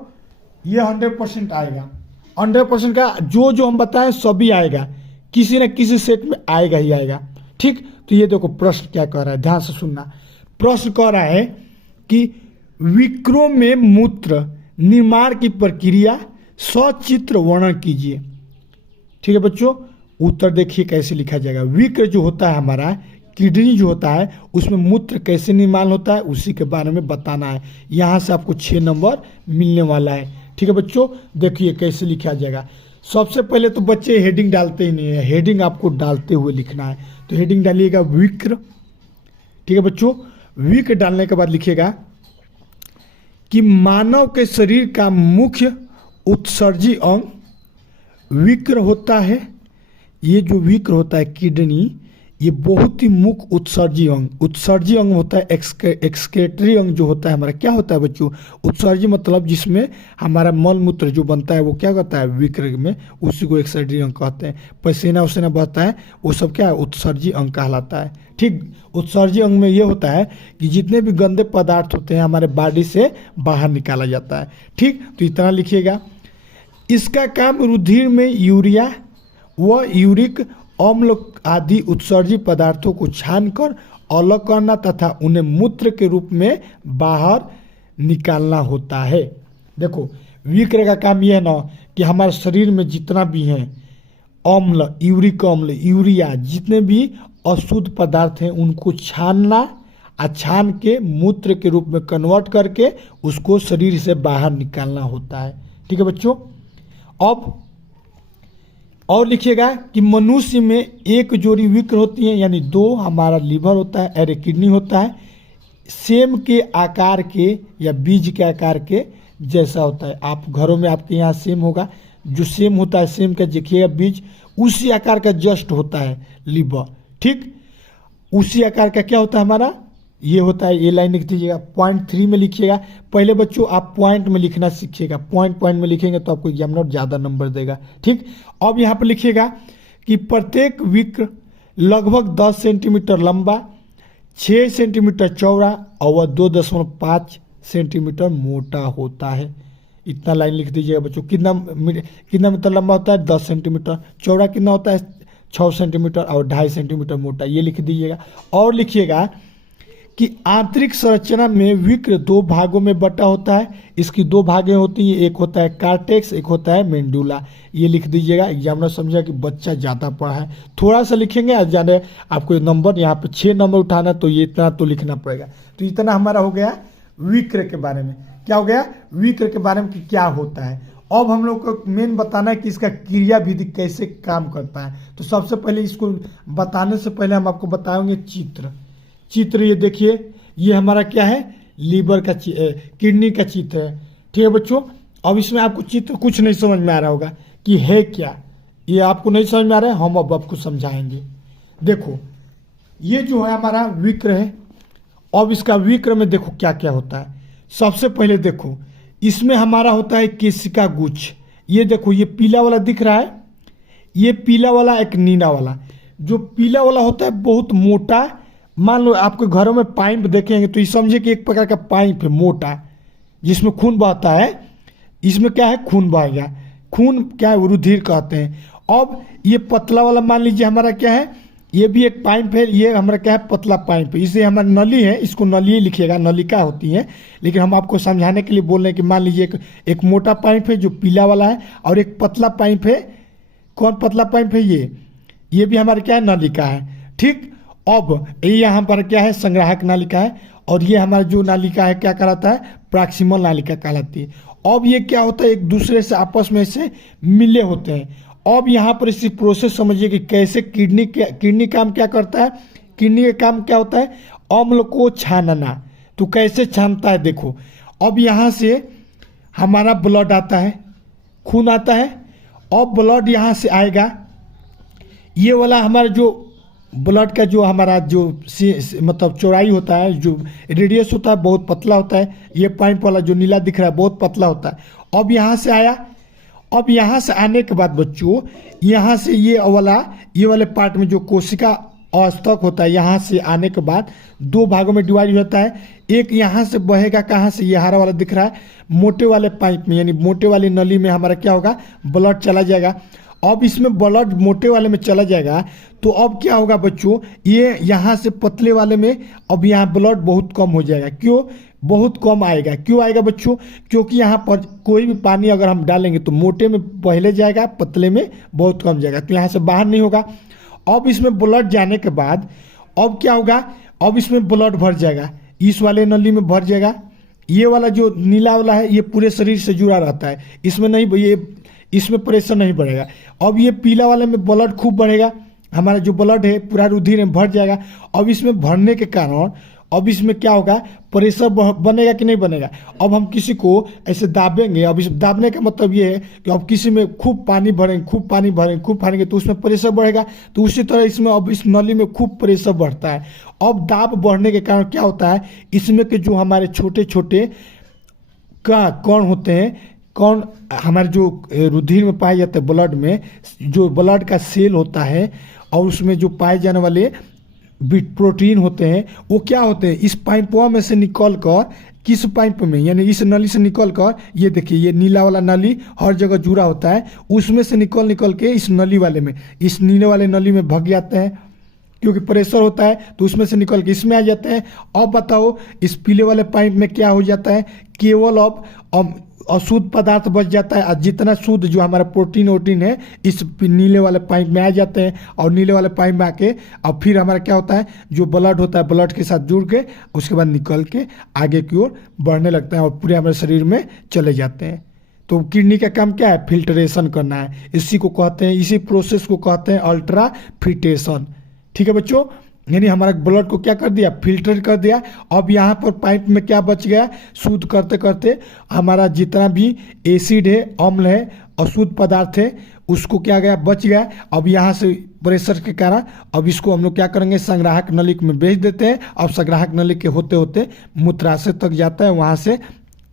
ये 100% आएगा। 100% का जो हम बताएं सभी आएगा, किसी न किसी सेट में आएगा ही आएगा। ठीक, तो ये देखो प्रश्न क्या कह रहा है, ध्यान से सुनना। प्रश्न कह रहा है कि विक्रों में मूत्र निर्माण की प्रक्रिया सचित्र वर्णन कीजिए। ठीक है बच्चों, उत्तर देखिए कैसे लिखा जाएगा। विक्र जो होता है हमारा, किडनी जो होता है, उसमें मूत्र कैसे निर्माण होता है उसी के बारे में बताना है। यहाँ से आपको 6 नंबर मिलने वाला है। ठीक है बच्चों, देखिए कैसे लिखा जाएगा। सबसे पहले तो बच्चे हेडिंग डालते ही नहीं है, हेडिंग आपको डालते हुए लिखना है। तो हेडिंग डालिएगा विक्र। ठीक है बच्चों, विक्र डालने के बाद लिखिएगा कि मानव के शरीर का मुख्य उत्सर्जी अंग विक्र होता है। ये जो विक्र होता है किडनी, ये बहुत ही मुख्य उत्सर्जी अंग होता है। एक्सक्रेटरी अंग जो होता है हमारा, क्या होता है बच्चों, उत्सर्जी मतलब जिसमें हमारा मल मूत्र जो बनता है वो क्या करता है विक्र में, उसी को एक्सक्रेटरी अंग कहते हैं। पसीना उसीना बहता है वो सब क्या है, उत्सर्जी अंग कहलाता है। ठीक, उत्सर्जी अंग में ये होता है कि जितने भी गंदे पदार्थ होते हैं हमारे बॉडी से बाहर निकाला जाता है। ठीक, तो इतना लिखिएगा। इसका काम रुधिर में यूरिया व यूरिक अम्ल आदि उत्सर्जी पदार्थों को छानकर अलग करना तथा उन्हें मूत्र के रूप में बाहर निकालना होता है। देखो, विक्र का काम यह है ना कि हमारे शरीर में जितना भी है अम्ल, यूरिक अम्ल, यूरिया, जितने भी अशुद्ध पदार्थ हैं उनको छानना, और छान के मूत्र के रूप में कन्वर्ट करके उसको शरीर से बाहर निकालना होता है। ठीक है बच्चों, अब और लिखिएगा कि मनुष्य में एक जोड़ी विक्र होती है, यानी 2 हमारा लीवर होता है, अरे किडनी होता है, सेम के आकार के या बीज के आकार के जैसा होता है। आप घरों में आपके यहाँ सेम होगा, जो सेम होता है, सेम का देखिएगा बीज उसी आकार का जस्ट होता है लीवर। ठीक, उसी आकार का क्या होता है हमारा ये होता है, ये लाइन लिख दीजिएगा। पॉइंट 3 में लिखिएगा। पहले बच्चों आप पॉइंट में लिखना सीखिएगा, पॉइंट में लिखेंगे तो आपको एग्जामिनर ज़्यादा नंबर देगा। ठीक, अब यहाँ पर लिखिएगा कि प्रत्येक वक्र लगभग 10 सेंटीमीटर लंबा, 6 सेंटीमीटर चौड़ा और वह 2.5 सेंटीमीटर मोटा होता है। इतना लाइन लिख दीजिएगा बच्चों। कितना मीटर लंबा होता है? 10 सेंटीमीटर। चौड़ा कितना होता है? 6 सेंटीमीटर और 2.5 सेंटीमीटर मोटा, ये लिख दीजिएगा। और लिखिएगा कि आंतरिक संरचना में वक्र 2 भागों में बटा होता है। इसकी 2 भागें होती हैं, एक होता है कार्टेक्स, एक होता है मेंडुला। ये लिख दीजिएगा। एग्जामिनर समझेगा कि बच्चा ज़्यादा पढ़ा है। थोड़ा सा लिखेंगे आज जाने आपको नंबर, यहाँ पे 6 नंबर उठाना, तो ये इतना तो लिखना पड़ेगा। तो इतना हमारा हो गया वक्र के बारे में। क्या हो गया? वक्र के बारे में कि क्या होता है। अब हम लोग को मेन बताना है कि इसका क्रिया विधि कैसे काम करता है। तो सबसे पहले इसको बताने से पहले हम आपको बताएंगे चित्र। ये देखिए, ये हमारा क्या है? लीवर का किडनी का चित्र है। ठीक है बच्चों। अब इसमें आपको चित्र कुछ नहीं समझ में आ रहा होगा कि है क्या, ये आपको नहीं समझ में आ रहा है, हम अब आपको समझाएंगे। देखो, ये जो है हमारा वक्र है। अब इसका वक्र में देखो क्या क्या होता है। सबसे पहले देखो, इसमें हमारा होता है केशिका गुच्छ। ये देखो, ये पीला वाला दिख रहा है, ये पीला वाला, एक नीला वाला। जो पीला वाला होता है बहुत मोटा। मान लो आपके घरों में पाइप देखेंगे तो ये समझे कि एक प्रकार का पाइप है मोटा, जिसमें खून बहता है। इसमें क्या है? खून बहेगा। खून क्या है? रुधिर कहते हैं। अब ये पतला वाला मान लीजिए हमारा क्या है? ये भी एक पाइप है। ये हमारा क्या है? पतला पाइप है। इसे हमारा नली है, इसको नली लिखिएगा, नलिका होती है। लेकिन हम आपको समझाने के लिए बोल रहे हैं कि मान लीजिए एक मोटा पाइप है जो पीला वाला है, और एक पतला पाइप है। कौन पतला पाइप है? ये भी हमारा क्या है? नलिका है। ठीक, अब ये यहाँ पर क्या है? संग्राहक नालिका है। और ये हमारा जो नालिका है क्या कहलाता है? प्रॉक्सिमल नालिका कहलाती है। अब ये क्या होता है? एक दूसरे से आपस में से मिले होते हैं। अब यहाँ पर इसी प्रोसेस समझिए कि कैसे किडनी काम क्या करता है। किडनी का काम क्या होता है? अम्ल को छानना। तो कैसे छानता है देखो। अब यहाँ से हमारा ब्लड आता है, खून आता है। अब ब्लड यहाँ से आएगा। ये वाला हमारा जो ब्लड का जो हमारा जो मतलब चौड़ाई होता है, जो रेडियस होता है, बहुत पतला होता है। ये पाइप वाला जो नीला दिख रहा है बहुत पतला होता है। अब यहाँ से आया। अब यहाँ से आने के बाद बच्चों, यहाँ से ये वाले पार्ट में जो कोशिका अस्तक होता है, यहाँ से आने के बाद 2 भागों में डिवाइड हो जाता है। एक यहाँ से बहेगा, कहाँ से? ये हरा वाला दिख रहा है, मोटे वाले पाइप में, यानी मोटे वाली नली में हमारा क्या होगा? ब्लड चला जाएगा। अब इसमें ब्लड मोटे वाले में चला जाएगा तो अब क्या होगा बच्चों? ये यहाँ से पतले वाले में अब यहाँ ब्लड बहुत कम हो जाएगा। क्यों? बहुत कम आएगा। क्यों आएगा बच्चों? क्योंकि यहाँ पर कोई भी पानी अगर हम डालेंगे तो मोटे में पहले जाएगा, पतले में बहुत कम जाएगा, तो यहाँ से बाहर नहीं होगा। अब इसमें ब्लड जाने के बाद अब क्या होगा? अब इसमें ब्लड भर जाएगा, इस वाले नली में भर जाएगा। ये वाला जो नीला वाला है ये पूरे शरीर से जुड़ा रहता है, इसमें नहीं, ये इसमें प्रेशर नहीं बढ़ेगा। अब ये पीला वाले में ब्लड खूब बढ़ेगा, हमारा जो ब्लड है पूरा रुधिर में भर जाएगा। अब इसमें भरने के कारण अब इसमें क्या होगा? प्रेशर बनेगा कि नहीं बनेगा? अब हम किसी को ऐसे दाबेंगे, अब इस दाबने का मतलब ये है कि अब किसी में खूब पानी भरेंगे तो उसमें प्रेशर बढ़ेगा। तो उसी तरह इसमें अब इस नली में खूब प्रेशर बढ़ता है। अब दाब बढ़ने के कारण क्या होता है? इसमें के जो हमारे छोटे छोटे कण होते हैं, कौन हमारे जो रुधिर में पाए जाते हैं, ब्लड में जो ब्लड का सेल होता है और उसमें जो पाए जाने वाले प्रोटीन होते हैं, वो क्या होते हैं? इस पाइपों में से निकल कर, किस पाइप में, यानी इस नली से निकल कर, ये देखिए ये नीला वाला नली हर जगह जुड़ा होता है, उसमें से निकल के इस नली वाले में, इस नीले वाले नली में भग जाते हैं। क्योंकि प्रेशर होता है तो उसमें से निकल के इसमें आ जाते हैं। अब बताओ इस पीले वाले पाइप में क्या हो जाता है? केवल अब अशुद्ध पदार्थ बच जाता है, और जितना शुद्ध जो हमारा प्रोटीन वोटीन है इस नीले वाले पाइप में आ जाते हैं। और नीले वाले पाइप में आके अब फिर हमारा क्या होता है? जो ब्लड होता है ब्लड के साथ जुड़ के उसके बाद निकल के आगे की ओर बढ़ने लगता है और पूरे हमारे शरीर में चले जाते हैं। तो किडनी का काम क्या है? फिल्ट्रेशन करना है। इसी को कहते हैं, इसी प्रोसेस को कहते हैं अल्ट्रा फिल्ट्रेशन। ठीक है बच्चों, यानी हमारा ब्लड को क्या कर दिया? फिल्टर कर दिया। अब यहाँ पर पाइप में क्या बच गया? शुद्ध करते करते हमारा जितना भी एसिड है, अम्ल है, अशुद्ध पदार्थ है, उसको क्या गया, बच गया। अब यहाँ से प्रेशर के कारण अब इसको हम लोग क्या करेंगे, संग्राहक नलिक में भेज देते हैं। अब संग्राहक नलिक के होते होते मूत्राशय तक जाता है, वहाँ से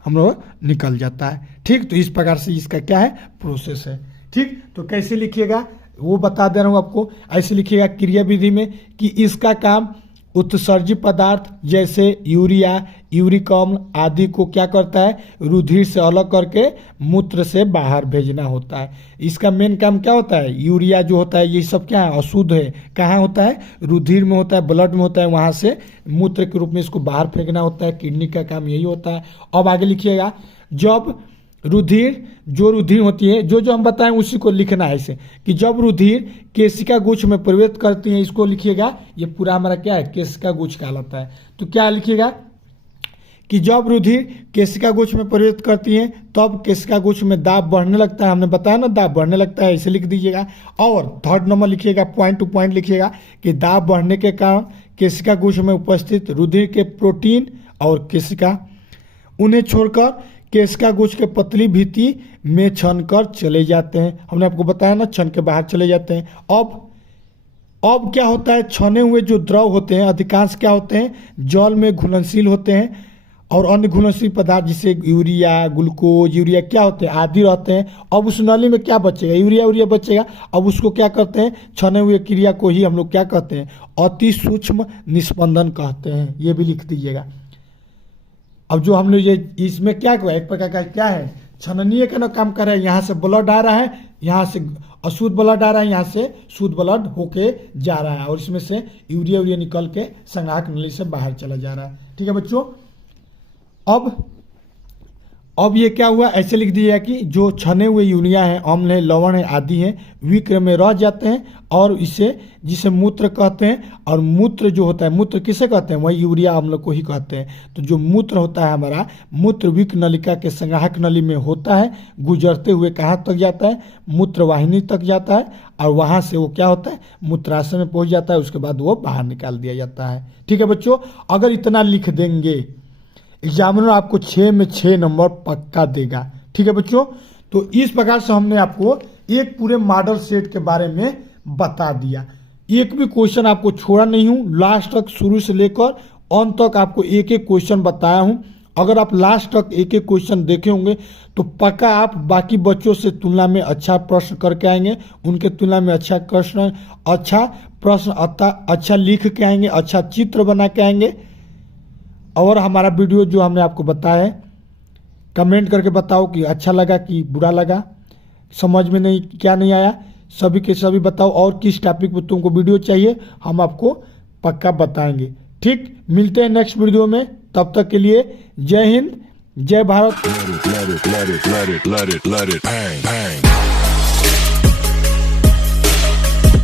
हम लोग निकल जाता है। ठीक, तो इस प्रकार से इसका क्या है, प्रोसेस है। ठीक, तो कैसे लिखिएगा वो बता दे रहा हूँ आपको। ऐसे लिखिएगा क्रिया विधि में कि इसका काम उत्सर्जी पदार्थ जैसे यूरिया, यूरिक अम्ल आदि को क्या करता है, रुधिर से अलग करके मूत्र से बाहर भेजना होता है। इसका मेन काम क्या होता है, यूरिया जो होता है ये सब क्या है, अशुद्ध है, कहाँ होता है, रुधिर में होता है, ब्लड में होता है, वहाँ से मूत्र के रूप में इसको बाहर फेंकना होता है। किडनी का काम यही होता है। अब आगे लिखिएगा, जब रुधिर, जो रुधिर होती है, जो हम बताएं उसी को लिखना है ऐसे कि जब रुधिर केशिका गुच्छ में प्रवेश करती है, इसको लिखिएगा, ये पूरा हमारा क्या है, केशिका गुच्छ कहलाता है। तो क्या लिखिएगा कि जब रुधिर केशिका गुच्छ में प्रवेश करती है तब केशिका गुच्छ में दाब बढ़ने लगता है। हमने बताया ना, दाब बढ़ने लगता है, इसे लिख दीजिएगा। और थर्ड नंबर लिखिएगा, पॉइंट टू पॉइंट लिखिएगा कि दाब बढ़ने के कारण केशिका गुच्छ में उपस्थित रुधिर के प्रोटीन और केशिका उन्हें छोड़कर केशिका गुच्छ के पतली भित्ति में छन कर चले जाते हैं। हमने आपको बताया ना, छन के बाहर चले जाते हैं। अब क्या होता है, छने हुए जो द्रव होते हैं अधिकांश क्या होते हैं, जल में घुलनशील होते हैं और अन्य घुलनशील पदार्थ जैसे यूरिया, ग्लूकोज, यूरिया क्या होते हैं, आदि रहते हैं। अब उस नली में क्या बचेगा, यूरिया बचेगा। अब उसको क्या करते हैं, छने हुए क्रिया को ही हम लोग क्या कहते हैं, अति सूक्ष्म निस्पंदन कहते हैं। ये भी लिख दीजिएगा। अब जो हम लोग ये इसमें क्या हुआ, एक प्रकार का क्या है, छननीय का ना काम कर रहा है। यहाँ से ब्लड आ रहा है, यहाँ से अशुद्ध ब्लड आ रहा है, यहाँ से शुद्ध ब्लड होके जा रहा है और इसमें से यूरिया निकल के संग्राहक नली से बाहर चला जा रहा है। ठीक है बच्चों, अब ये क्या हुआ, ऐसे लिख दिया कि जो छने हुए यूरिया हैं, अम्ल है, लवण है आदि हैं, विक्र में रह जाते हैं और इसे जिसे मूत्र कहते हैं। और मूत्र जो होता है, मूत्र किसे कहते हैं, वही यूरिया अम्ल को ही कहते हैं। तो जो मूत्र होता है हमारा, मूत्र विक नलिका के संग्राहक नली में होता है, गुजरते हुए कहाँ तक जाता है, मूत्रवाहिनी तक जाता है और वहाँ से वो क्या होता है, मूत्राशय में पहुँच जाता है। उसके बाद वो बाहर निकाल दिया जाता है। ठीक है बच्चों, अगर इतना लिख देंगे एग्जामिनर आपको 6 में 6 नंबर पक्का देगा। ठीक है बच्चों, तो इस प्रकार से हमने आपको एक पूरे मॉडल सेट के बारे में बता दिया। एक भी क्वेश्चन आपको छोड़ा नहीं हूँ, लास्ट तक शुरू से लेकर अंत तक आपको एक एक क्वेश्चन बताया हूँ। अगर आप लास्ट तक एक एक क्वेश्चन देखे होंगे तो पक्का आप बाकी बच्चों से तुलना में अच्छा प्रश्न करके आएंगे, उनके तुलना में अच्छा प्रश्न अच्छा लिख के आएंगे, अच्छा चित्र बना के आएंगे। और हमारा वीडियो जो हमने आपको बताया है, कमेंट करके बताओ कि अच्छा लगा कि बुरा लगा, समझ में नहीं क्या नहीं आया, सभी के सभी बताओ। और किस टॉपिक पर तुमको वीडियो चाहिए हम आपको पक्का बताएंगे। ठीक, मिलते हैं नेक्स्ट वीडियो में, तब तक के लिए जय हिंद, जय Bharat. Let it bang, bang.